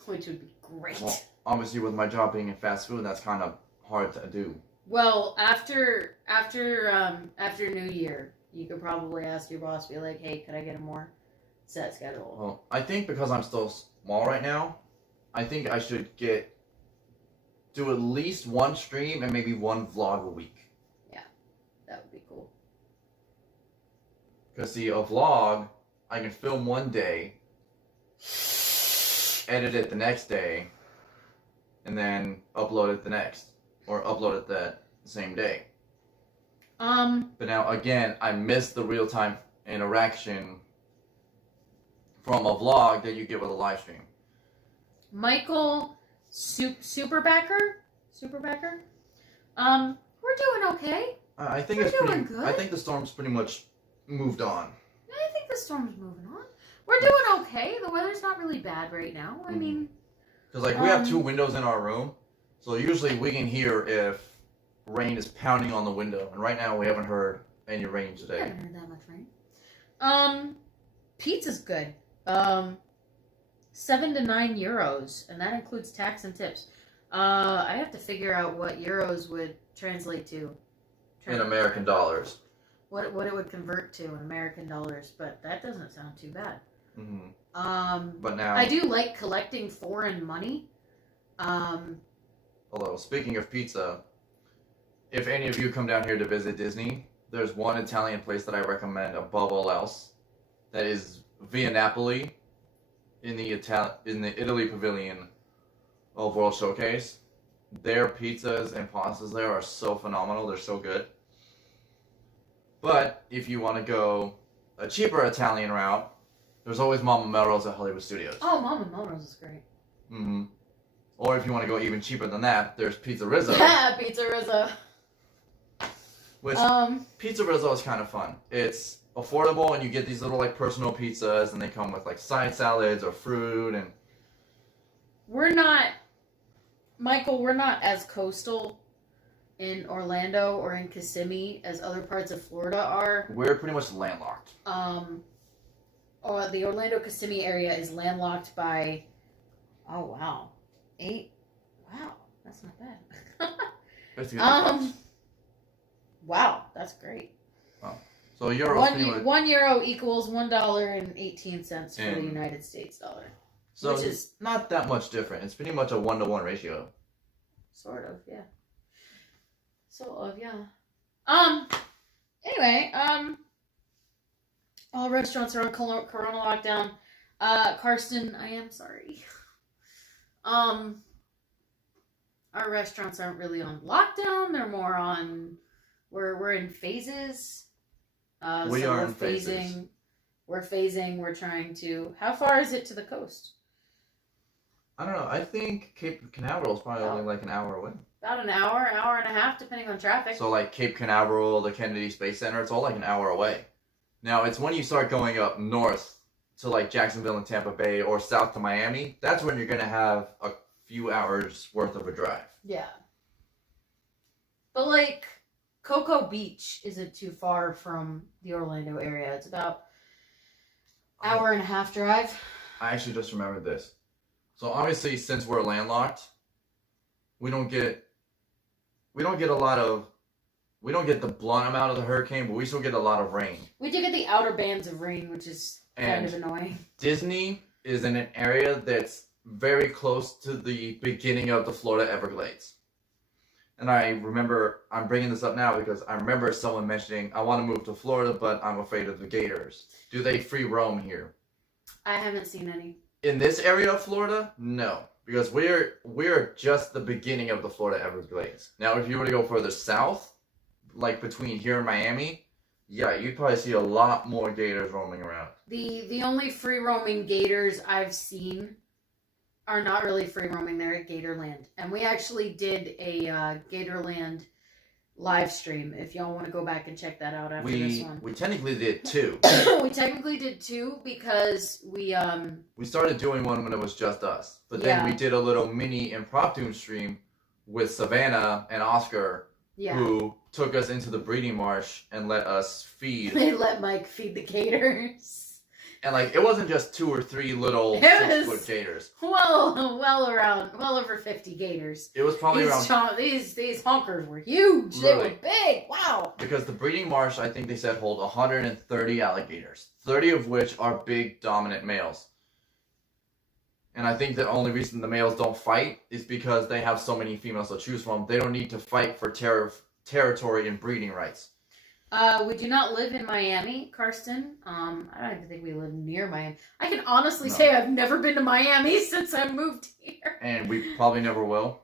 which would be great. Well, obviously with my job being in fast food, that's kind of hard to do. Well, after New Year, you could probably ask your boss, be like, hey, could I get a more set schedule? Well, I think because I'm still small right now, I think I should do at least one stream and maybe one vlog a week. Yeah, that would be cool. Because see, a vlog, I can film one day, edit it the next day, and then upload it the next. Or upload it that same day. But now, again, I miss the real-time interaction from a vlog that you get with a live stream. Michael Superbacker? We're doing okay. I think We're it's pretty. doing good. I think the storm's pretty much moved on. I think the storm's moving on. We're doing okay. The weather's not really bad right now. I mean, because like we have 2 windows in our room, so usually we can hear if rain is pounding on the window. And right now we haven't heard any rain I today. haven't heard that much rain. Pizza's good. 7 to 9 euros, and that includes tax and tips. I have to figure out what euros would translate to In American dollars. What it would convert to in American dollars, but that doesn't sound too bad. Mm-hmm. But now, I do like collecting foreign money. although speaking of pizza, if any of you come down here to visit Disney, there's one Italian place that I recommend above all else. That is Via Napoli, in the Italy Pavilion of World Showcase. Their pizzas and pastas there are so phenomenal. They're so good. But if you want to go a cheaper Italian route, there's always Mama Melrose at Hollywood Studios. Oh, Mama Melrose is great. Mm-hmm. Or if you want to go even cheaper than that, there's Pizza Rizzo. Yeah, Pizza Rizzo. Which Pizza Rizzo is kind of fun. It's affordable, and you get these little like personal pizzas, and they come with like side salads or fruit. And we're not as coastal in Orlando or in Kissimmee as other parts of Florida are. We're pretty much landlocked. Or the Orlando Kissimmee area is landlocked by, oh wow, 8. Wow, that's not bad. Wow, that's great. Wow. So euros. One euro equals $1.18 for the United States dollar. So which is not that much different. It's pretty much a 1-to-1 ratio. Sort of, yeah. Anyway, all restaurants are on Corona lockdown. Karsten, I am sorry. Our restaurants aren't really on lockdown. They're more on. We're in phases. We are in phases. We're phasing. We're trying to. How far is it to the coast? I don't know. I think Cape Canaveral is probably only like an hour away. About an hour and a half, depending on traffic. So like Cape Canaveral, the Kennedy Space Center, it's all like an hour away. Now it's when you start going up north to like Jacksonville and Tampa Bay or south to Miami, that's when you're going to have a few hours worth of a drive. Yeah. But like Cocoa Beach isn't too far from the Orlando area. It's about hour and a half drive. I actually just remembered this. So obviously, since we're landlocked, we don't get the blunt amount of the hurricane, but we still get a lot of rain. We do get the outer bands of rain, which is kind of annoying. Disney is in an area that's very close to the beginning of the Florida Everglades. And I'm bringing this up now because I remember someone mentioning, I want to move to Florida, but I'm afraid of the gators. Do they free roam here? I haven't seen any. In this area of Florida, no. Because we're just the beginning of the Florida Everglades. Now, if you were to go further south, like between here and Miami, yeah, you'd probably see a lot more gators roaming around. The only free roaming gators I've seen are not really free roaming there at Gatorland. And we actually did a Gatorland live stream, if y'all want to go back and check that out after this one. We technically did 2. We technically did 2 because we started doing one when it was just us. But then we did a little mini impromptu stream with Savannah and Oscar, who took us into the breeding marsh and let us feed. They let Mike feed the gators. And like it wasn't just 2 or 3 little 6-foot gators. Well over 50 gators. It was probably around. These honkers were huge. Really? They were big. Wow. Because the breeding marsh, I think they said, hold 130 alligators, 30 of which are big dominant males. And I think the only reason the males don't fight is because they have so many females to choose from. They don't need to fight for territory and breeding rights. We do not live in Miami, Karsten. I don't even think we live near Miami. I can honestly say I've never been to Miami since I moved here. And we probably never will.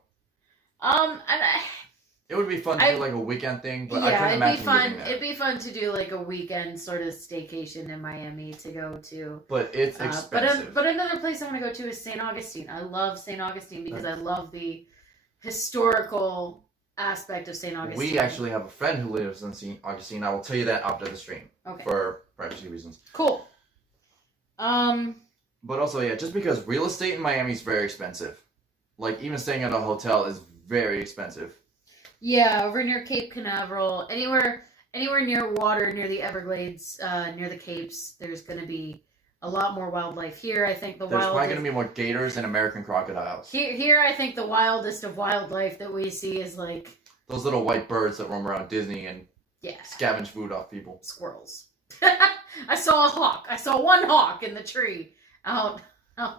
It would be fun to do like a weekend thing, but I couldn't imagine living there. It'd be fun to do like a weekend sort of staycation in Miami to go to. But it's expensive. But another place I want to go to is St. Augustine. I love St. Augustine because I love the historical aspect of St. Augustine. We actually have a friend who lives in St. Augustine. I will tell you that after the stream. Okay. For privacy reasons. Cool. But also, yeah, just because real estate in Miami is very expensive. Like, even staying at a hotel is very expensive. Yeah, over near Cape Canaveral, anywhere near water, near the Everglades, near the Capes, there's going to be a lot more wildlife. Here, I think There's probably going to be more gators and American crocodiles. Here, I think the wildest of wildlife that we see is like those little white birds that roam around Disney and yeah, scavenge food off people. Squirrels. I saw a hawk. I saw one hawk in the tree out on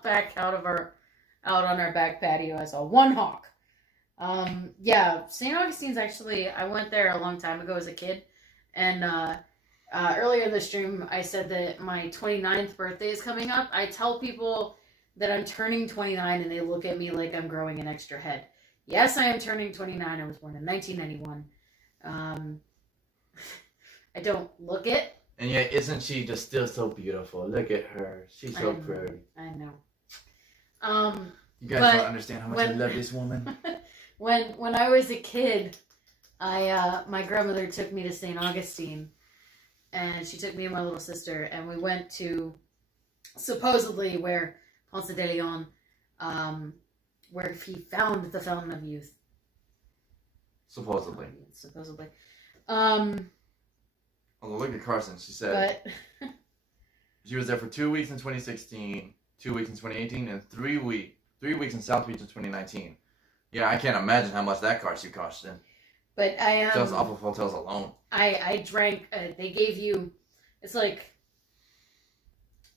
our back patio. I saw one hawk. Yeah, St. Augustine's actually, I went there a long time ago as a kid, and earlier in the stream I said that my 29th birthday is coming up. I tell people that I'm turning 29 and they look at me like I'm growing an extra head. Yes, I am turning 29. I was born in 1991. I don't look it. And yet, isn't she just still so beautiful? Look at her. She's so pretty. I know. You guys don't understand how much I love this woman. When I was a kid, my grandmother took me to St. Augustine, and she took me and my little sister, and we went to supposedly where Ponce de Leon, where he found the Fountain of Youth. Supposedly. Oh, look at Carson. She said she was there for 2 weeks in 2016, 2 weeks in 2018, and 3 weeks in South Beach in 2019. Yeah, I can't imagine how much that cost you, Carson. But just off of hotels alone. I drank. They gave you. It's like.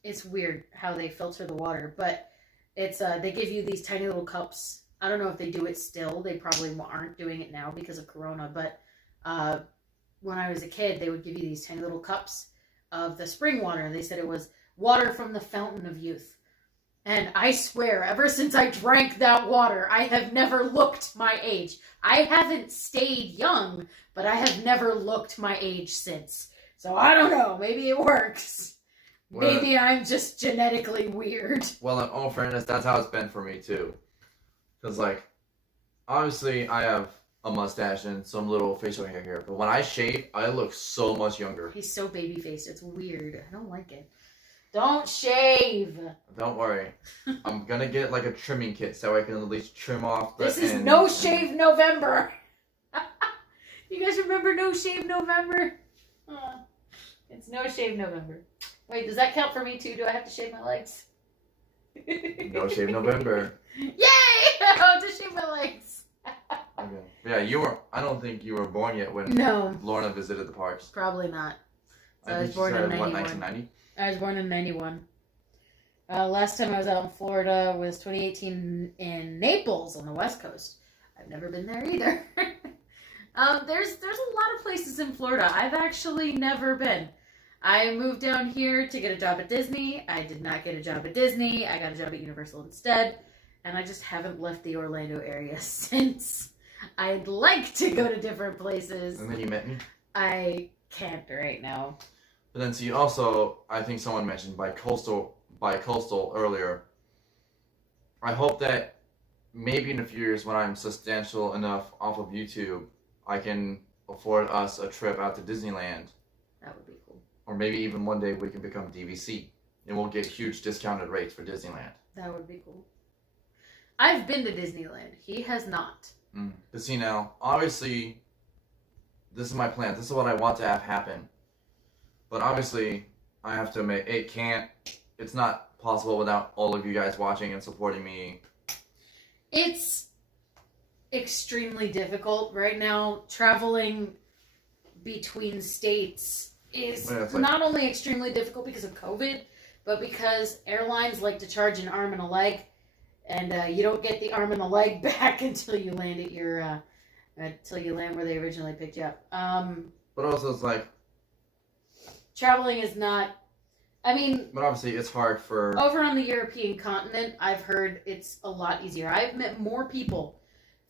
It's weird how they filter the water, but it's they give you these tiny little cups. I don't know if they do it still. They probably aren't doing it now because of Corona, but when I was a kid, they would give you these tiny little cups of the spring water. They said it was water from the Fountain of Youth. And I swear, ever since I drank that water, I have never looked my age. I haven't stayed young, but I have never looked my age since. So I don't know. Maybe it works. Well, maybe I'm just genetically weird. Well, in all fairness, that's how it's been for me, too. Because, like, obviously, I have a mustache and some little facial hair here. But when I shave, I look so much younger. He's so baby-faced. It's weird. I don't like it. Don't shave. Don't worry. I'm going to get, like, a trimming kit so I can at least trim off the This is ends. No Shave November. You guys remember No Shave November? It's No Shave November. Wait, does that count for me, too? Do I have to shave my legs? No Shave November. Yay! I have to shave my legs. Okay. Yeah, I don't think you were born yet when Lorna visited the parks. Probably not. So I was born in 91. What, 1990? I was born in 91. Last time I was out in Florida was 2018 in Naples on the West Coast. I've never been there either. There's a lot of places in Florida I've actually never been. I moved down here to get a job at Disney. I did not get a job at Disney. I got a job at Universal instead. And I just haven't left the Orlando area since. I'd like to go to different places. And then you met me? I can't right now. But then see, also, I think someone mentioned bi-coastal earlier. I hope that maybe in a few years when I'm substantial enough off of YouTube, I can afford us a trip out to Disneyland. That would be cool. Or maybe even one day we can become DVC. And we'll get huge discounted rates for Disneyland. That would be cool. I've been to Disneyland. He has not. But see now, obviously, this is my plan. This is what I want to have happen. But obviously, I have to admit, it's not possible without all of you guys watching and supporting me. It's extremely difficult right now. Traveling between states is not only extremely difficult because of COVID, but because airlines like to charge an arm and a leg, and you don't get the arm and the leg back until you land at your where they originally picked you up. But also, it's like traveling is not. I mean, but obviously, it's hard for over on the European continent. I've heard it's a lot easier. I've met more people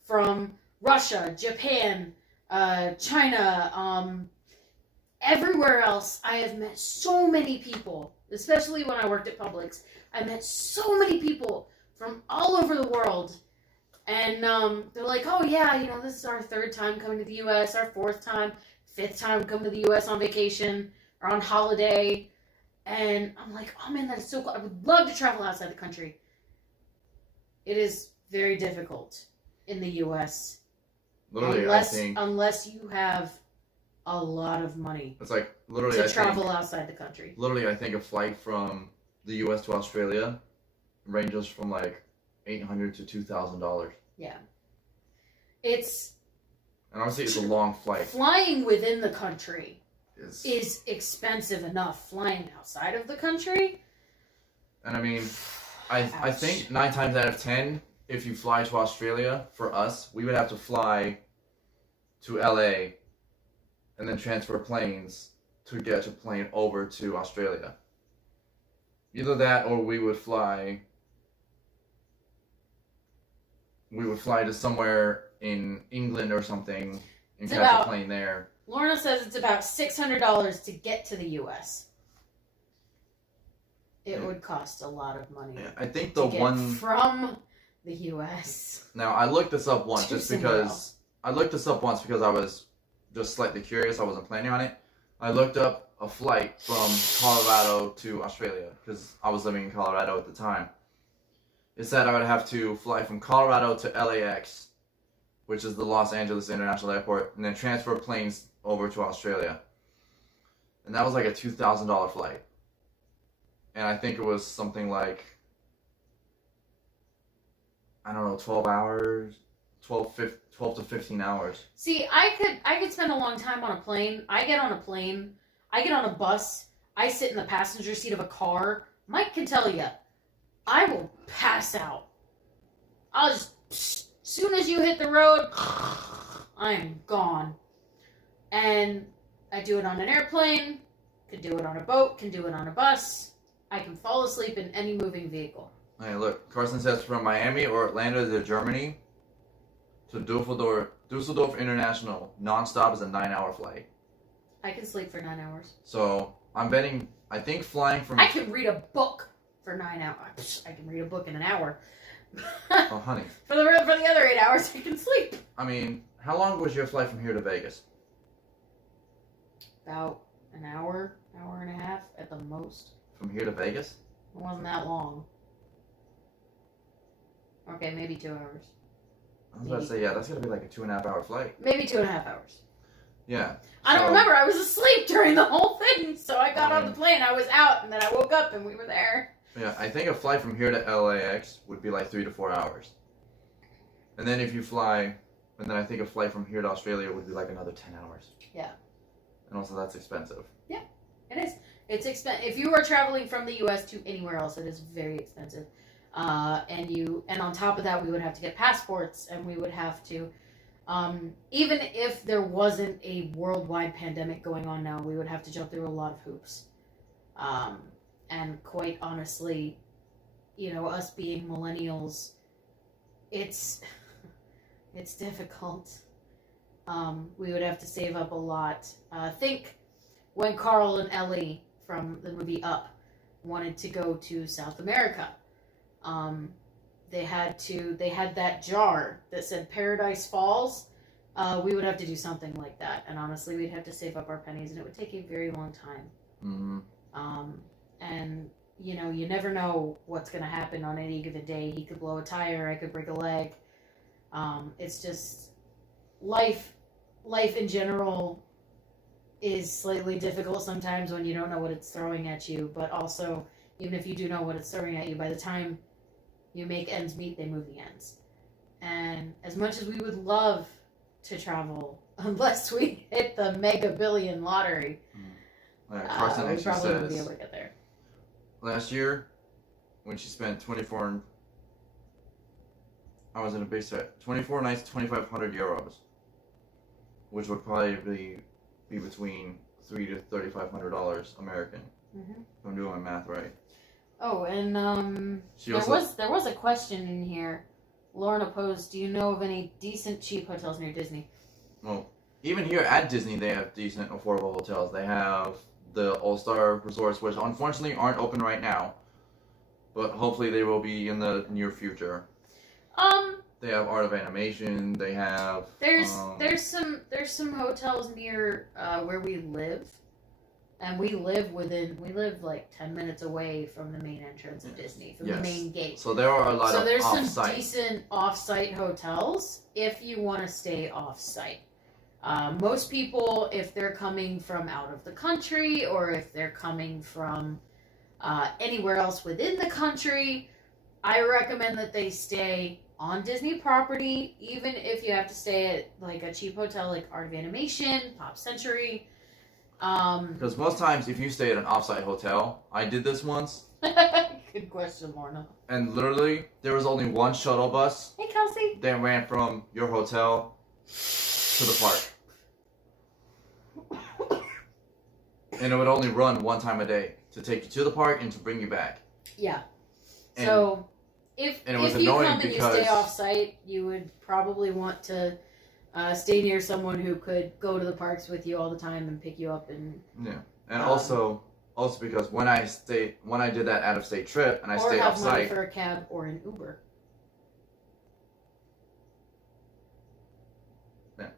from Russia, Japan, China, everywhere else. I have met so many people, especially when I worked at Publix. I met so many people from all over the world And they're like, oh yeah, this is our 3rd time coming to the U.S., our 4th time, 5th time coming to the U.S. on vacation or on holiday. And I'm like, oh man, that is so cool. I would love to travel outside the country. It is very difficult in the U.S. Literally, unless you have a lot of money. It's like literally to travel outside the country. Literally, I think a flight from the U.S. to Australia ranges from like $800 to $2,000. Yeah, and obviously it's a long flight. Flying within the country is expensive enough. Flying outside of the country, and I mean, I think 9 times out of 10, if you fly to Australia, for us, we would have to fly to LA and then transfer planes to get a plane over to Australia. Either that or we would fly to somewhere in England or something and catch a plane there. Lorna says it's about $600 to get to the U.S. It would cost a lot of money. Yeah, I think from the U.S. Now I looked this up once because I was just slightly curious. I wasn't planning on it. I looked up a flight from Colorado to Australia because I was living in Colorado at the time. It said I would have to fly from Colorado to LAX, which is the Los Angeles International Airport, and then transfer planes over to Australia. And that was like a $2,000 flight. And I think it was something like, I don't know, 12 hours, 12 to 15 hours. See, I could spend a long time on a plane. I get on a plane, I get on a bus, I sit in the passenger seat of a car. Mike can tell you, I will pass out. I'll just, soon as you hit the road, I am gone. And I do it on an airplane, can do it on a boat, can do it on a bus. I can fall asleep in any moving vehicle. Hey, look, Carson says from Miami or Atlanta to Germany to Dusseldorf International, nonstop is a 9-hour flight. I can sleep for 9 hours. So I'm betting, I think flying from... I can read a book for 9 hours. I can read a book in an hour. Oh, honey. For the other 8 hours, I can sleep. I mean, how long was your flight from here to Vegas? About an hour and a half at the most. From here to Vegas? It wasn't that long. Okay, maybe 2 hours. I was about to say, yeah, that's going to be like a 2.5 hour flight. Maybe 2.5 hours. Yeah. I don't remember. I was asleep during the whole thing. So I got on the plane. I was out, and then I woke up, and we were there. Yeah, I think a flight from here to LAX would be like 3 to 4 hours. And then if you fly, and then I think a flight from here to Australia would be like another 10 hours. Yeah. And also that's expensive. Yeah, it is. It's expensive. If you are traveling from the U.S. to anywhere else, it is very expensive. And on top of that, we would have to get passports, and we would have to, even if there wasn't a worldwide pandemic going on now, we would have to jump through a lot of hoops. And quite honestly, us being millennials, it's difficult. We would have to save up a lot. Think when Carl and Ellie from the movie Up wanted to go to South America. They had that jar that said Paradise Falls. We would have to do something like that. And honestly, we'd have to save up our pennies, and it would take a very long time. Mm-hmm. And, you never know what's going to happen on any given day. He could blow a tire. I could break a leg. It's just life in general is slightly difficult sometimes when you don't know what it's throwing at you. But also, even if you do know what it's throwing at you, by the time you make ends meet, they move the ends. And as much as we would love to travel, unless we hit the mega billion lottery, Carson we probably wouldn't be able to get there. Last year, when she spent I was in a big set, 24 nights, 2,500 euros, which would probably be between $300 to $3,500 American. Mm-hmm. If I'm doing my math right. Oh, and there was a question in here. Lorna posed, do you know of any decent cheap hotels near Disney? Well, even here at Disney, they have decent affordable hotels. They have the All-Star Resorts, which unfortunately aren't open right now, but hopefully they will be in the near future. They have Art of Animation. They have. There's some hotels near where we live, and we live like 10 minutes away from the main entrance of Disney, from the main gate. So there are a lot of So there's off-site. some decent off-site hotels if you want to stay off-site. Most people, if they're coming from out of the country or if they're coming from anywhere else within the country, I recommend that they stay on Disney property, even if you have to stay at like a cheap hotel like Art of Animation, Pop Century. Because most times, if you stay at an off-site hotel, I did this once, Good question, Lorna. and literally there was only one shuttle bus Hey, Kelsey. that ran from your hotel to the park, and it would only run one time a day to take you to the park and to bring you back. Yeah. And So if and it was you come annoying and you because- stay off site, you would probably want to stay near someone who could go to the parks with you all the time and pick you up. And also because when I did that out-of-state trip and I or stayed have money off-site, for a cab or an Uber.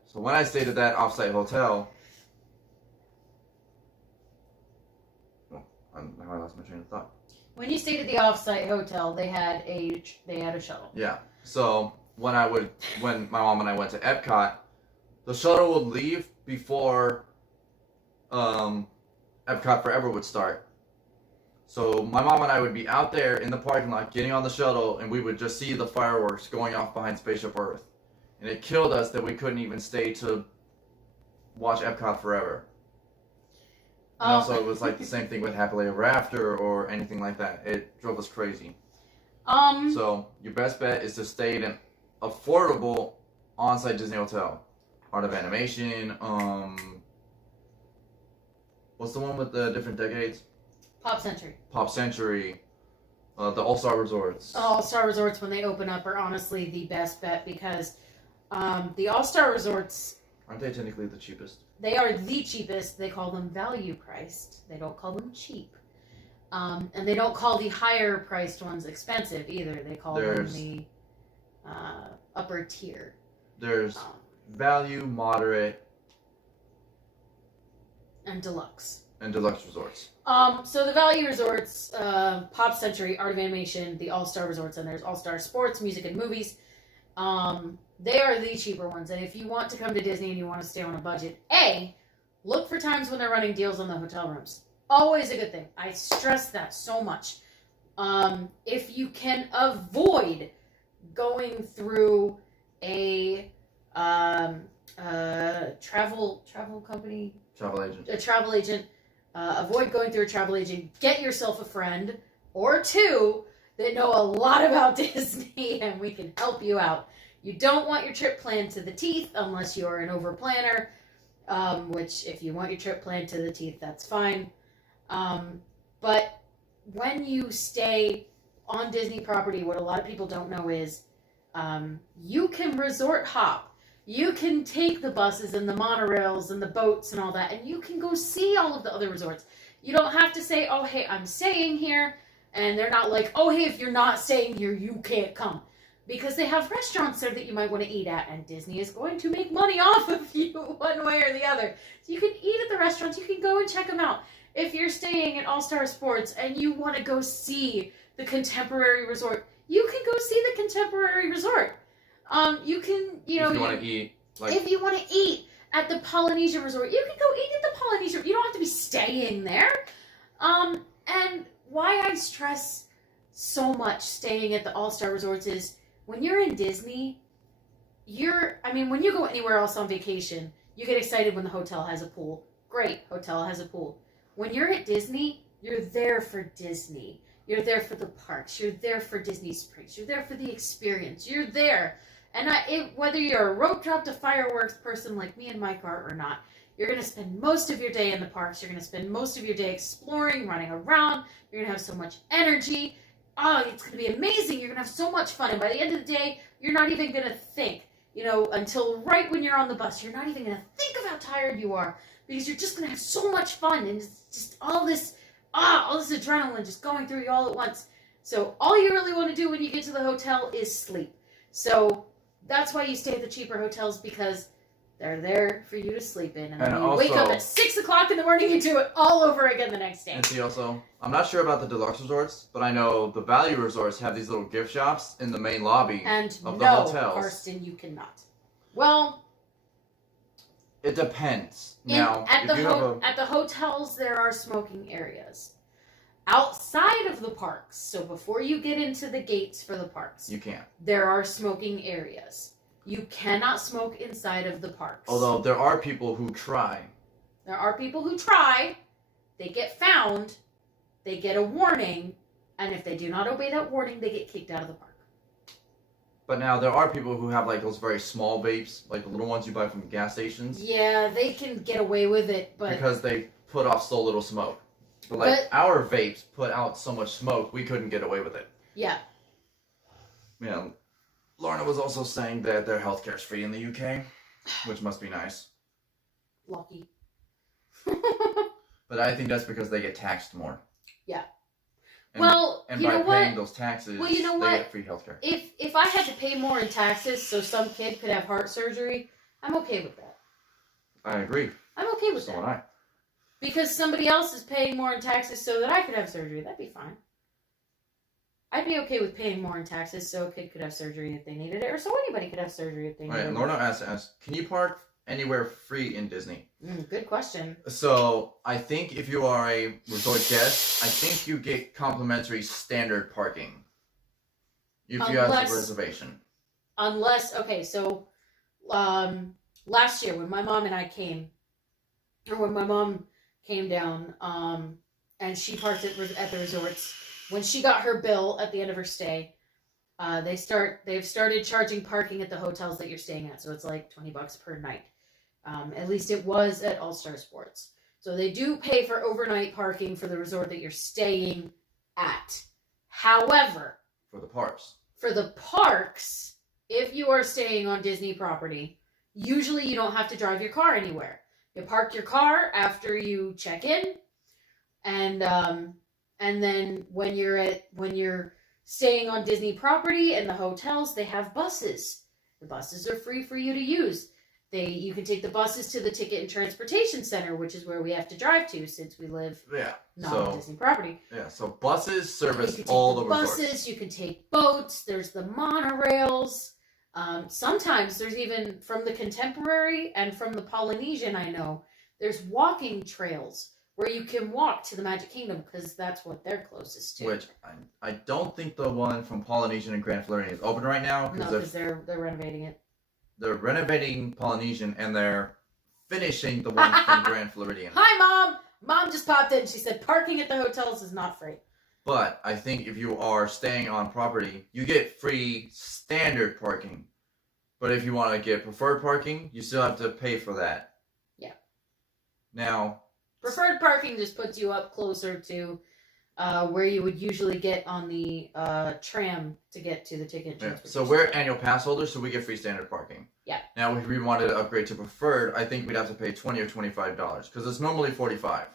so when I stayed at that off-site hotel, I lost my train of thought. When you stayed at the off-site hotel, they had a shuttle. Yeah. So when my mom and I went to Epcot, the shuttle would leave before Epcot Forever would start. So my mom and I would be out there in the parking lot getting on the shuttle, and we would just see the fireworks going off behind Spaceship Earth. And it killed us that we couldn't even stay to watch Epcot Forever. And also, it was like the same thing with Happily Ever After or anything like that. It drove us crazy. So your best bet is to stay at an affordable on-site Disney hotel. Art of Animation. What's the one with the different decades? Pop Century. Pop Century. The All-Star Resorts. All-Star Resorts, when they open up, are honestly the best bet because the All-Star Resorts, Aren't they technically the cheapest? they are the cheapest. They call them value priced. They don't call them cheap. And they don't call the higher priced ones expensive either. They call them the upper tier. There's value, moderate, and deluxe. and deluxe resorts. So the value resorts, Pop Century, Art of Animation, the All-Star Resorts, and there's All-Star Sports, Music, and Movies. They are the cheaper ones. And if you want to come to Disney and you want to stay on a budget, look for times when they're running deals on the hotel rooms. Always a good thing. I stress that so much. If you can avoid going through a travel company, a travel agent, avoid going through a travel agent. Get yourself a friend or two that know a lot about Disney, and we can help you out. You don't want your trip planned to the teeth unless you're an over planner, which if you want your trip planned to the teeth, that's fine. But when you stay on Disney property, what a lot of people don't know is you can resort hop. You can take the buses and the monorails and the boats and all that, and you can go see all of the other resorts. You don't have to say, oh, hey, I'm staying here. And they're not like, oh, hey, if you're not staying here, you can't come. Because they have restaurants there that you might want to eat at, and Disney is going to make money off of you one way or the other. So you can eat at the restaurants. You can go and check them out. If you're staying at All-Star Sports and you want to go see the Contemporary Resort, you can go see the Contemporary Resort. You can, If you want to eat, if you want to eat at the Polynesia Resort, you can go eat at the Polynesia. You don't have to be staying there. And why I stress so much staying at the All-Star Resorts is when you're in Disney, when you go anywhere else on vacation, you get excited when the hotel has a pool. Great, hotel has a pool. When you're at Disney, you're there for Disney. You're there for the parks. You're there for Disney Springs. You're there for the experience. You're there. And whether you're a rope drop to fireworks person like me and Mike are or not, you're going to spend most of your day in the parks. You're going to spend most of your day exploring, running around. You're going to have so much energy. Oh, it's going to be amazing. You're going to have so much fun. And by the end of the day, you're not even going to think, until right when you're on the bus, you're not even going to think of how tired you are because you're just going to have so much fun. And it's just all this adrenaline just going through you all at once. So all you really want to do when you get to the hotel is sleep. So That's why you stay at the cheaper hotels, because they're there for you to sleep in. And then And you wake up at 6 o'clock in the morning and do it all over again the next day. And see, also, I'm not sure about the deluxe resorts, but I know the value resorts have these little gift shops in the main lobby And of no, the hotels. Karsten, you cannot. Well, It depends. Now, at if you have a... the hotels, there are smoking areas. Outside of the parks, so before you get into the gates for the parks, You can't. there are smoking areas. You cannot smoke inside of the parks. Although there are people who try. There are people who try, they get found, they get a warning, and if they do not obey that warning, they get kicked out of the park. But now there are people who have like those very small vapes, like the little ones you buy from the gas stations. Yeah, they can get away with it, but... Because they put off so little smoke. But like our vapes put out so much smoke, we couldn't get away with it. Yeah. Yeah. Lorna was also saying that their healthcare's free in the UK, which must be nice. Lucky. But I think that's because they get taxed more. Yeah. And, Well, and you by know paying what? those taxes, Well, you know they what? get free healthcare. If I had to pay more in taxes so some kid could have heart surgery, I'm okay with that. I agree. I'm okay with So that. would I. Because somebody else is paying more in taxes so that I could have surgery. That'd be fine. I'd be okay with paying more in taxes so a kid could have surgery if they needed it, or so anybody could have surgery if they All needed right, it. Lorna asked, can you park anywhere free in Disney? Good question. So I think if you are a resort guest, I think you get complimentary standard parking. If you have a reservation. Unless, okay, so last year when my mom and I came, or when my mom came down, and she parked at the resorts, when she got her bill at the end of her stay, they've started charging parking at the hotels that you're staying at, so it's like $20 per night. At least it was at All Star Sports. So they do pay for overnight parking for the resort that you're staying at. However, For the parks. for the parks, if you are staying on Disney property, usually you don't have to drive your car anywhere. You park your car after you check in, and then when you're staying on Disney property and the hotels, they have buses. The buses are free for you to use. You can take the buses to the Ticket and Transportation Center, which is where we have to drive to since we live not on Disney property. Yeah, so buses service You can take all the buses, resorts. you can take boats, there's the monorails. Sometimes there's even, from the Contemporary and from the Polynesian, I know, there's walking trails where you can walk to the Magic Kingdom because that's what they're closest to. Which I don't think the one from Polynesian and Grand Floridian is open right now. No, because they're renovating it. They're renovating Polynesian and they're finishing the one from Grand Floridian. Hi, Mom! Mom just popped in. She said parking at the hotels is not free. But I think if you are staying on property, you get free standard parking. But if you want to get preferred parking, you still have to pay for that. Yeah. Now, preferred parking just puts you up closer to where you would usually get on the tram to get to the ticket. Yeah. So we're annual pass holders, so we get free standard parking. Yeah. Now, if we wanted to upgrade to preferred, I think we'd have to pay $20 or $25 because it's normally $45.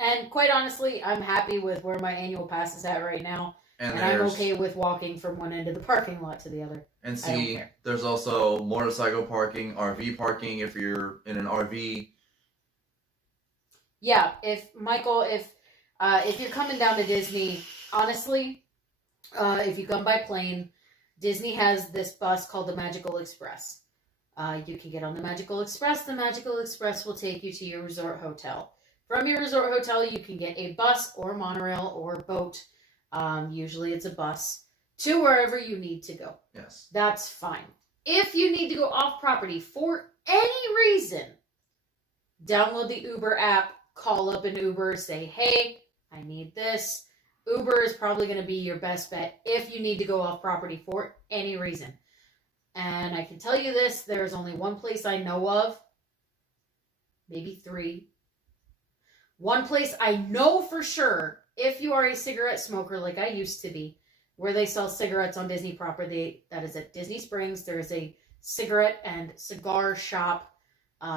And quite honestly, I'm happy with where my annual pass is at right now. And I'm okay with walking from one end of the parking lot to the other. And see, there's also motorcycle parking, RV parking if you're in an RV. Yeah, if you're coming down to Disney, honestly, if you come by plane, Disney has this bus called the Magical Express. You can get on the Magical Express. The Magical Express will take you to your resort hotel. From your resort hotel, you can get a bus or monorail or boat. Usually it's a bus to wherever you need to go. Yes. That's fine. If you need to go off property for any reason, download the Uber app, call up an Uber, say, hey, I need this. Uber is probably going to be your best bet if you need to go off property for any reason. And I can tell you this, there's only one place I know of, maybe three. One place I know for sure, if you are a cigarette smoker like I used to be, where they sell cigarettes on Disney property, that is at Disney Springs. There is a cigarette and cigar shop.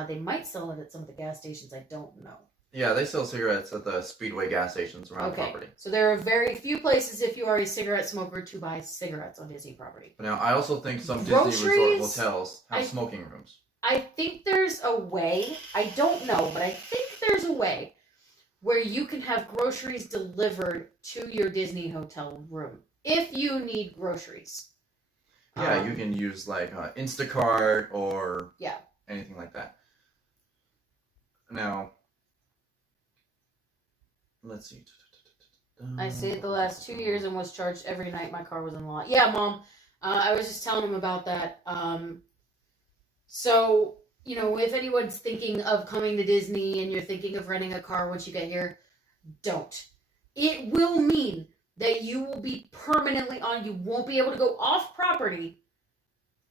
They might sell it at some of the gas stations. I don't know. Yeah, they sell cigarettes at the Speedway gas stations around the property. So there are very few places, if you are a cigarette smoker, to buy cigarettes on Disney property. But now, I also think some Groceries, Disney resort hotels have smoking rooms. I think there's a way, I don't know, but I think there's a way where you can have groceries delivered to your Disney hotel room if you need groceries. Yeah, you can use like Instacart or yeah, anything like that. Now, let's see. I stayed the last 2 years and was charged every night my car was in the lot. Yeah, Mom, I was just telling him about that. So, you know, if anyone's thinking of coming to Disney and you're thinking of renting a car once you get here, don't. It will mean that you will be permanently on. You won't be able to go off property,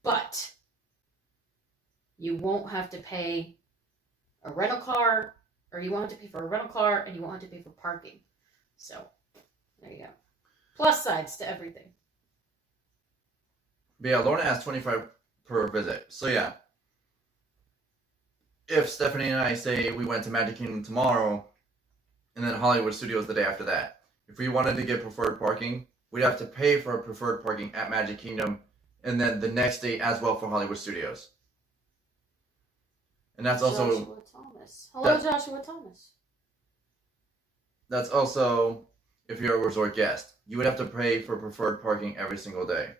but you won't have to pay a rental car, or you won't have to pay for a rental car, and you won't have to pay for parking. So, there you go. Plus sides to everything. But yeah, Lorna asked $25 per visit. So yeah, if Stephanie and I say we went to Magic Kingdom tomorrow, and then Hollywood Studios the day after that, if we wanted to get preferred parking, we'd have to pay for preferred parking at Magic Kingdom, and then the next day as well for Hollywood Studios. And that's also Joshua Thomas. Hello, Joshua Thomas. That's also if you're a resort guest. You would have to pay for preferred parking every single day.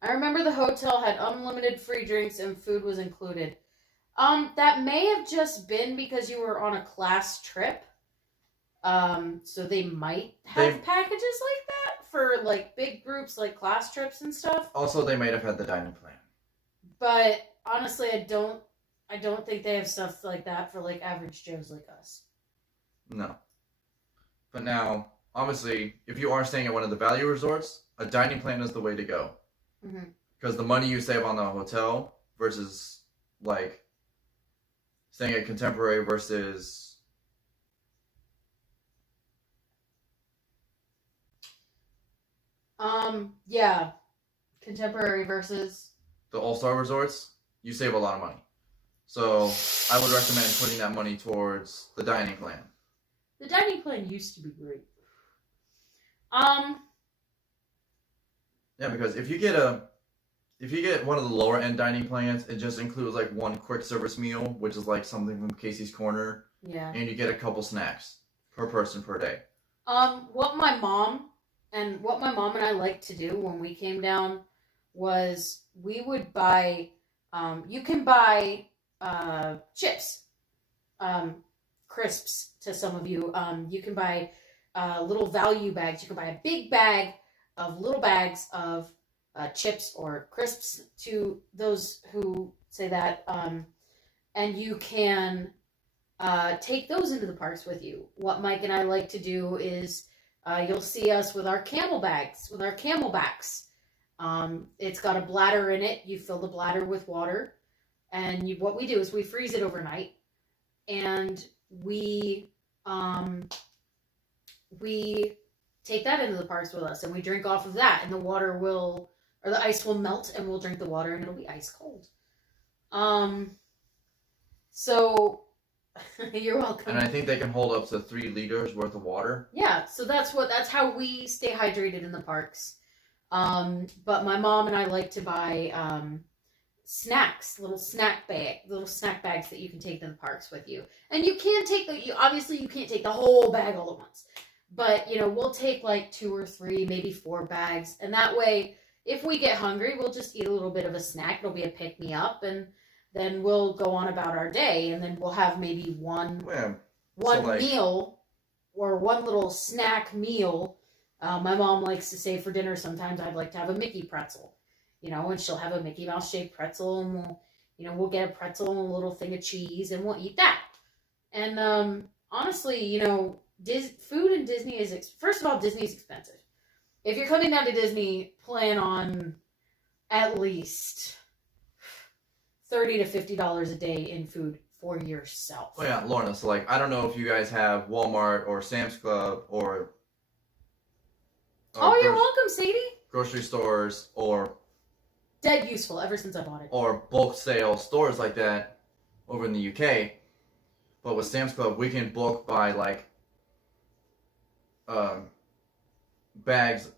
I remember the hotel had unlimited free drinks and food was included. That may have just been because you were on a class trip. So they might have packages like that for like big groups, like class trips and stuff. Also, they might have had the dining plan. But honestly, I don't think they have stuff like that for like average Joes like us. No. But now, obviously, if you are staying at one of the value resorts, a dining plan is the way to go. Because the money you save on the hotel versus like staying at Contemporary versus yeah, Contemporary versus the All-Star resorts, you save a lot of money. So I would recommend putting that money towards the dining plan. The dining plan used to be great. Yeah, because if you get one of the lower end dining plans, it just includes like one quick service meal, which is like something from Casey's Corner. Yeah. And you get a couple snacks per person per day. What my mom and I liked to do when we came down was we would buy, you can buy chips, crisps to some of you. You can buy little value bags. You can buy a big bag of little bags of chips or crisps to those who say that. And you can take those into the parks with you. What Mike and I like to do is you'll see us with our camel bags, with our camelbacks. It's got a bladder in it. You fill the bladder with water. And what we do is we freeze it overnight. And we take that into the parks with us. And we drink off of that. And the ice will melt and we'll drink the water and it'll be ice cold. So you're welcome. And I think they can hold up to 3 liters worth of water. Yeah, so that's how we stay hydrated in the parks. But my mom and I like to buy snacks, little snack bags that you can take to the parks with you. And you can take obviously you can't take the whole bag all at once. But we'll take like 2 or 3, maybe 4 bags, and that way if we get hungry, we'll just eat a little bit of a snack. It'll be a pick-me-up, and then we'll go on about our day, and then we'll have maybe one meal or one little snack meal. My mom likes to say for dinner sometimes I'd like to have a Mickey pretzel, and she'll have a Mickey Mouse shaped pretzel, and we'll get a pretzel and a little thing of cheese, and we'll eat that. And honestly, food in Disney is first of all, Disney's expensive. If you're coming down to Disney, plan on at least $30 to $50 a day in food for yourself. Oh yeah, Lorna. So like, I don't know if you guys have Walmart or Sam's Club or you're welcome, Sadie. Grocery stores or dead useful ever since I bought it. or bulk sale stores like that over in the UK. But with Sam's Club, we can bulk buy like bags,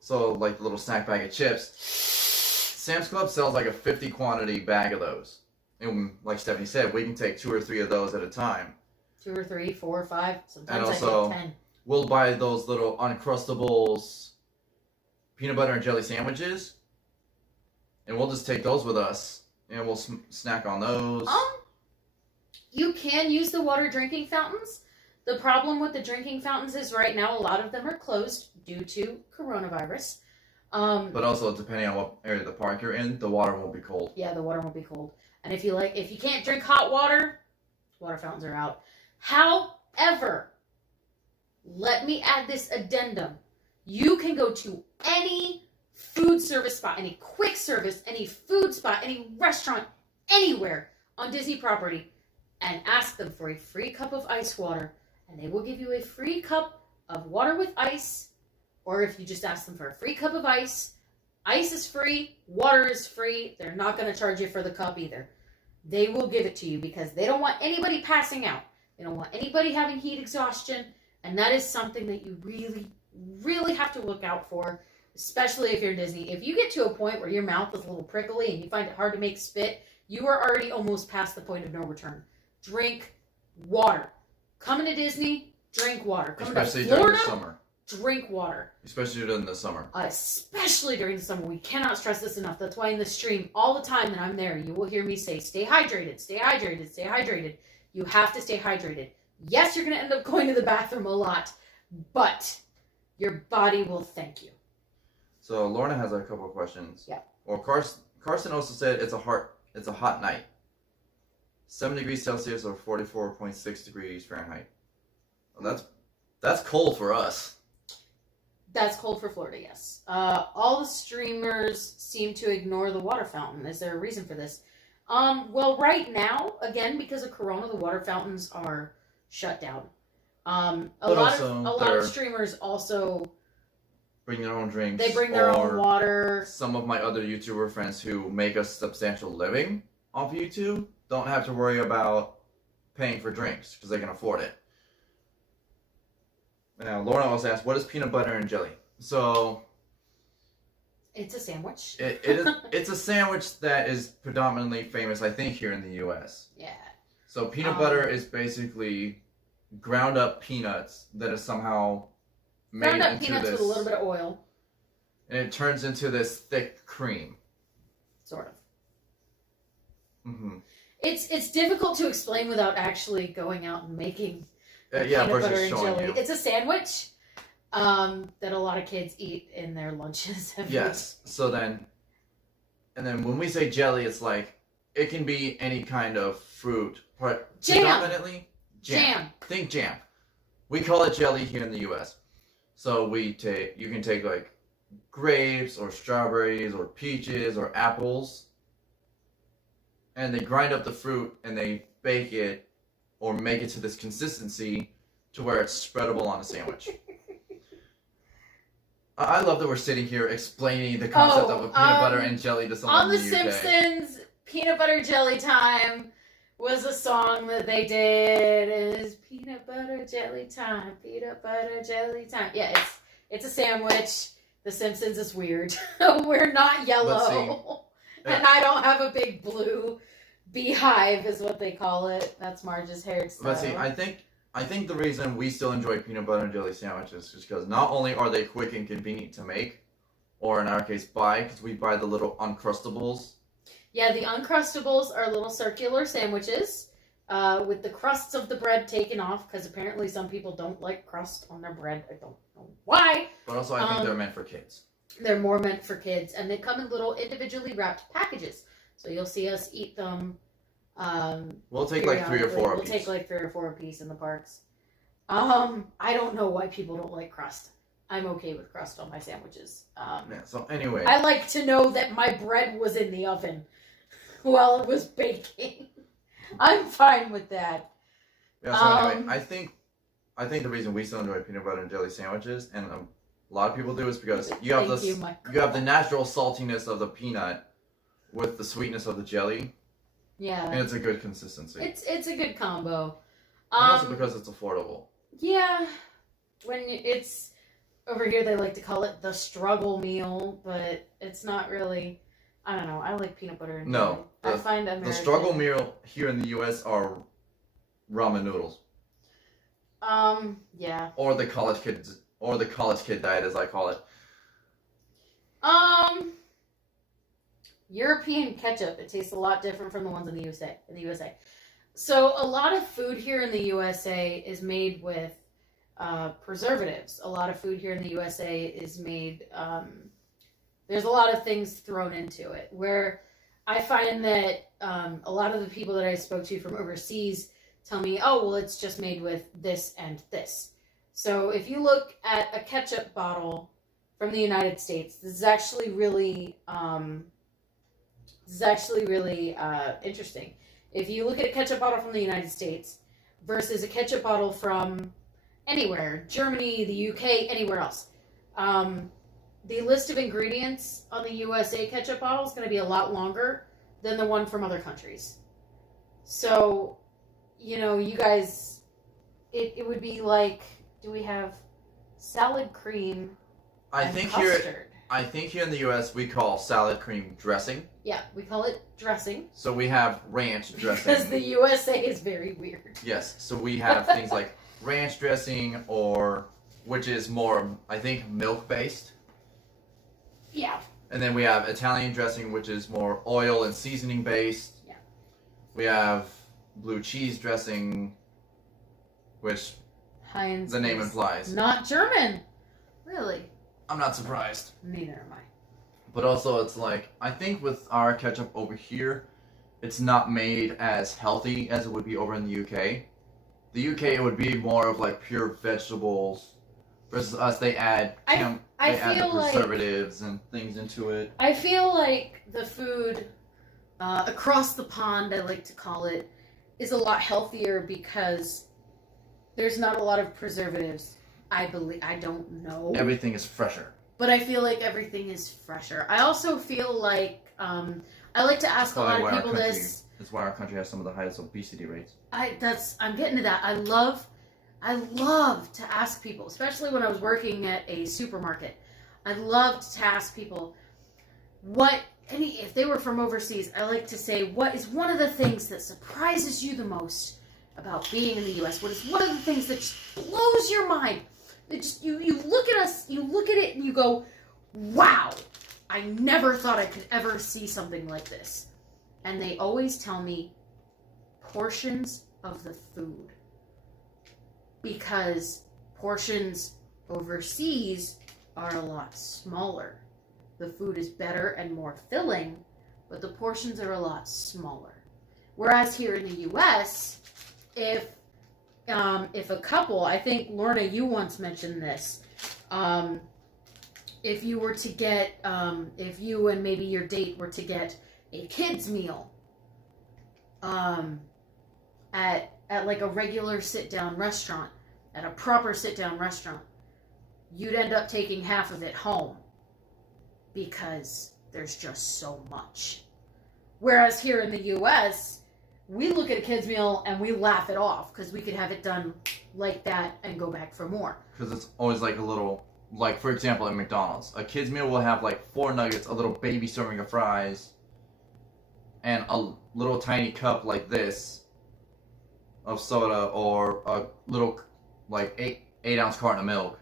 so like the little snack bag of chips. Sam's Club sells like a 50 quantity bag of those. And like Stephanie said, we can take 2 or 3 of those at a time. 2 or 3, 4 or 5. Sometimes And I also, get 10. We'll buy those little Uncrustables peanut butter and jelly sandwiches, and we'll just take those with us, and we'll snack on those. You can use the water drinking fountains. The problem with the drinking fountains is right now a lot of them are closed due to coronavirus. But also, depending on what area of the park you're in, the water won't be cold. Yeah, the water won't be cold. And if you can't drink hot water, water fountains are out. However, let me add this addendum. You can go to any food service spot, any quick service, any food spot, any restaurant, anywhere on Disney property, and ask them for a free cup of ice water, and they will give you a free cup of water with ice. Or if you just ask them for a free cup of ice is free, water is free. They're not going to charge you for the cup either. They will give it to you because they don't want anybody passing out. They don't want anybody having heat exhaustion, and that is something that you really, really have to look out for, especially if you're Disney. If you get to a point where your mouth is a little prickly and you find it hard to make spit, you are already almost past the point of no return. Drink water. Coming to Disney, drink water. Coming Especially to Florida, during the summer. drink water. Especially during the summer. Especially during the summer. We cannot stress this enough. That's why in the stream, all the time that I'm there, you will hear me say, stay hydrated, stay hydrated, stay hydrated. You have to stay hydrated. Yes, you're going to end up going to the bathroom a lot, but your body will thank you. So Lorna has a couple of questions. Yeah. Well, Carson also said it's a hot night. 7 degrees Celsius or 44.6 degrees Fahrenheit. Well, that's cold for us. That's cold for Florida, yes. All the streamers seem to ignore the water fountain. Is there a reason for this? Well, right now, again, because of Corona, the water fountains are shut down. A lot of streamers also bring their own drinks. They bring their own water. Some of my other YouTuber friends who make a substantial living off YouTube don't have to worry about paying for drinks because they can afford it. Now, Laura also asked, what is peanut butter and jelly? So, it's a sandwich. It's a sandwich that is predominantly famous, I think, here in the U.S. Yeah. So peanut butter is basically ground up peanuts that is somehow made ground up into peanuts this, with a little bit of oil. And it turns into this thick cream. Sort of. Mm-hmm. It's difficult to explain without actually going out and making Yeah, peanut butter versus and showing jelly. you. It's a sandwich that a lot of kids eat in their lunches. Yes. So then when we say jelly, it's like it can be any kind of fruit, but predominantly jam. Think jam. We call it jelly here in the U.S. So you can take like grapes or strawberries or peaches or apples, and they grind up the fruit and they bake it or make it to this consistency to where it's spreadable on a sandwich. I love that we're sitting here explaining the concept of a peanut butter and jelly to someone on in The the UK. Simpsons, Peanut Butter Jelly Time was a song that they did. It is peanut butter jelly time, peanut butter jelly time. Yeah, it's a sandwich. The Simpsons is weird. We're not yellow. And I don't have a big blue beehive is what they call it. That's Marge's hairstyle. But see, I think the reason we still enjoy peanut butter and jelly sandwiches is because not only are they quick and convenient to make, or in our case buy, because we buy the little Uncrustables. Yeah, the Uncrustables are little circular sandwiches with the crusts of the bread taken off, because apparently some people don't like crust on their bread. I don't know why. But also I think they're meant for kids. They're more meant for kids, and they come in little individually wrapped packages. So you'll see us eat them. We'll take like 3 or 4 We'll apiece. take like 3 or 4 apiece in the parks. I don't know why people don't like crust. I'm okay with crust on my sandwiches. Yeah, so anyway. I like to know that my bread was in the oven while it was baking. I'm fine with that. Yeah, so anyway, I think the reason we still enjoy peanut butter and jelly sandwiches, and a lot of people do is because you have Thank this, you, Michael. you have the natural saltiness of the peanut with the sweetness of the jelly, Yeah. and it's a good consistency. It's a good combo. And also because it's affordable. Yeah. When it's over here, they like to call it the struggle meal, but it's not really. I don't know. I like peanut butter and jelly. No, I find American. The struggle meal here in the U.S. are ramen noodles. Yeah. Or the college kid diet, as I call it. European ketchup. It tastes a lot different from the ones in the USA. So a lot of food here in the USA is made with preservatives. A lot of food here in the USA is made. There's a lot of things thrown into it. Where I find that a lot of the people that I spoke to from overseas tell me, "Oh, well, it's just made with this and this." So if you look at a ketchup bottle from the United States, this is actually really interesting. If you look at a ketchup bottle from the United States versus a ketchup bottle from anywhere, Germany, the UK, anywhere else, the list of ingredients on the USA ketchup bottle is going to be a lot longer than the one from other countries. So, you guys, it would be like, do we have salad cream and custard? I think here in the U.S. we call salad cream dressing. Yeah, we call it dressing. So we have ranch dressing. Because the USA is very weird. Yes, so we have things like ranch dressing, which is more, I think, milk-based. Yeah. And then we have Italian dressing, which is more oil and seasoning-based. Yeah. We have blue cheese dressing, which Heinz the name is implies. not German. Really? I'm not surprised. Neither am I. But also, it's like, I think with our ketchup over here, it's not made as healthy as it would be over in the UK. The UK, it would be more of like pure vegetables, versus us, they add the preservatives and things into it. I feel like the food across the pond, I like to call it, is a lot healthier because there's not a lot of preservatives. I don't know. Everything is fresher. But I feel like everything is fresher. I also feel like I like to ask a lot of people this. That's why our country has some of the highest obesity rates. I'm getting to that. I love to ask people, especially when I was working at a supermarket. I loved to ask people if they were from overseas. I like to say, what is one of the things that surprises you the most about being in the U.S.? What is one of the things that just blows your mind? It just, you look at us, you look at it, and you go, wow, I never thought I could ever see something like this. And they always tell me portions of the food. Because portions overseas are a lot smaller. The food is better and more filling, but the portions are a lot smaller. Whereas here in the U.S., if a couple, I think, Lorna, you once mentioned this, if you were to get, if you and maybe your date were to get a kid's meal at like a regular sit-down restaurant, at a proper sit-down restaurant, you'd end up taking half of it home because there's just so much. Whereas here in the U.S., we look at a kid's meal and we laugh it off because we could have it done like that and go back for more. Because it's always like a little, like for example at McDonald's, a kid's meal will have like 4 nuggets, a little baby serving of fries, and a little tiny cup like this of soda, or a little like 8 ounce carton of milk,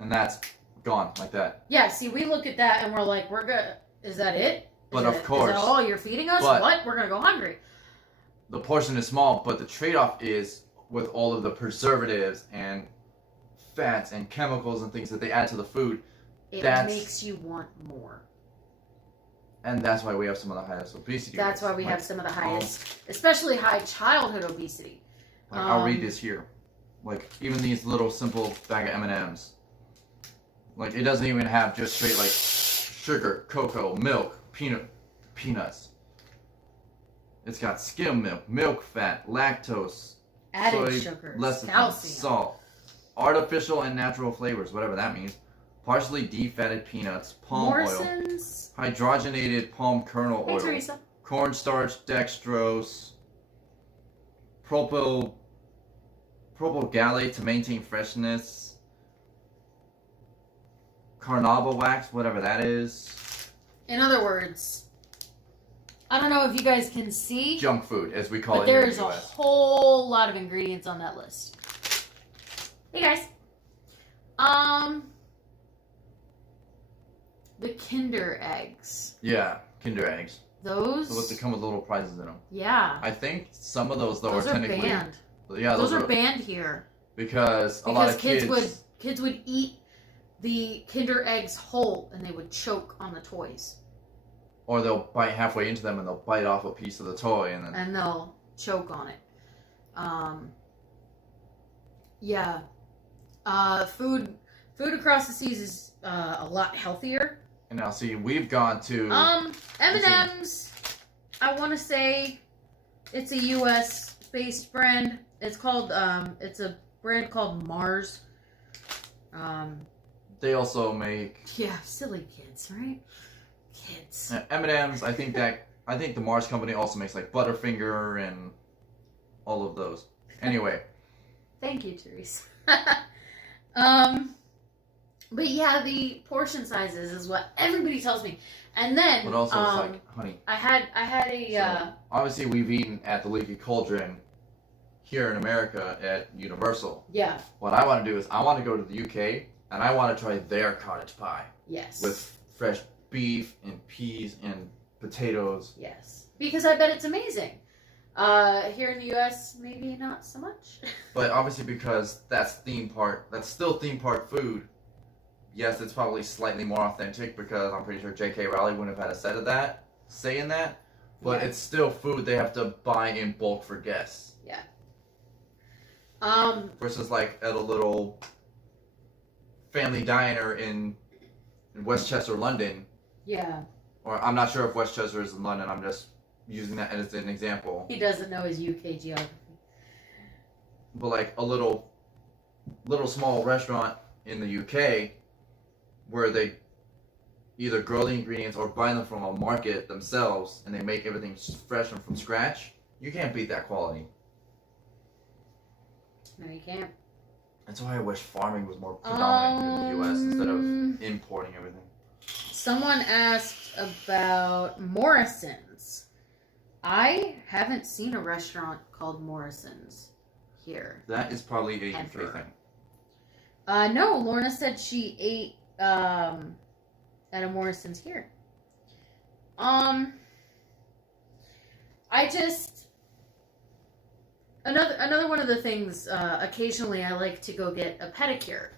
and that's gone like that. Yeah, see, we look at that and we're like, we're good. Is that it? But of course, is that all you're feeding us? What? We're gonna go hungry. The portion is small, but the trade-off is with all of the preservatives and fats and chemicals and things that they add to the food. It makes you want more. And that's why we have some of the highest obesity rates. That's why we have some of the highest, especially high childhood obesity. Like, I'll read this here. Like, even these little simple bag of M&Ms. Like, it doesn't even have just straight, like, sugar, cocoa, milk, peanuts. It's got skim milk, milk fat, lactose, added sugar, lecithin, calcium, salt, artificial and natural flavors, whatever that means, partially defatted peanuts, palm Morrison's. oil, hydrogenated palm kernel Hey, oil, Teresa. cornstarch, dextrose, propylgallate to maintain freshness, carnauba wax, whatever that is. In other words, I don't know if you guys can see, Junk food, as we call but it here in there's the a US. whole lot of ingredients on that list. Hey guys. The Kinder eggs. Yeah, Kinder eggs. Those. So they come with little prizes in them. Yeah. I think some of those though Those are are technically banned. Yeah, Those are banned here because a lot of kids would eat the Kinder eggs whole and they would choke on the toys. or they'll bite halfway into them and they'll bite off a piece of the toy and then And they'll choke on it. Yeah. Food across the seas is a lot healthier. and now see we've gone to M&M's, I want to say it's a US based brand. It's called it's a brand called Mars. they also make Yeah, silly kids, right? Kids. M&M's. I think the Mars company also makes like Butterfinger and all of those. Anyway, Thank you, Teresa. But yeah, the portion sizes is what everybody tells me. And then but also it's like, honey, I had a so, obviously we've eaten at the Leaky Cauldron here in America at Universal. yeah, What I want to do is I want to go to the UK and I want to try their cottage pie yes. with fresh beef and peas and potatoes. Yes. Because I bet it's amazing. Here in the US, maybe not so much. But obviously because that's still theme park food. Yes, it's probably slightly more authentic because I'm pretty sure J.K. Rowling wouldn't have had a say in that. But Yeah. it's still food they have to buy in bulk for guests. Versus like at a little family diner in Westchester, London. Yeah. Or I'm not sure if Westchester is in London. I'm just using that as an example. He doesn't know his UK geography. But like a little small restaurant in the UK where they either grow the ingredients or buy them from a market themselves and they make everything fresh and from scratch, you can't beat that quality. No, you can't. That's why I wish farming was more predominant in the US instead of importing everything. Someone asked about Morrison's. I haven't seen a restaurant called Morrison's here. That is probably a UK Ever. thing. No, Lorna said she ate at a Morrison's here. I just another one of the things. Occasionally, I like to go get a pedicure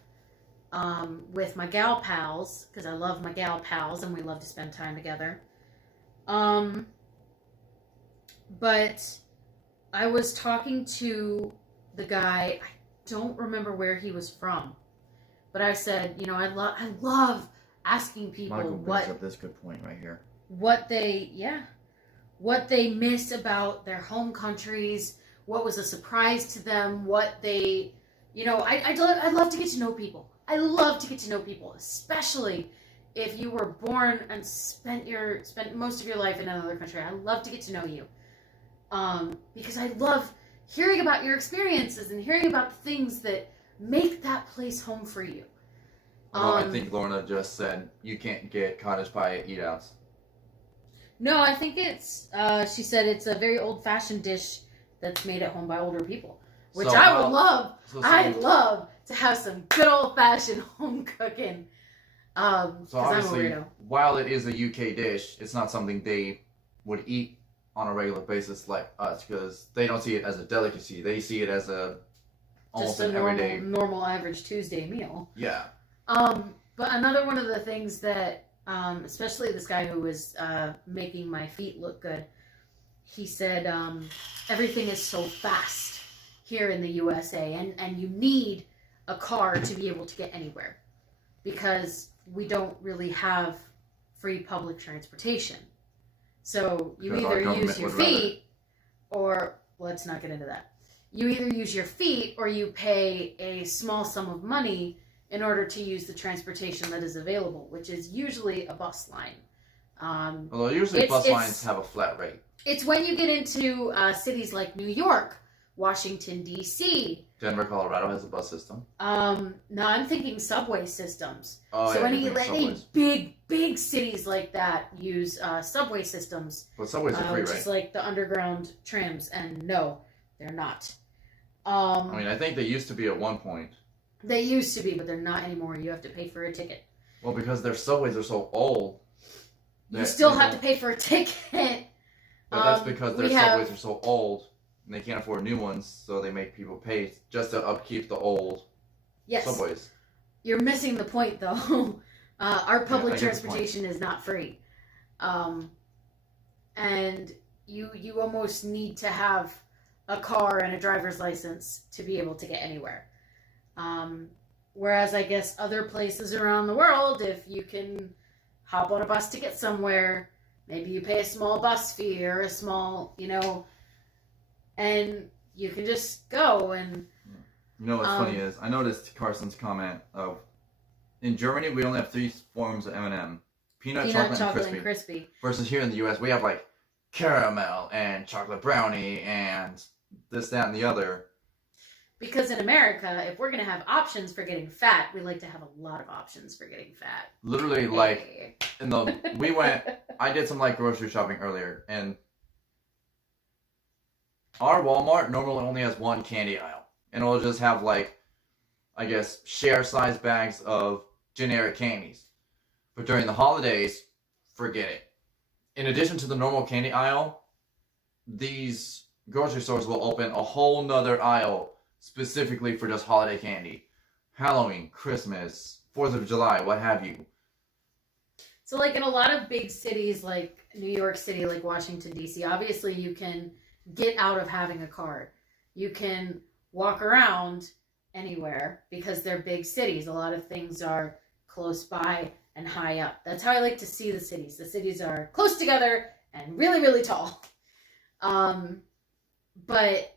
with my gal pals because I love my gal pals and we love to spend time together. But I was talking to the guy. I don't remember where he was from, but I said, you know, I love asking people Michael brings up this good point right here. what they miss about their home countries, what was a surprise to them, what they, you know, I love to get to know people. I love to get to know people, especially if you were born and spent most of your life in another country. I love to get to know you, because I love hearing about your experiences and hearing about the things that make that place home for you. I think Lorna just said you can't get cottage pie at eat-outs. No, I think it's, she said it's a very old-fashioned dish that's made at home by older people, which So, I would love. So I'd love to have some good old-fashioned home cooking. So 'cause I'm a obviously, weirdo. while it is a UK dish, it's not something they would eat on a regular basis like us because they don't see it as a delicacy. They see it as almost Just a an everyday. normal average Tuesday meal. Yeah. But another one of the things that, especially this guy who was making my feet look good, he said everything is so fast here in the USA, and you need a car to be able to get anywhere because we don't really have free public transportation. So you Because our either government use your would rather- feet or, let's not get into that. You either use your feet or you pay a small sum of money in order to use the transportation that is available, which is usually a bus line. Although usually bus lines have a flat rate. It's when you get into cities like New York, Washington, D.C. Denver, Colorado has a bus system. No, I'm thinking subway systems. Oh, so yeah, any big cities like that use subway systems. But subways are free, which right? is like the underground trams, and no, they're not. I mean, I think they used to be at one point. They used to be, but they're not anymore. You have to pay for a ticket. Well, because their subways are so old. You still have to pay for a ticket. But that's because their subways are so old, and they can't afford new ones, so they make people pay just to upkeep the old subways. You're missing the point, though. Our public transportation is not free. And you almost need to have a car and a driver's license to be able to get anywhere. Whereas I guess other places around the world, if you can hop on a bus to get somewhere, maybe you pay a small bus fee or a small, and you can just go. And you know what's funny is, I noticed Carson's comment of, in Germany we only have 3 forms of M&M. Peanut, chocolate, and crispy. Versus here in the US we have like caramel and chocolate brownie and this, that, and the other. Because in America, if we're going to have options for getting fat, we like to have a lot of options for getting fat. Literally, I did some like grocery shopping earlier, and our Walmart normally only has one candy aisle. And it'll just have like, I guess, share size bags of generic candies. But during the holidays, forget it. In addition to the normal candy aisle, these grocery stores will open a whole nother aisle specifically for just holiday candy. Halloween, Christmas, 4th of July, what have you. So like in a lot of big cities like New York City, like Washington, D.C., obviously you can get out of having a car. You can walk around anywhere because they're big cities. A lot of things are close by and high up. That's how I like to see the cities. The cities are close together and really, really tall. But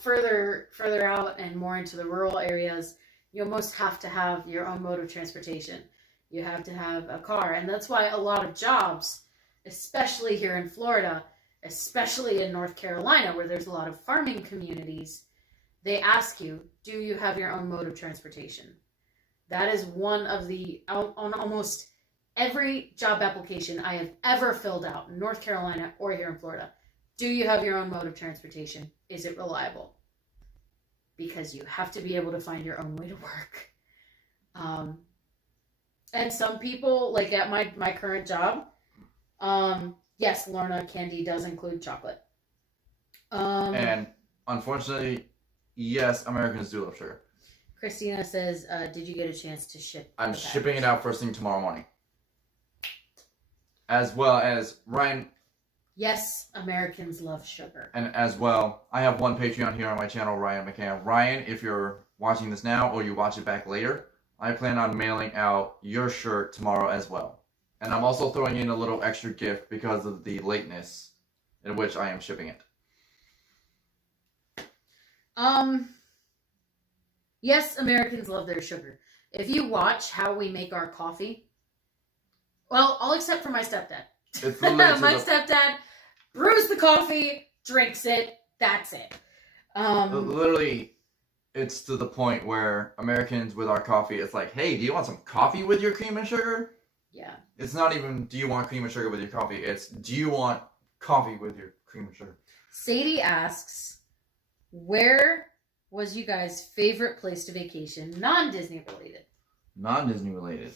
further out and more into the rural areas, you almost have to have your own mode of transportation. You have to have a car. And that's why a lot of jobs, especially here in Florida, especially in North Carolina, where there's a lot of farming communities, they ask you, do you have your own mode of transportation? That is one of on almost every job application I have ever filled out in North Carolina or here in Florida. Do you have your own mode of transportation? Is it reliable? Because you have to be able to find your own way to work. And some people, like at my current job, yes, Lorna, candy does include chocolate. And unfortunately, yes, Americans do love sugar. Christina says, did you get a chance to ship? I'm shipping it out first thing tomorrow morning. As well as Ryan. Yes, Americans love sugar. And as well, I have one Patreon here on my channel, Ryan McCann. Ryan, if you're watching this now or you watch it back later, I plan on mailing out your shirt tomorrow as well. And I'm also throwing in a little extra gift because of the lateness in which I am shipping it. Yes, Americans love their sugar. If you watch how we make our coffee, well, all except for my stepdad. My stepdad brews the coffee, drinks it, that's it. Literally, it's to the point where Americans with our coffee, it's like, hey, do you want some coffee with your cream and sugar? Yeah. It's not even, do you want cream and sugar with your coffee? It's, do you want coffee with your cream and sugar? Sadie asks, where was you guys' favorite place to vacation, non-Disney related? Non-Disney related.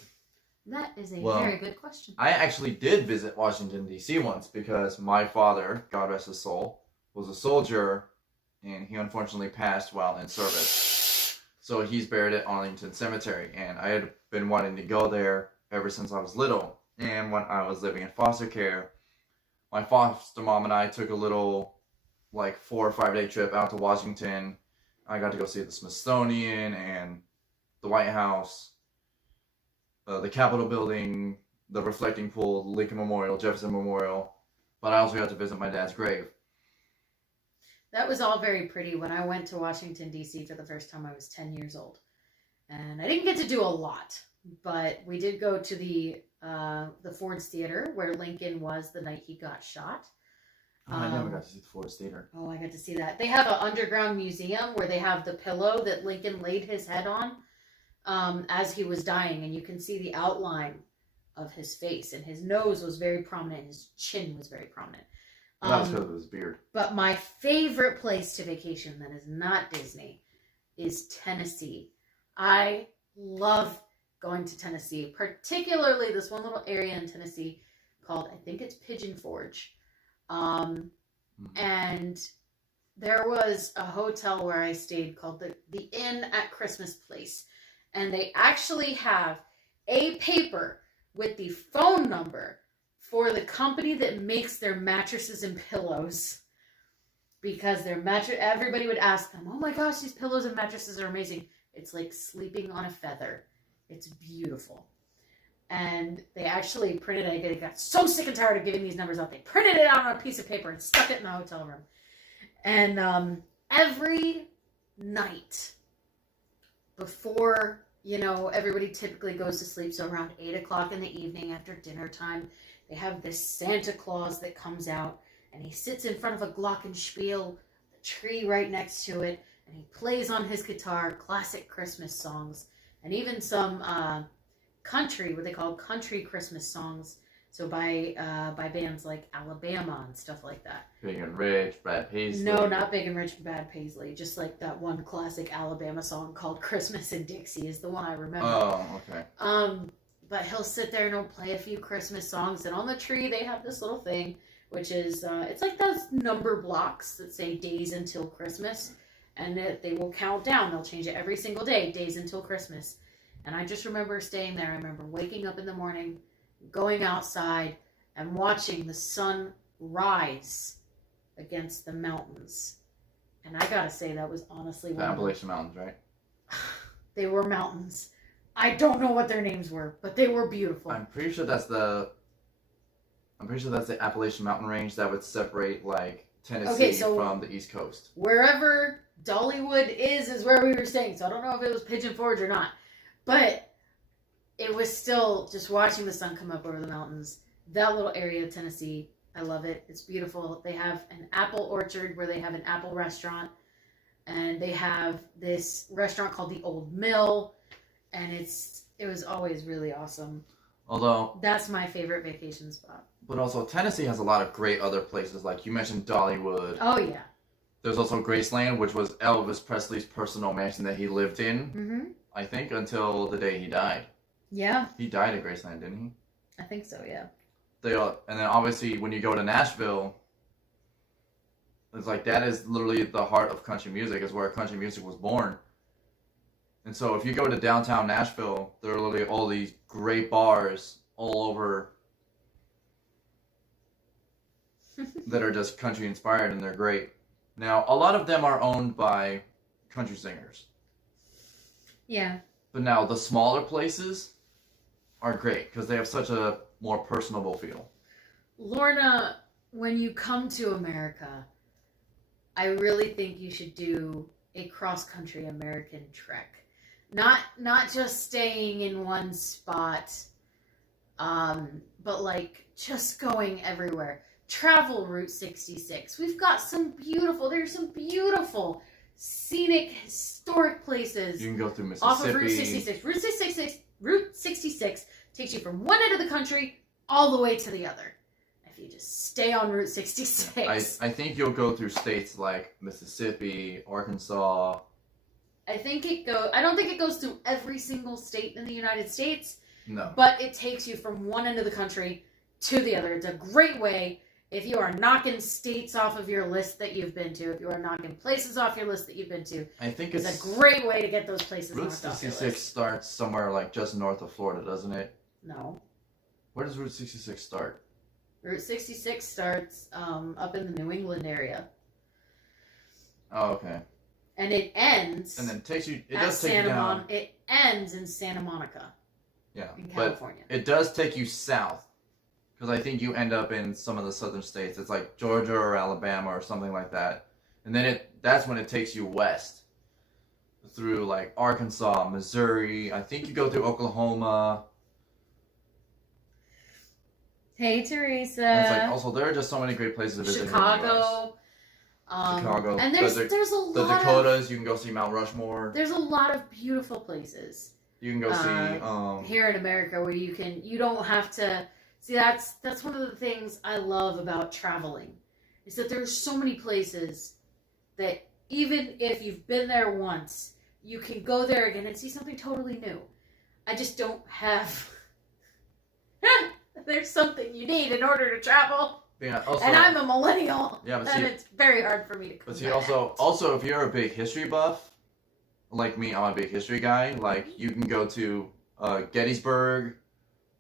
That is a very good question. I actually did visit Washington, D.C. once because my father, God rest his soul, was a soldier and he unfortunately passed while in service. So he's buried at Arlington Cemetery, and I had been wanting to go there ever since I was little. And when I was living in foster care, my foster mom and I took a little 4 or 5 day trip out to Washington. I got to go see the Smithsonian and the White House, the Capitol building, the reflecting pool, the Lincoln Memorial, Jefferson Memorial. But I also got to visit my dad's grave. That was all very pretty. When I went to Washington, D.C. for the first time, I was 10 years old. And I didn't get to do a lot, but we did go to the Ford's Theater where Lincoln was the night he got shot. I never got to see the Ford's Theater. Oh, I got to see that. They have an underground museum where they have the pillow that Lincoln laid his head on as he was dying, and you can see the outline of his face, and his nose was very prominent, his chin was very prominent. Well, that was because of his beard. But my favorite place to vacation that is not Disney is Tennessee. I love going to Tennessee, particularly this one little area in Tennessee called, I think it's Pigeon Forge. And there was a hotel where I stayed called the Inn at Christmas Place. And they actually have a paper with the phone number for the company that makes their mattresses and pillows. Because their mattress, everybody would ask them, oh my gosh, these pillows and mattresses are amazing. It's like sleeping on a feather. It's beautiful. And they actually printed it. I got so sick and tired of giving these numbers out. They printed it out on a piece of paper and stuck it in the hotel room. And every night before, everybody typically goes to sleep, so around 8 o'clock in the evening after dinner time, they have this Santa Claus that comes out, and he sits in front of a glockenspiel, the tree right next to it, and he plays on his guitar classic Christmas songs, and even some country, what they call country Christmas songs. So by bands like Alabama and stuff like that. Big and Rich, Brad Paisley. No, not Big and Rich and Brad Paisley. Just like that one classic Alabama song called Christmas in Dixie is the one I remember. Oh, okay. But he'll sit there and he'll play a few Christmas songs. And on the tree they have this little thing, which is, it's like those number blocks that say days until Christmas. And they will count down. They'll change it every single day, days until Christmas. And I just remember staying there. I remember waking up in the morning, going outside, and watching the sun rise against the mountains. And I gotta say, that was honestly The Appalachian Mountains, right? They were mountains. I don't know what their names were, but they were beautiful. I'm pretty sure that's the Appalachian Mountain Range that would separate like Tennessee from the East Coast. Wherever Dollywood is where we were staying. So I don't know if it was Pigeon Forge or not. But it was still just watching the sun come up over the mountains. That little area of Tennessee, I love it. It's beautiful. They have an apple orchard where they have an apple restaurant. And they have this restaurant called the Old Mill. And it was always really awesome. Although that's my favorite vacation spot. But also Tennessee has a lot of great other places. Like you mentioned Dollywood. Oh, yeah. There's also Graceland, which was Elvis Presley's personal mansion that he lived in. Mm-hmm. I think until the day he died. Yeah. He died at Graceland, didn't he? I think so, yeah. And then obviously when you go to Nashville, it's like that is literally the heart of country music, is where country music was born. And so if you go to downtown Nashville, there are literally all these great bars all over that are just country inspired, and they're great. Now, a lot of them are owned by country singers. Yeah. But now the smaller places are great because they have such a more personable feel. Lorna, when you come to America, I really think you should do a cross-country American trek. Not just staying in one spot, but like just going everywhere. Travel Route 66. There's some beautiful scenic, historic places. You can go through Mississippi. Off of Route 66. Route 66 takes you from one end of the country all the way to the other. If you just stay on Route 66. Yeah, I think you'll go through states like Mississippi, Arkansas. I don't think it goes through every single state in the United States. No. But it takes you from one end of the country to the other. It's a great way. If you are knocking states off of your list that you've been to, if you are knocking places off your list that you've been to, I think it's a great way to get those places Route knocked off your 66 list. starts somewhere like just north of Florida, doesn't it? No. Where does Route 66 start? Route 66 starts up in the New England area. Oh, okay. And it ends And then takes you. It at does take you down. It ends in Santa Monica. Yeah, in but California. it does take you south. Because I think you end up in some of the southern states. It's like Georgia or Alabama or something like that. And then that's when it takes you west. through like Arkansas, Missouri. I think you go through Oklahoma. Hey, Teresa. And it's like also there are just so many great places to visit. Chicago. Chicago. And there's a lot. The Dakotas. You can go see Mount Rushmore. There's a lot of beautiful places. You can go see here in America where you don't have to see. That's one of the things I love about traveling, is that there's so many places that even if you've been there once, you can go there again and see something totally new. I just don't have. There's something you need in order to travel. Yeah, also, and I'm a millennial. Yeah, but and it's very hard for me to come But see, by also, if you're a big history buff, like me, I'm a big history guy. Like, you can go to Gettysburg,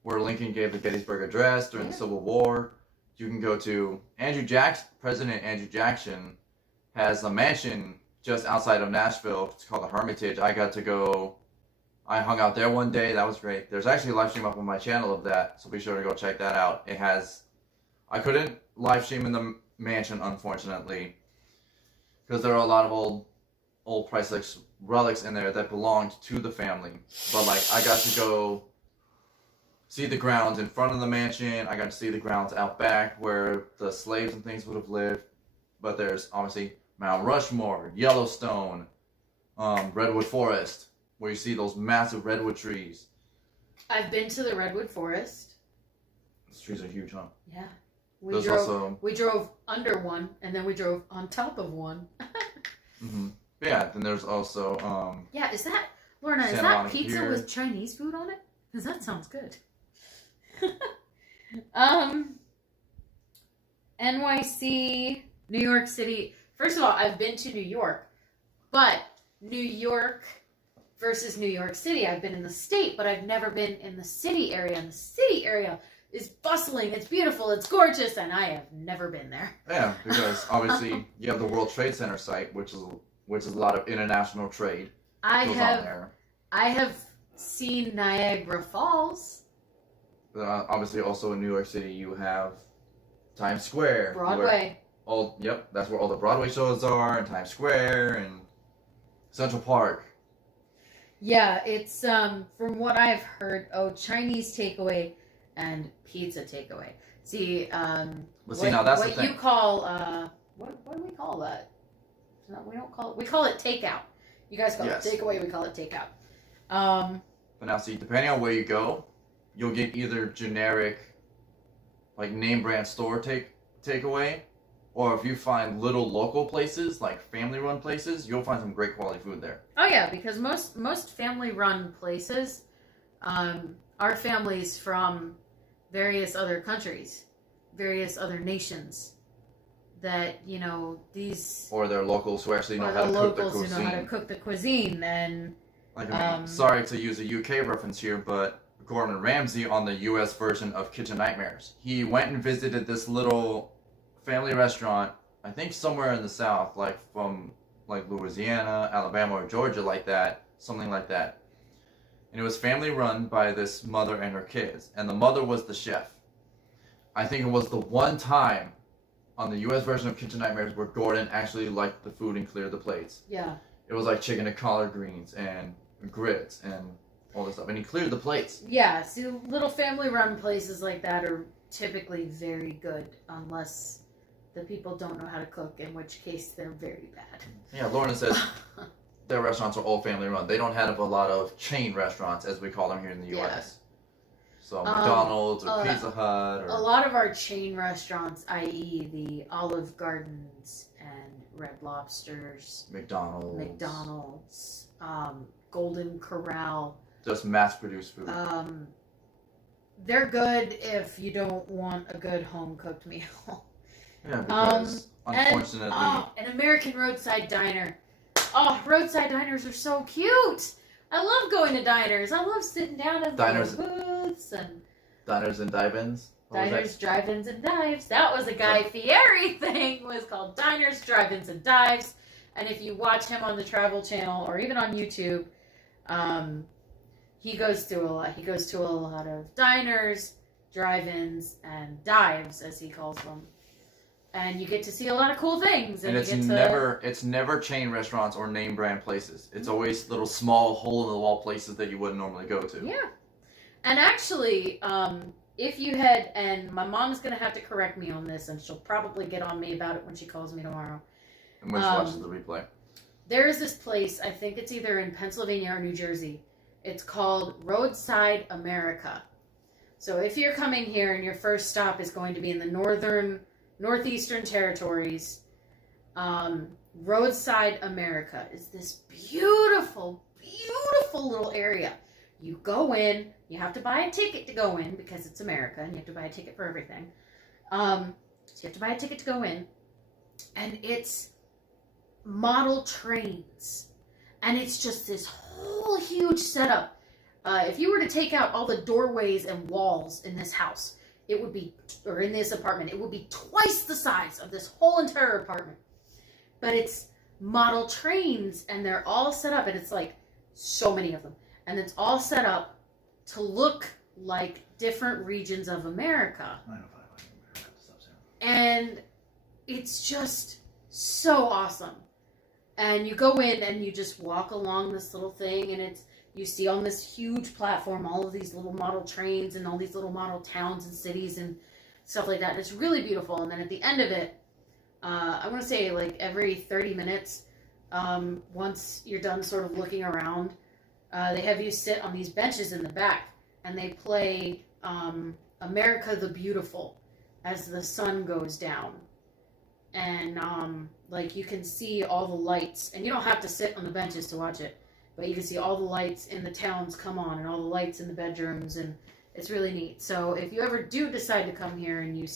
where Lincoln gave the Gettysburg Address during the Civil War. You can go to President Andrew Jackson has a mansion just outside of Nashville. It's called the Hermitage. I hung out there one day. That was great. There's actually a live stream up on my channel of that, so be sure to go check that out. I couldn't live stream in the mansion, unfortunately, because there are a lot of old priceless relics in there that belonged to the family. But like, I got to go see the grounds in front of the mansion. I got to see the grounds out back where the slaves and things would have lived. But there's obviously Mount Rushmore, Yellowstone, Redwood Forest, where you see those massive redwood trees. I've been to the Redwood Forest. Those trees are huge, huh? Yeah. We drove under one, and then we drove on top of one. Mm-hmm. Yeah, then there's also... yeah, is that... Lorna, is that pizza with Chinese food on it? Because that sounds good. NYC, New York City. First of all, I've been to New York, but New York versus New York City. I've been in the state, but I've never been in the city area. And the city area is bustling, it's beautiful, it's gorgeous, and I have never been there. Yeah, because obviously you have the World Trade Center site, which is a lot of international trade. I have seen Niagara Falls. Obviously, also in New York City, you have Times Square. Broadway. That's where all the Broadway shows are, and Times Square, and Central Park. Yeah, it's, from what I've heard, Chinese takeaway and pizza takeaway. See, now that's the thing. What you call, what do we call that? No, we call it takeout. You guys call it takeaway, we call it takeout. But now see, depending on where you go, you'll get either generic, like name brand store takeaway, or if you find little local places, like family run places, you'll find some great quality food there. Oh yeah, because most family run places are families from various other countries, various other nations that, these... Or they're locals who actually know how to cook the cuisine. Who know how to cook the cuisine, and... Like, sorry to use a UK reference here, but Gordon Ramsay on the US version of Kitchen Nightmares. He went and visited this little family restaurant, I think somewhere in the South, like from like Louisiana, Alabama, or Georgia, like that, something like that. And it was family run by this mother and her kids, and the mother was the chef. I think it was the one time on the US version of Kitchen Nightmares where Gordon actually liked the food and cleared the plates. Yeah. It was like chicken and collard greens and grits and all this stuff, and he cleared the plates. Yeah, see, little family run places like that are typically very good, unless the people don't know how to cook, in which case they're very bad. Yeah, Lorna says their restaurants are all family run. They don't have a lot of chain restaurants, as we call them here in the U.S. Yeah. So McDonald's or Pizza Hut. Or... A lot of our chain restaurants, i.e. the Olive Gardens and Red Lobsters. McDonald's. Golden Corral. Just mass-produced food. They're good if you don't want a good home-cooked meal. Yeah, because unfortunately... an American roadside diner. Oh, roadside diners are so cute. I love going to diners. I love sitting down at the booths and... Diners and dive-ins? Diners, drive-ins, and dives. That was a Guy Fieri thing. Was called Diners, Drive-ins, and Dives. And if you watch him on the Travel Channel or even on YouTube, he goes to a lot. He goes to a lot of diners, drive-ins, and dives, as he calls them. And you get to see a lot of cool things. And you it's get to... never chain restaurants or name brand places. It's always little small hole in the wall places that you wouldn't normally go to. Yeah. And actually, if you had, and my mom's going to have to correct me on this, and she'll probably get on me about it when she calls me tomorrow. And when she watches the replay. There is this place, I think it's either in Pennsylvania or New Jersey. It's called Roadside America. So if you're coming here and your first stop is going to be in the Northeastern Territories, Roadside America is this beautiful, beautiful little area. You go in, you have to buy a ticket to go in because it's America and you have to buy a ticket for everything. So you have to buy a ticket to go in, and it's model trains, and it's just this whole huge setup. If you were to take out all the doorways and walls in this house, it would be, or in this apartment, it would be twice the size of this whole entire apartment. But it's model trains, and they're all set up, and it's like so many of them. And it's all set up to look like different regions of America. And it's just so awesome. And you go in and you just walk along this little thing, and you see on this huge platform all of these little model trains and all these little model towns and cities and stuff like that. And it's really beautiful. And then at the end of it, I want to say like every 30 minutes, once you're done sort of looking around, they have you sit on these benches in the back, and they play America the Beautiful as the sun goes down. And like you can see all the lights, and you don't have to sit on the benches to watch it, but you can see all the lights in the towns come on and all the lights in the bedrooms, and it's really neat. So if you ever do decide to come here and you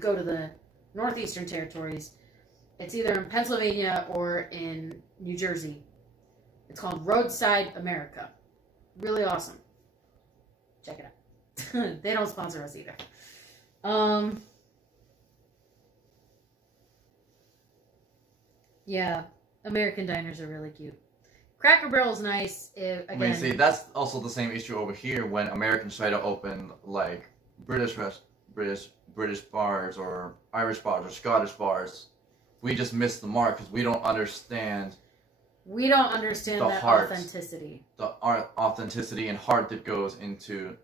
go to the Northeastern Territories, it's either in Pennsylvania or in New Jersey. It's called Roadside America. Really awesome. Check it out. They don't sponsor us either. Yeah, American diners are really cute. Cracker Barrel's nice. Again, I mean, see, that's also the same issue over here when Americans try to open like British bars or Irish bars or Scottish bars. We just miss the mark because we don't understand. We don't understand that authenticity. The authenticity and heart that goes into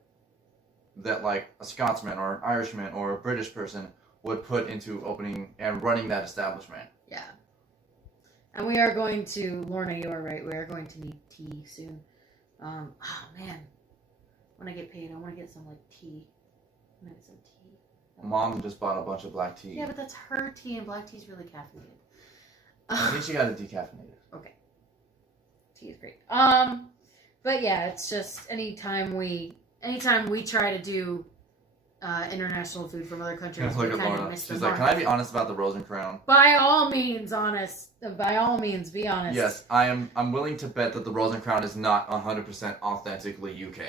that, like a Scotsman or an Irishman or a British person would put into opening and running that establishment. Yeah. And we are going to, Lorna, you are right, we are going to need tea soon. Oh man, when I get paid, I want to get some like tea. I'm gonna get some tea. Mom just bought a bunch of black tea. Yeah, but that's her tea, and black tea is really caffeinated. I think she got it decaffeinated. Okay. Tea is great. But yeah, it's just anytime we try to do international food from other countries, we kind of miss the She's like, can I be honest about the Rosencrown? By all means, honest. By all means, be honest. Yes, I'm willing to bet that the Rosencrown is not 100% authentically UK.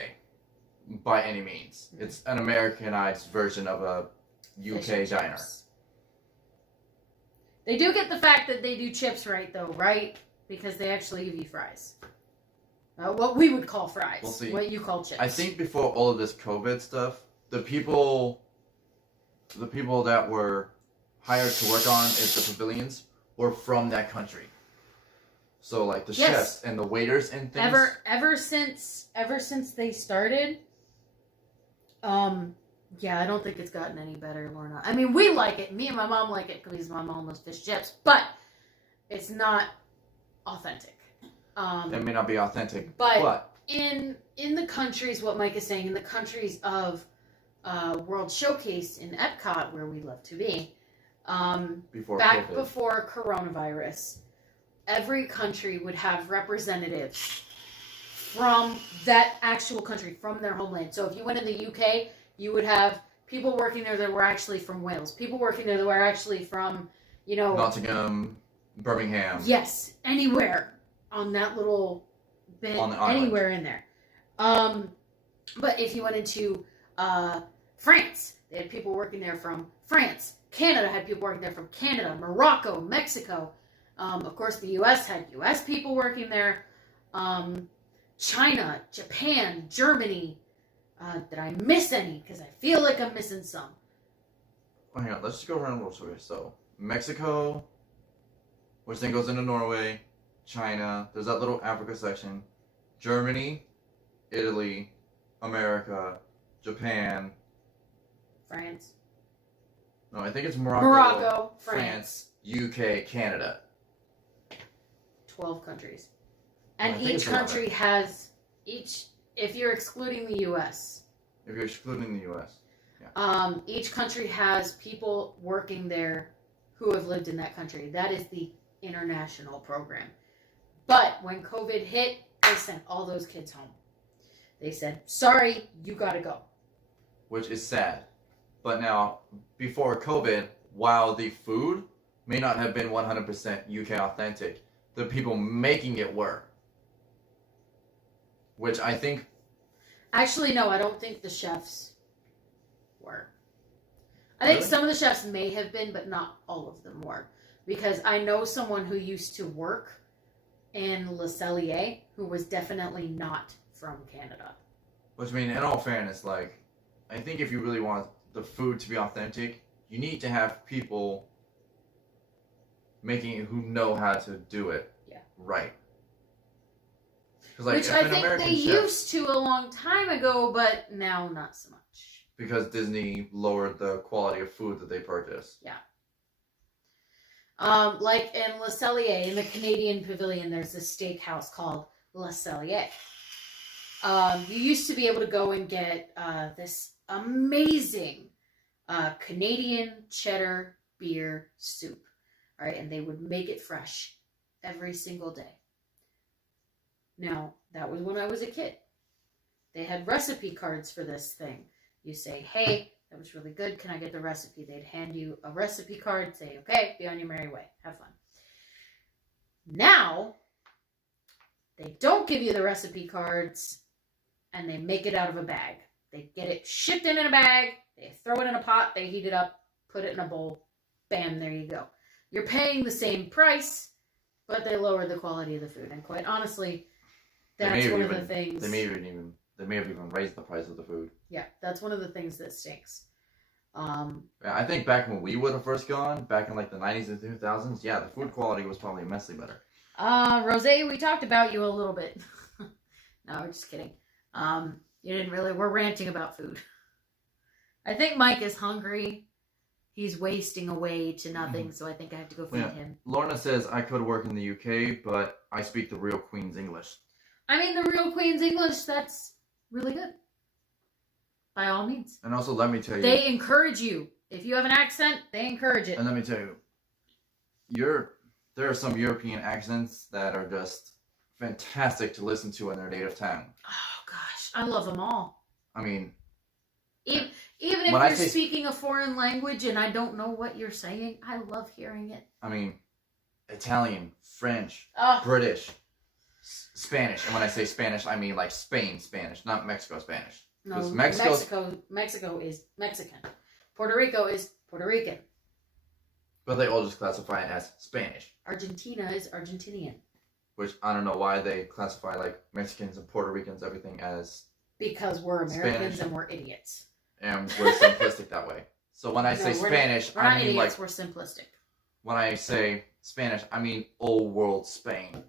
By any means. It's an Americanized version of a UK diner. They do get the fact that they do chips right, though, right? Because they actually give you fries. What we would call fries. We'll see. What you call chips. I think before all of this COVID stuff, the people that were hired to work on the pavilions were from that country. So like the chefs and the waiters and things. Ever since they started, yeah, I don't think it's gotten any better, Lorna. I mean, we like it. Me and my mom like it because my mom loves fish chips, but it's not authentic. It may not be authentic, but in the countries, what Mike is saying, in the countries of World Showcase in Epcot, where we love to be, before coronavirus, every country would have representatives from that actual country, from their homeland. So if you went in the UK, you would have people working there that were actually from Wales, people working there that were actually from, Nottingham, Birmingham. Yes, anywhere on that little bit, anywhere in there. But if you went into France, they had people working there from France. Canada had people working there from Canada, Morocco, Mexico. Of course, the U.S. had U.S. people working there. China, Japan, Germany. Did I miss any? Because I feel like I'm missing some. Oh, hang on, let's just go around real quick. So, Mexico, which then goes into Norway, China. There's that little Africa section. Germany, Italy, America, Japan. France. No, I think it's Morocco. Morocco, France. UK, Canada. 12 countries. I And think each it's country has if you're excluding the US. If you're excluding the US. Each country has people working there who have lived in that country. That is the international program. But when COVID hit, they sent all those kids home. They said, sorry, you gotta go. Which is sad. But now, before COVID, while the food may not have been 100% UK authentic, the people making it were. Which I think... Actually, no, I don't think the chefs were. I think Really? some of the chefs may have been, but not all of them were. Because I know someone who used to work in Le Cellier who was definitely not from Canada. Which, I mean, in all fairness, like, I think if you really want the food to be authentic, you need to have people making it who know how to do it right. Like, which if I an think American they chef, used to a long time ago, but now not so much. because Disney lowered the quality of food that they purchase. Yeah. Like in Le Cellier, in the Canadian Pavilion, there's this steakhouse called Le Cellier. You used to be able to go and get this amazing Canadian cheddar beer soup. All right, and they would make it fresh every single day. Now, that was when I was a kid. They had recipe cards for this thing. You say, hey, that was really good. Can I get the recipe? They'd hand you a recipe card, say, okay, be on your merry way. Have fun. Now, they don't give you the recipe cards, and they make it out of a bag. They get it shipped in a bag, they throw it in a pot, they heat it up, put it in a bowl. Bam, there you go. You're paying the same price, but they lowered the quality of the food. And quite honestly, that's one of the things. They may have even raised the price of the food. Yeah, that's one of the things that stinks. Yeah, I think back when we would have first gone, back in like the 90s and 2000s, yeah, the food quality was probably immensely better. Rose, we talked about you a little bit. No, we're just kidding. You didn't really, we're ranting about food. I think Mike is hungry. He's wasting away to nothing, so I think I have to go feed him. Lorna says, I could work in the UK, but I speak the real Queen's English. I mean, the real Queen's English, that's really good. By all means. And also, let me tell you... They encourage you. If you have an accent, they encourage it. And let me tell you, there are some European accents that are just fantastic to listen to in their native tongue. Oh, gosh. I love them all. I mean... Even if you're speaking a foreign language and I don't know what you're saying, I love hearing it. I mean, Italian, French, Oh. British, Spanish. And when I say Spanish, I mean like Spain Spanish, not Mexico Spanish. No, Mexico is Mexican. Puerto Rico is Puerto Rican. But they all just classify it as Spanish. Argentina is Argentinian. Which I don't know why they classify like Mexicans and Puerto Ricans, everything as... Because we're Americans Spanish. And we're idiots. And we're simplistic that way. So when I say Spanish, we're not I mean idiots, like... we're simplistic. When I say Spanish, I mean old world Spain.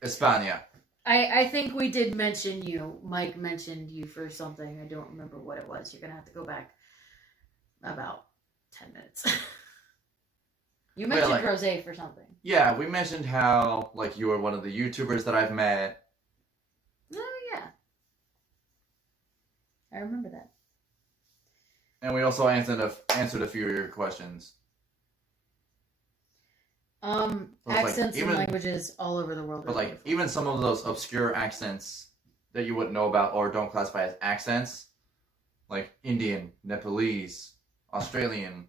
España. I think we did mention you. Mike mentioned you for something. I don't remember what it was. You're going to have to go back about 10 minutes. You mentioned Rosé for something. Yeah, we mentioned how like you were one of the YouTubers that I've met. Oh, yeah. I remember that. And we also answered a few of your questions. Accents and languages all over the world. But like even some of those obscure accents that you wouldn't know about or don't classify as accents, like Indian, Nepalese, Australian,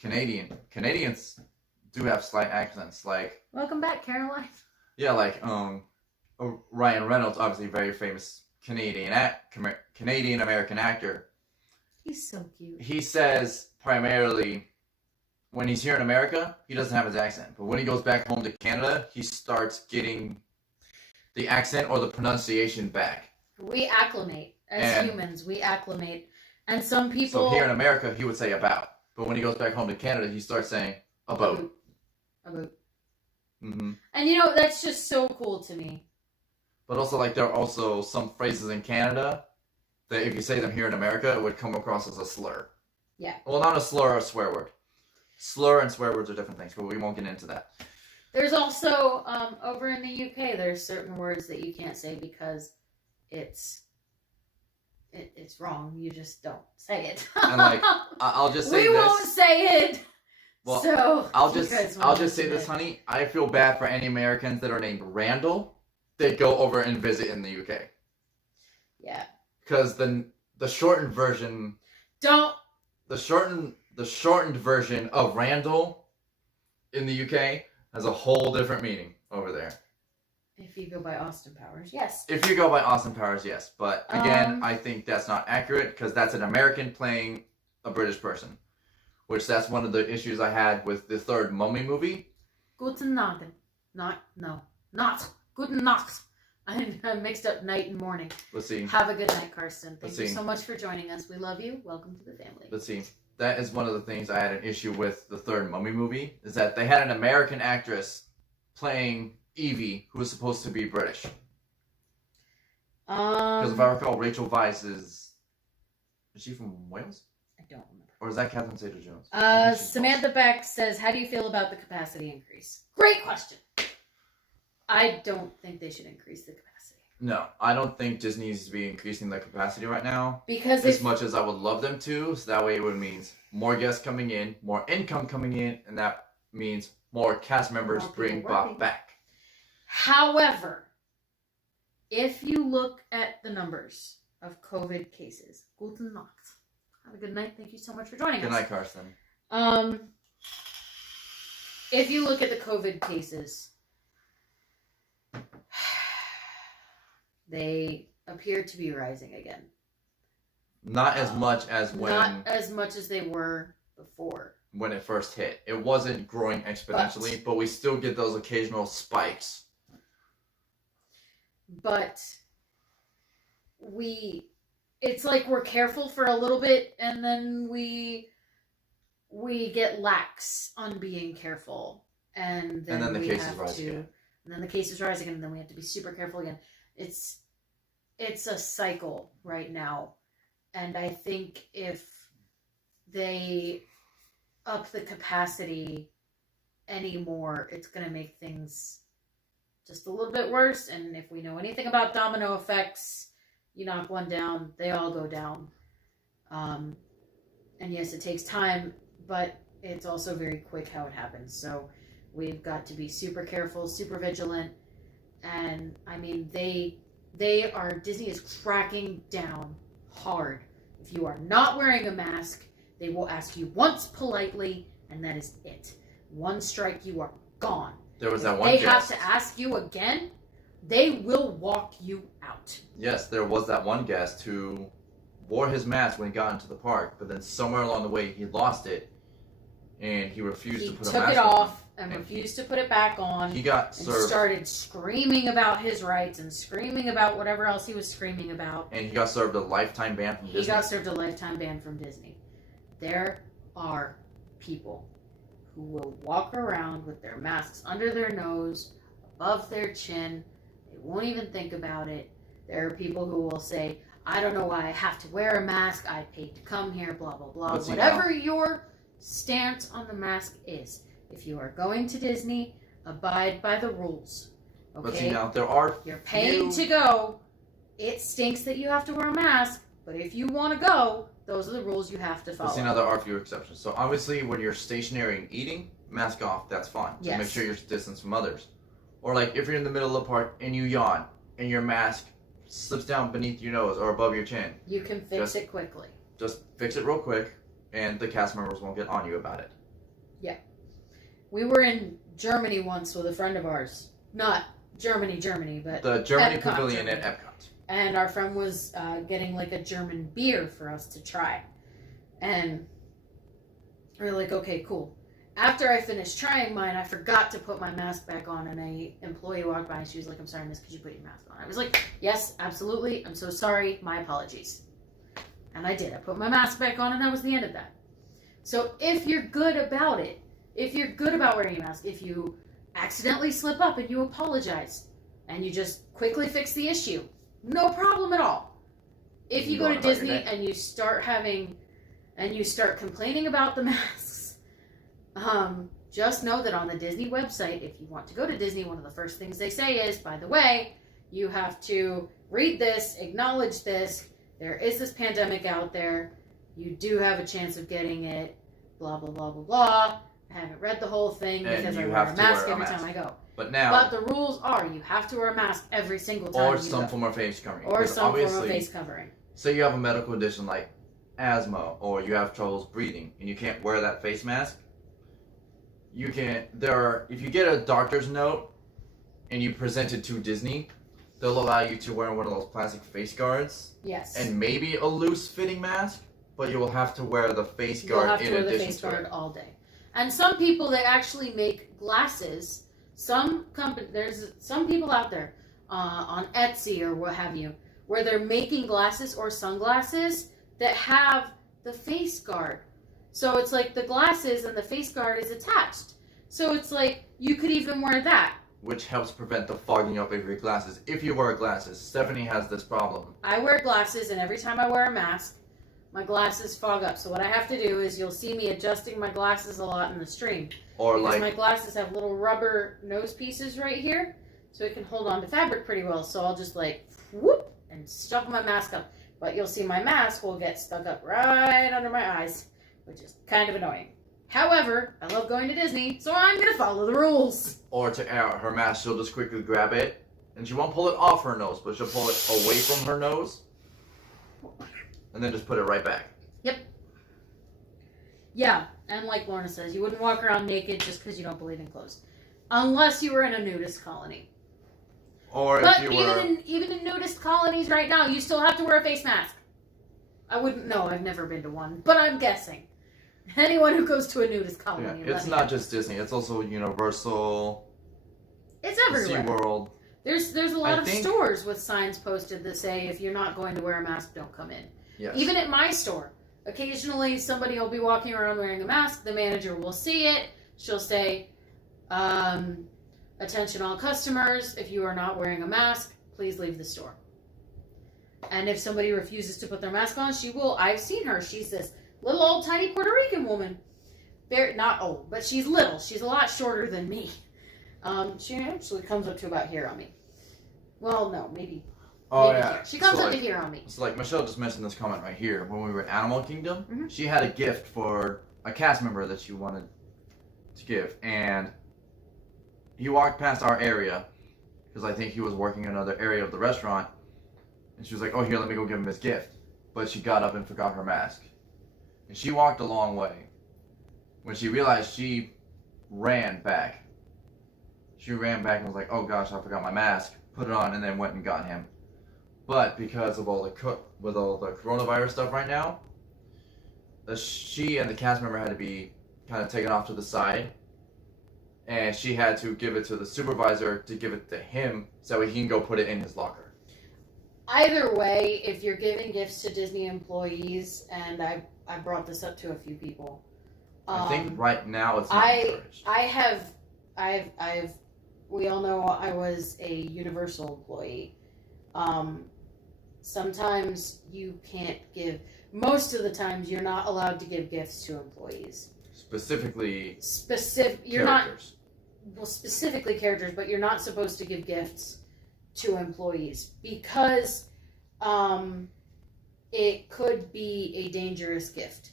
Canadian. Canadians do have slight accents. Like welcome back, Caroline. Yeah, like Ryan Reynolds, obviously very famous Canadian American actor. He's so cute. He says primarily when he's here in America, he doesn't have his accent. But when he goes back home to Canada, he starts getting the accent or the pronunciation back. We acclimate. As humans, we acclimate. And some people... So here in America, he would say about. But when he goes back home to Canada, he starts saying, a boat. A boat. Mm-hmm. And you know, that's just so cool to me. But also, like, there are also some phrases in Canada that if you say them here in America, it would come across as a slur. Yeah. Well, not a slur, a swear word. Slur and swear words are different things, but we won't get into that. There's also, over in the UK, there's certain words that you can't say because it's wrong. You just don't say it. And, like, I'll just say we this. won't say it. Well, so I'll just say this, honey. I feel bad for any Americans that are named Randall that go over and visit in the UK. Yeah. Because the shortened version. Don't. The shortened version of Randall in the UK has a whole different meaning over there. If you go by Austin Powers, yes. If you go by Austin Powers, yes. But again, I think that's not accurate because that's an American playing a British person. Which that's one of the issues I had with the third Mummy movie. Guten Nacht. Not. Guten Nacht. I mixed up night and morning. Let's see. Have a good night, Karsten. Thank Let's you see. so much for joining us. We love you. Welcome to the family. Let's see. That is one of the things I had an issue with the third Mummy movie, is that they had an American actress playing Evie who was supposed to be British. Because if I recall, Rachel Weisz is she from Wales? I don't remember. Or is that Catherine Zeta-Jones? Samantha Beck says, how do you feel about the capacity increase? Great question. I don't think they should increase the capacity. No, I don't think Disney needs to be increasing the capacity right now. Because as much as I would love them to, so that way it would mean more guests coming in, more income coming in, and that means more cast members bring Bob back. However, if you look at the numbers of COVID cases, Guten Nacht. Have a good night. Thank you so much for joining us. Good night, Karsten. If you look at the COVID cases, they appear to be rising again. Not as much as when... Not as much as they were before. When it first hit. It wasn't growing exponentially, but we still get those occasional spikes. But it's like we're careful for a little bit, and then we get lax on being careful, and then the we cases have rise to, again. and then the cases rise again, and then we have to be super careful again. It's a cycle right now, and I think if they up the capacity anymore, it's gonna make things just a little bit worse. And if we know anything about domino effects, you knock one down, they all go down. And yes, it takes time, but it's also very quick how it happens. So we've got to be super careful, super vigilant. And I mean, Disney is cracking down hard. If you are not wearing a mask, they will ask you once politely, and that is it. One strike, you are gone. There was that one They guest. have to ask you again, they will walk you out. Yes, there was that one guest who wore his mask when he got into the park, but then somewhere along the way he lost it, and he refused to put a mask on. He took it off and refused to put it back on. He got and served. Started screaming about his rights and screaming about whatever else he was screaming about. And he got served a lifetime ban from Disney. He got served a lifetime ban from Disney. There are people who will walk around with their masks under their nose, above their chin. They won't even think about it. There are people who will say, I don't know why I have to wear a mask. I paid to come here, blah, blah, blah. Whatever your stance on the mask is. If you are going to Disney, abide by the rules. Okay? But see, now, there are You're paying to go. It stinks that you have to wear a mask, but if you want to go, those are the rules you have to follow. But see, now there are a few exceptions. So obviously, when you're stationary and eating, mask off, that's fine. Yes. To make sure you're distanced from others. Or like, if you're in the middle of the park and you yawn, and your mask slips down beneath your nose or above your chin. You can fix it quickly. Just fix it real quick, and the cast members won't get on you about it. Yeah. We were in Germany once with a friend of ours. Not Germany, but The Germany Epcot, Pavilion Germany. at Epcot. And our friend was getting like a German beer for us to try. And we were like, okay, cool. After I finished trying mine, I forgot to put my mask back on, and an employee walked by and she was like, I'm sorry, miss, could you put your mask on? I was like, yes, absolutely. I'm so sorry. My apologies. And I did. I put my mask back on, and that was the end of that. So if you're good about it, if you're good about wearing a mask, if you accidentally slip up and you apologize and you just quickly fix the issue, no problem at all. If you go to Disney and you start complaining about the masks, just know that on the Disney website, if you want to go to Disney, one of the first things they say is, by the way, you have to read this, acknowledge this, there is this pandemic out there, you do have a chance of getting it, blah, blah, blah, blah, blah. I haven't read the whole thing because I wear a mask every time I go. But the rules are you have to wear a mask every single time or some form of face covering. Or some form of face covering. Say you have a medical condition like asthma, or you have troubles breathing, and you can't wear that face mask. If you get a doctor's note and you present it to Disney, they'll allow you to wear one of those plastic face guards. Yes. And maybe a loose fitting mask, but you will have to wear the face guard in addition to it. You'll have to wear the face guard all day. And some people, they actually make glasses. There's some people out there on Etsy or what have you, where they're making glasses or sunglasses that have the face guard. So it's like the glasses and the face guard is attached. So it's like you could even wear that. Which helps prevent the fogging up of your glasses if you wear glasses. Stephanie has this problem. I wear glasses, and every time I wear a mask, my glasses fog up. So what I have to do is you'll see me adjusting my glasses a lot in the stream. Because my glasses have little rubber nose pieces right here, so it can hold on to fabric pretty well. So I'll just like whoop and stuff my mask up. But you'll see my mask will get stuck up right under my eyes, which is kind of annoying. However, I love going to Disney, so I'm going to follow the rules. Or to air her mask, she'll just quickly grab it, and she won't pull it off her nose, but she'll pull it away from her nose, and then just put it right back. Yep. Yeah, and like Lorna says, you wouldn't walk around naked just because you don't believe in clothes. Unless you were in a nudist colony. But even in nudist colonies right now, you still have to wear a face mask. I wouldn't know. I've never been to one, but I'm guessing. Anyone who goes to a nudist colony. Yeah, it's not just Disney. It's also Universal. It's everywhere. SeaWorld. There's a lot of stores with signs posted that say, if you're not going to wear a mask, don't come in. Yes. Even at my store. Occasionally, somebody will be walking around wearing a mask. The manager will see it. She'll say, attention all customers, if you are not wearing a mask, please leave the store. And if somebody refuses to put their mask on, I've seen her. She's this little old tiny Puerto Rican woman. Not old, but she's little. She's a lot shorter than me. She actually comes up to about here on me. Well, no, maybe. Oh, maybe yeah. Here. She comes up to here on me. It's like Michelle just mentioned this comment right here. When we were at Animal Kingdom, mm-hmm. She had a gift for a cast member that she wanted to give. And he walked past our area, because I think he was working in another area of the restaurant. And she was like, oh, here, let me go give him his gift. But she got up and forgot her mask. And she walked a long way. When she realized, she ran back. She ran back and was like, oh gosh, I forgot my mask. Put it on and then went and got him. But because of all the coronavirus stuff right now, she and the cast member had to be kind of taken off to the side. And she had to give it to the supervisor to give it to him so he can go put it in his locker. Either way, if you're giving gifts to Disney employees, and I brought this up to a few people. I think right now it's not encouraged. We all know I was a Universal employee. Sometimes you can't give, most of the times you're not allowed to give gifts to employees. Specifically characters, but you're not supposed to give gifts to employees because it could be a dangerous gift.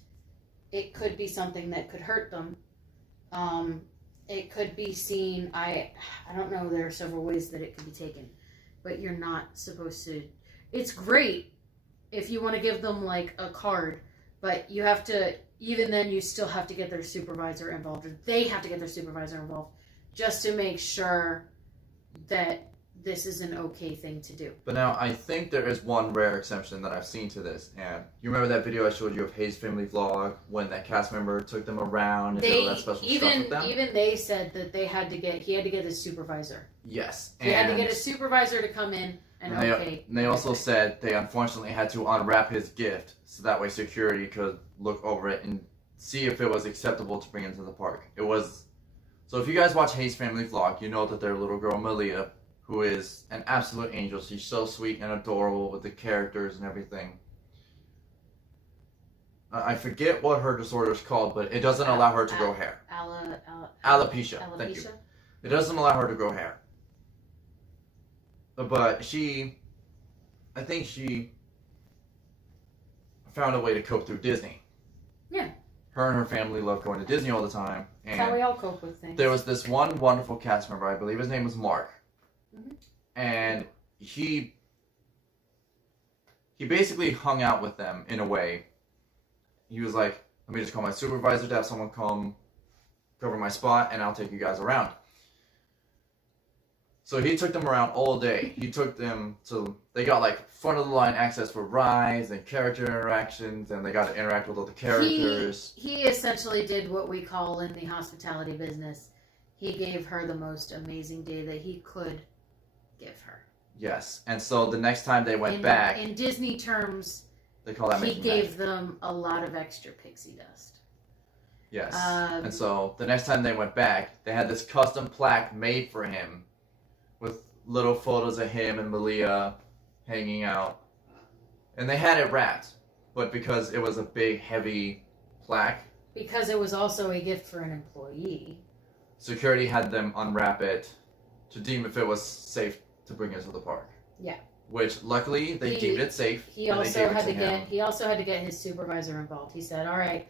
It could be something that could hurt them. It could be seen, I don't know, there are several ways that it could be taken, but you're not supposed to. It's great if you want to give them like a card, but you have to, even then you still have to get their supervisor involved, or they have to get their supervisor involved, just to make sure that this is an okay thing to do. But now, I think there is one rare exception that I've seen to this, and you remember that video I showed you of Hayes' family vlog, when that cast member took them around and did all that special stuff with them? Even they said that he had to get his supervisor. Yes. He had to get a supervisor to come in and they also said they unfortunately had to unwrap his gift, so that way security could look over it and see if it was acceptable to bring into the park. It was. So if you guys watch Hayes Family Vlog, you know that their little girl Malia, who is an absolute angel. She's so sweet and adorable with the characters and everything. I forget what her disorder is called, but it doesn't allow her to grow hair. Alopecia. Thank you. It doesn't allow her to grow hair. But I think she found a way to cope through Disney. Yeah. Her and her family love going to Disney all the time. And that's how we all cope with things. There was this one wonderful cast member, I believe his name was Mark. Mm-hmm. And he basically hung out with them in a way. He was like, let me just call my supervisor to have someone come cover my spot, and I'll take you guys around. So he took them around all day. He took them to, they got like front of the line access for rides and character interactions, and they got to interact with all the characters. He essentially did what we call in the hospitality business. He gave her the most amazing day that he could give her. Yes, and so the next time they went back... In Disney terms, they call that he gave them a lot of extra pixie dust. Yes, and so the next time they went back, they had this custom plaque made for him with little photos of him and Malia hanging out. And they had it wrapped, but because it was a big, heavy plaque... Because it was also a gift for an employee. Security had them unwrap it to deem if it was safe to bring it to the park. Yeah. Which, luckily, they deemed it safe. He also had to get his supervisor involved. He said, all right,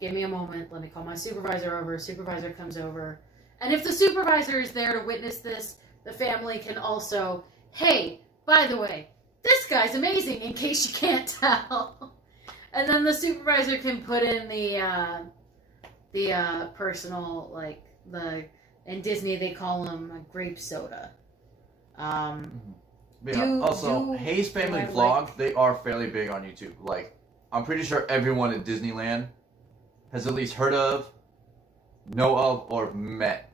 give me a moment. Let me call my supervisor over. Supervisor comes over. And if the supervisor is there to witness this, the family can also, hey, by the way, this guy's amazing in case you can't tell. And then the supervisor can put in the personal, like, in Disney they call them grape soda. Hayes Family Vlog, they are fairly big on YouTube. Like, I'm pretty sure everyone in Disneyland has at least heard of, know of, or met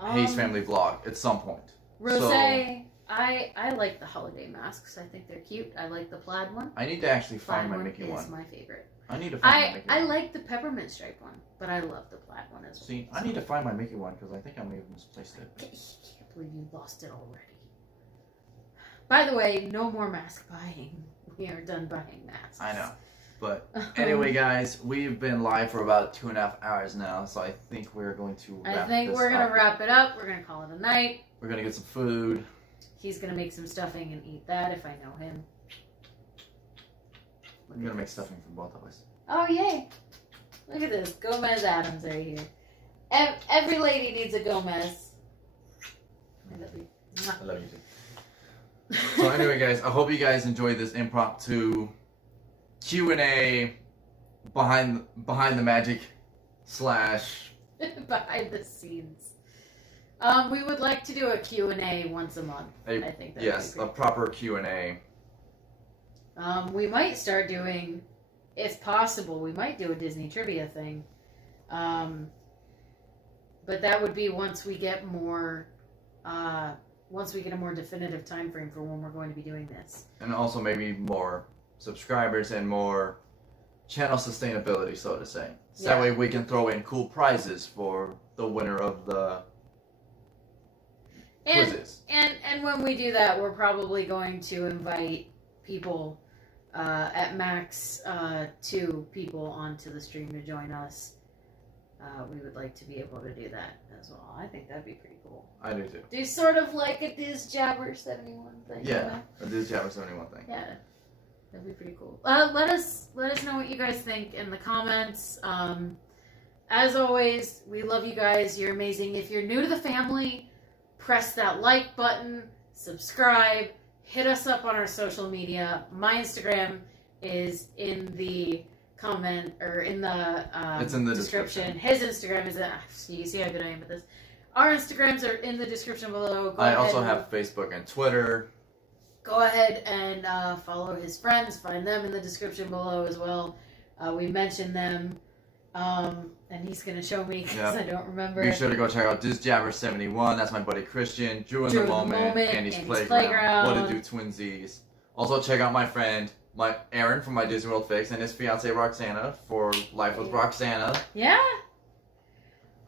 Hayes Family Vlog at some point. Rosé, I like the holiday masks. I think they're cute. I like the plaid one. I need to actually find my Mickey one. Is my favorite. I need to find my Mickey one. I like the peppermint stripe one, but I love the plaid one as well. See, I need to find my Mickey one because I think I may have misplaced it. I can't believe you lost it already. By the way, no more mask buying. We are done buying masks. I know. But anyway, guys, we've been live for about 2.5 hours now, so I think we're going to wrap it up. We're going to call it a night. We're going to get some food. He's going to make some stuffing and eat that if I know him. I'm going to make stuffing for both of us. Oh, yay. Look at this. Gomez Adams right here. Every lady needs a Gomez. I love you. I love you too. So anyway, guys, I hope you guys enjoyed this impromptu Q&A behind the magic / behind the scenes. We would like to do a Q&A once a month. I think that's a proper Q&A. We might start doing, if possible, we might do a Disney trivia thing. But that would be once we get more once we get a more definitive time frame for when we're going to be doing this. And also maybe more subscribers and more channel sustainability, so to say. So that way we can throw in cool prizes for the winner of the quizzes. And when we do that, we're probably going to invite people, at max 2 people onto the stream to join us. We would like to be able to do that as well. I think that'd be pretty cool. I do too. Do sort of like a Diz Jabber 71 thing. Yeah, a Diz Jabber 71 thing. Yeah, that'd be pretty cool. Let us know what you guys think in the comments. As always, we love you guys. You're amazing. If you're new to the family, press that like button, subscribe, hit us up on our social media. My Instagram is in the comment or in the it's in the description. His Instagram is you see how good I am at this. Our Instagrams are in the description below. I also have Facebook and Twitter. Go ahead and follow his friends. Find them in the description below as well. We mentioned them, and he's gonna show me because I don't remember. Be sure to go check out DizJabber71. That's my buddy Christian. Drew in the moment. Andy's Playground. What to Do Twinsies. Also check out my friend Aaron from my Disney World Fix and his fiance Roxana for Life with Roxana. Yeah.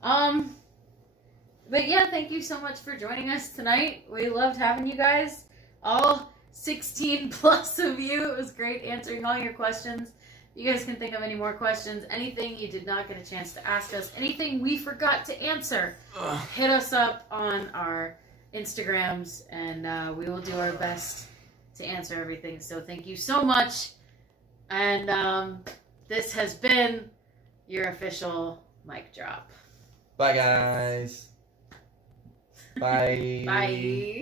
But yeah, thank you so much for joining us tonight. We loved having you guys. All 16 plus of you. It was great answering all your questions. If you guys can think of any more questions, anything you did not get a chance to ask us, anything we forgot to answer, hit us up on our Instagrams, and we will do our best to answer everything. So thank you so much. And this has been your official mic drop. Bye, guys. Bye. Bye.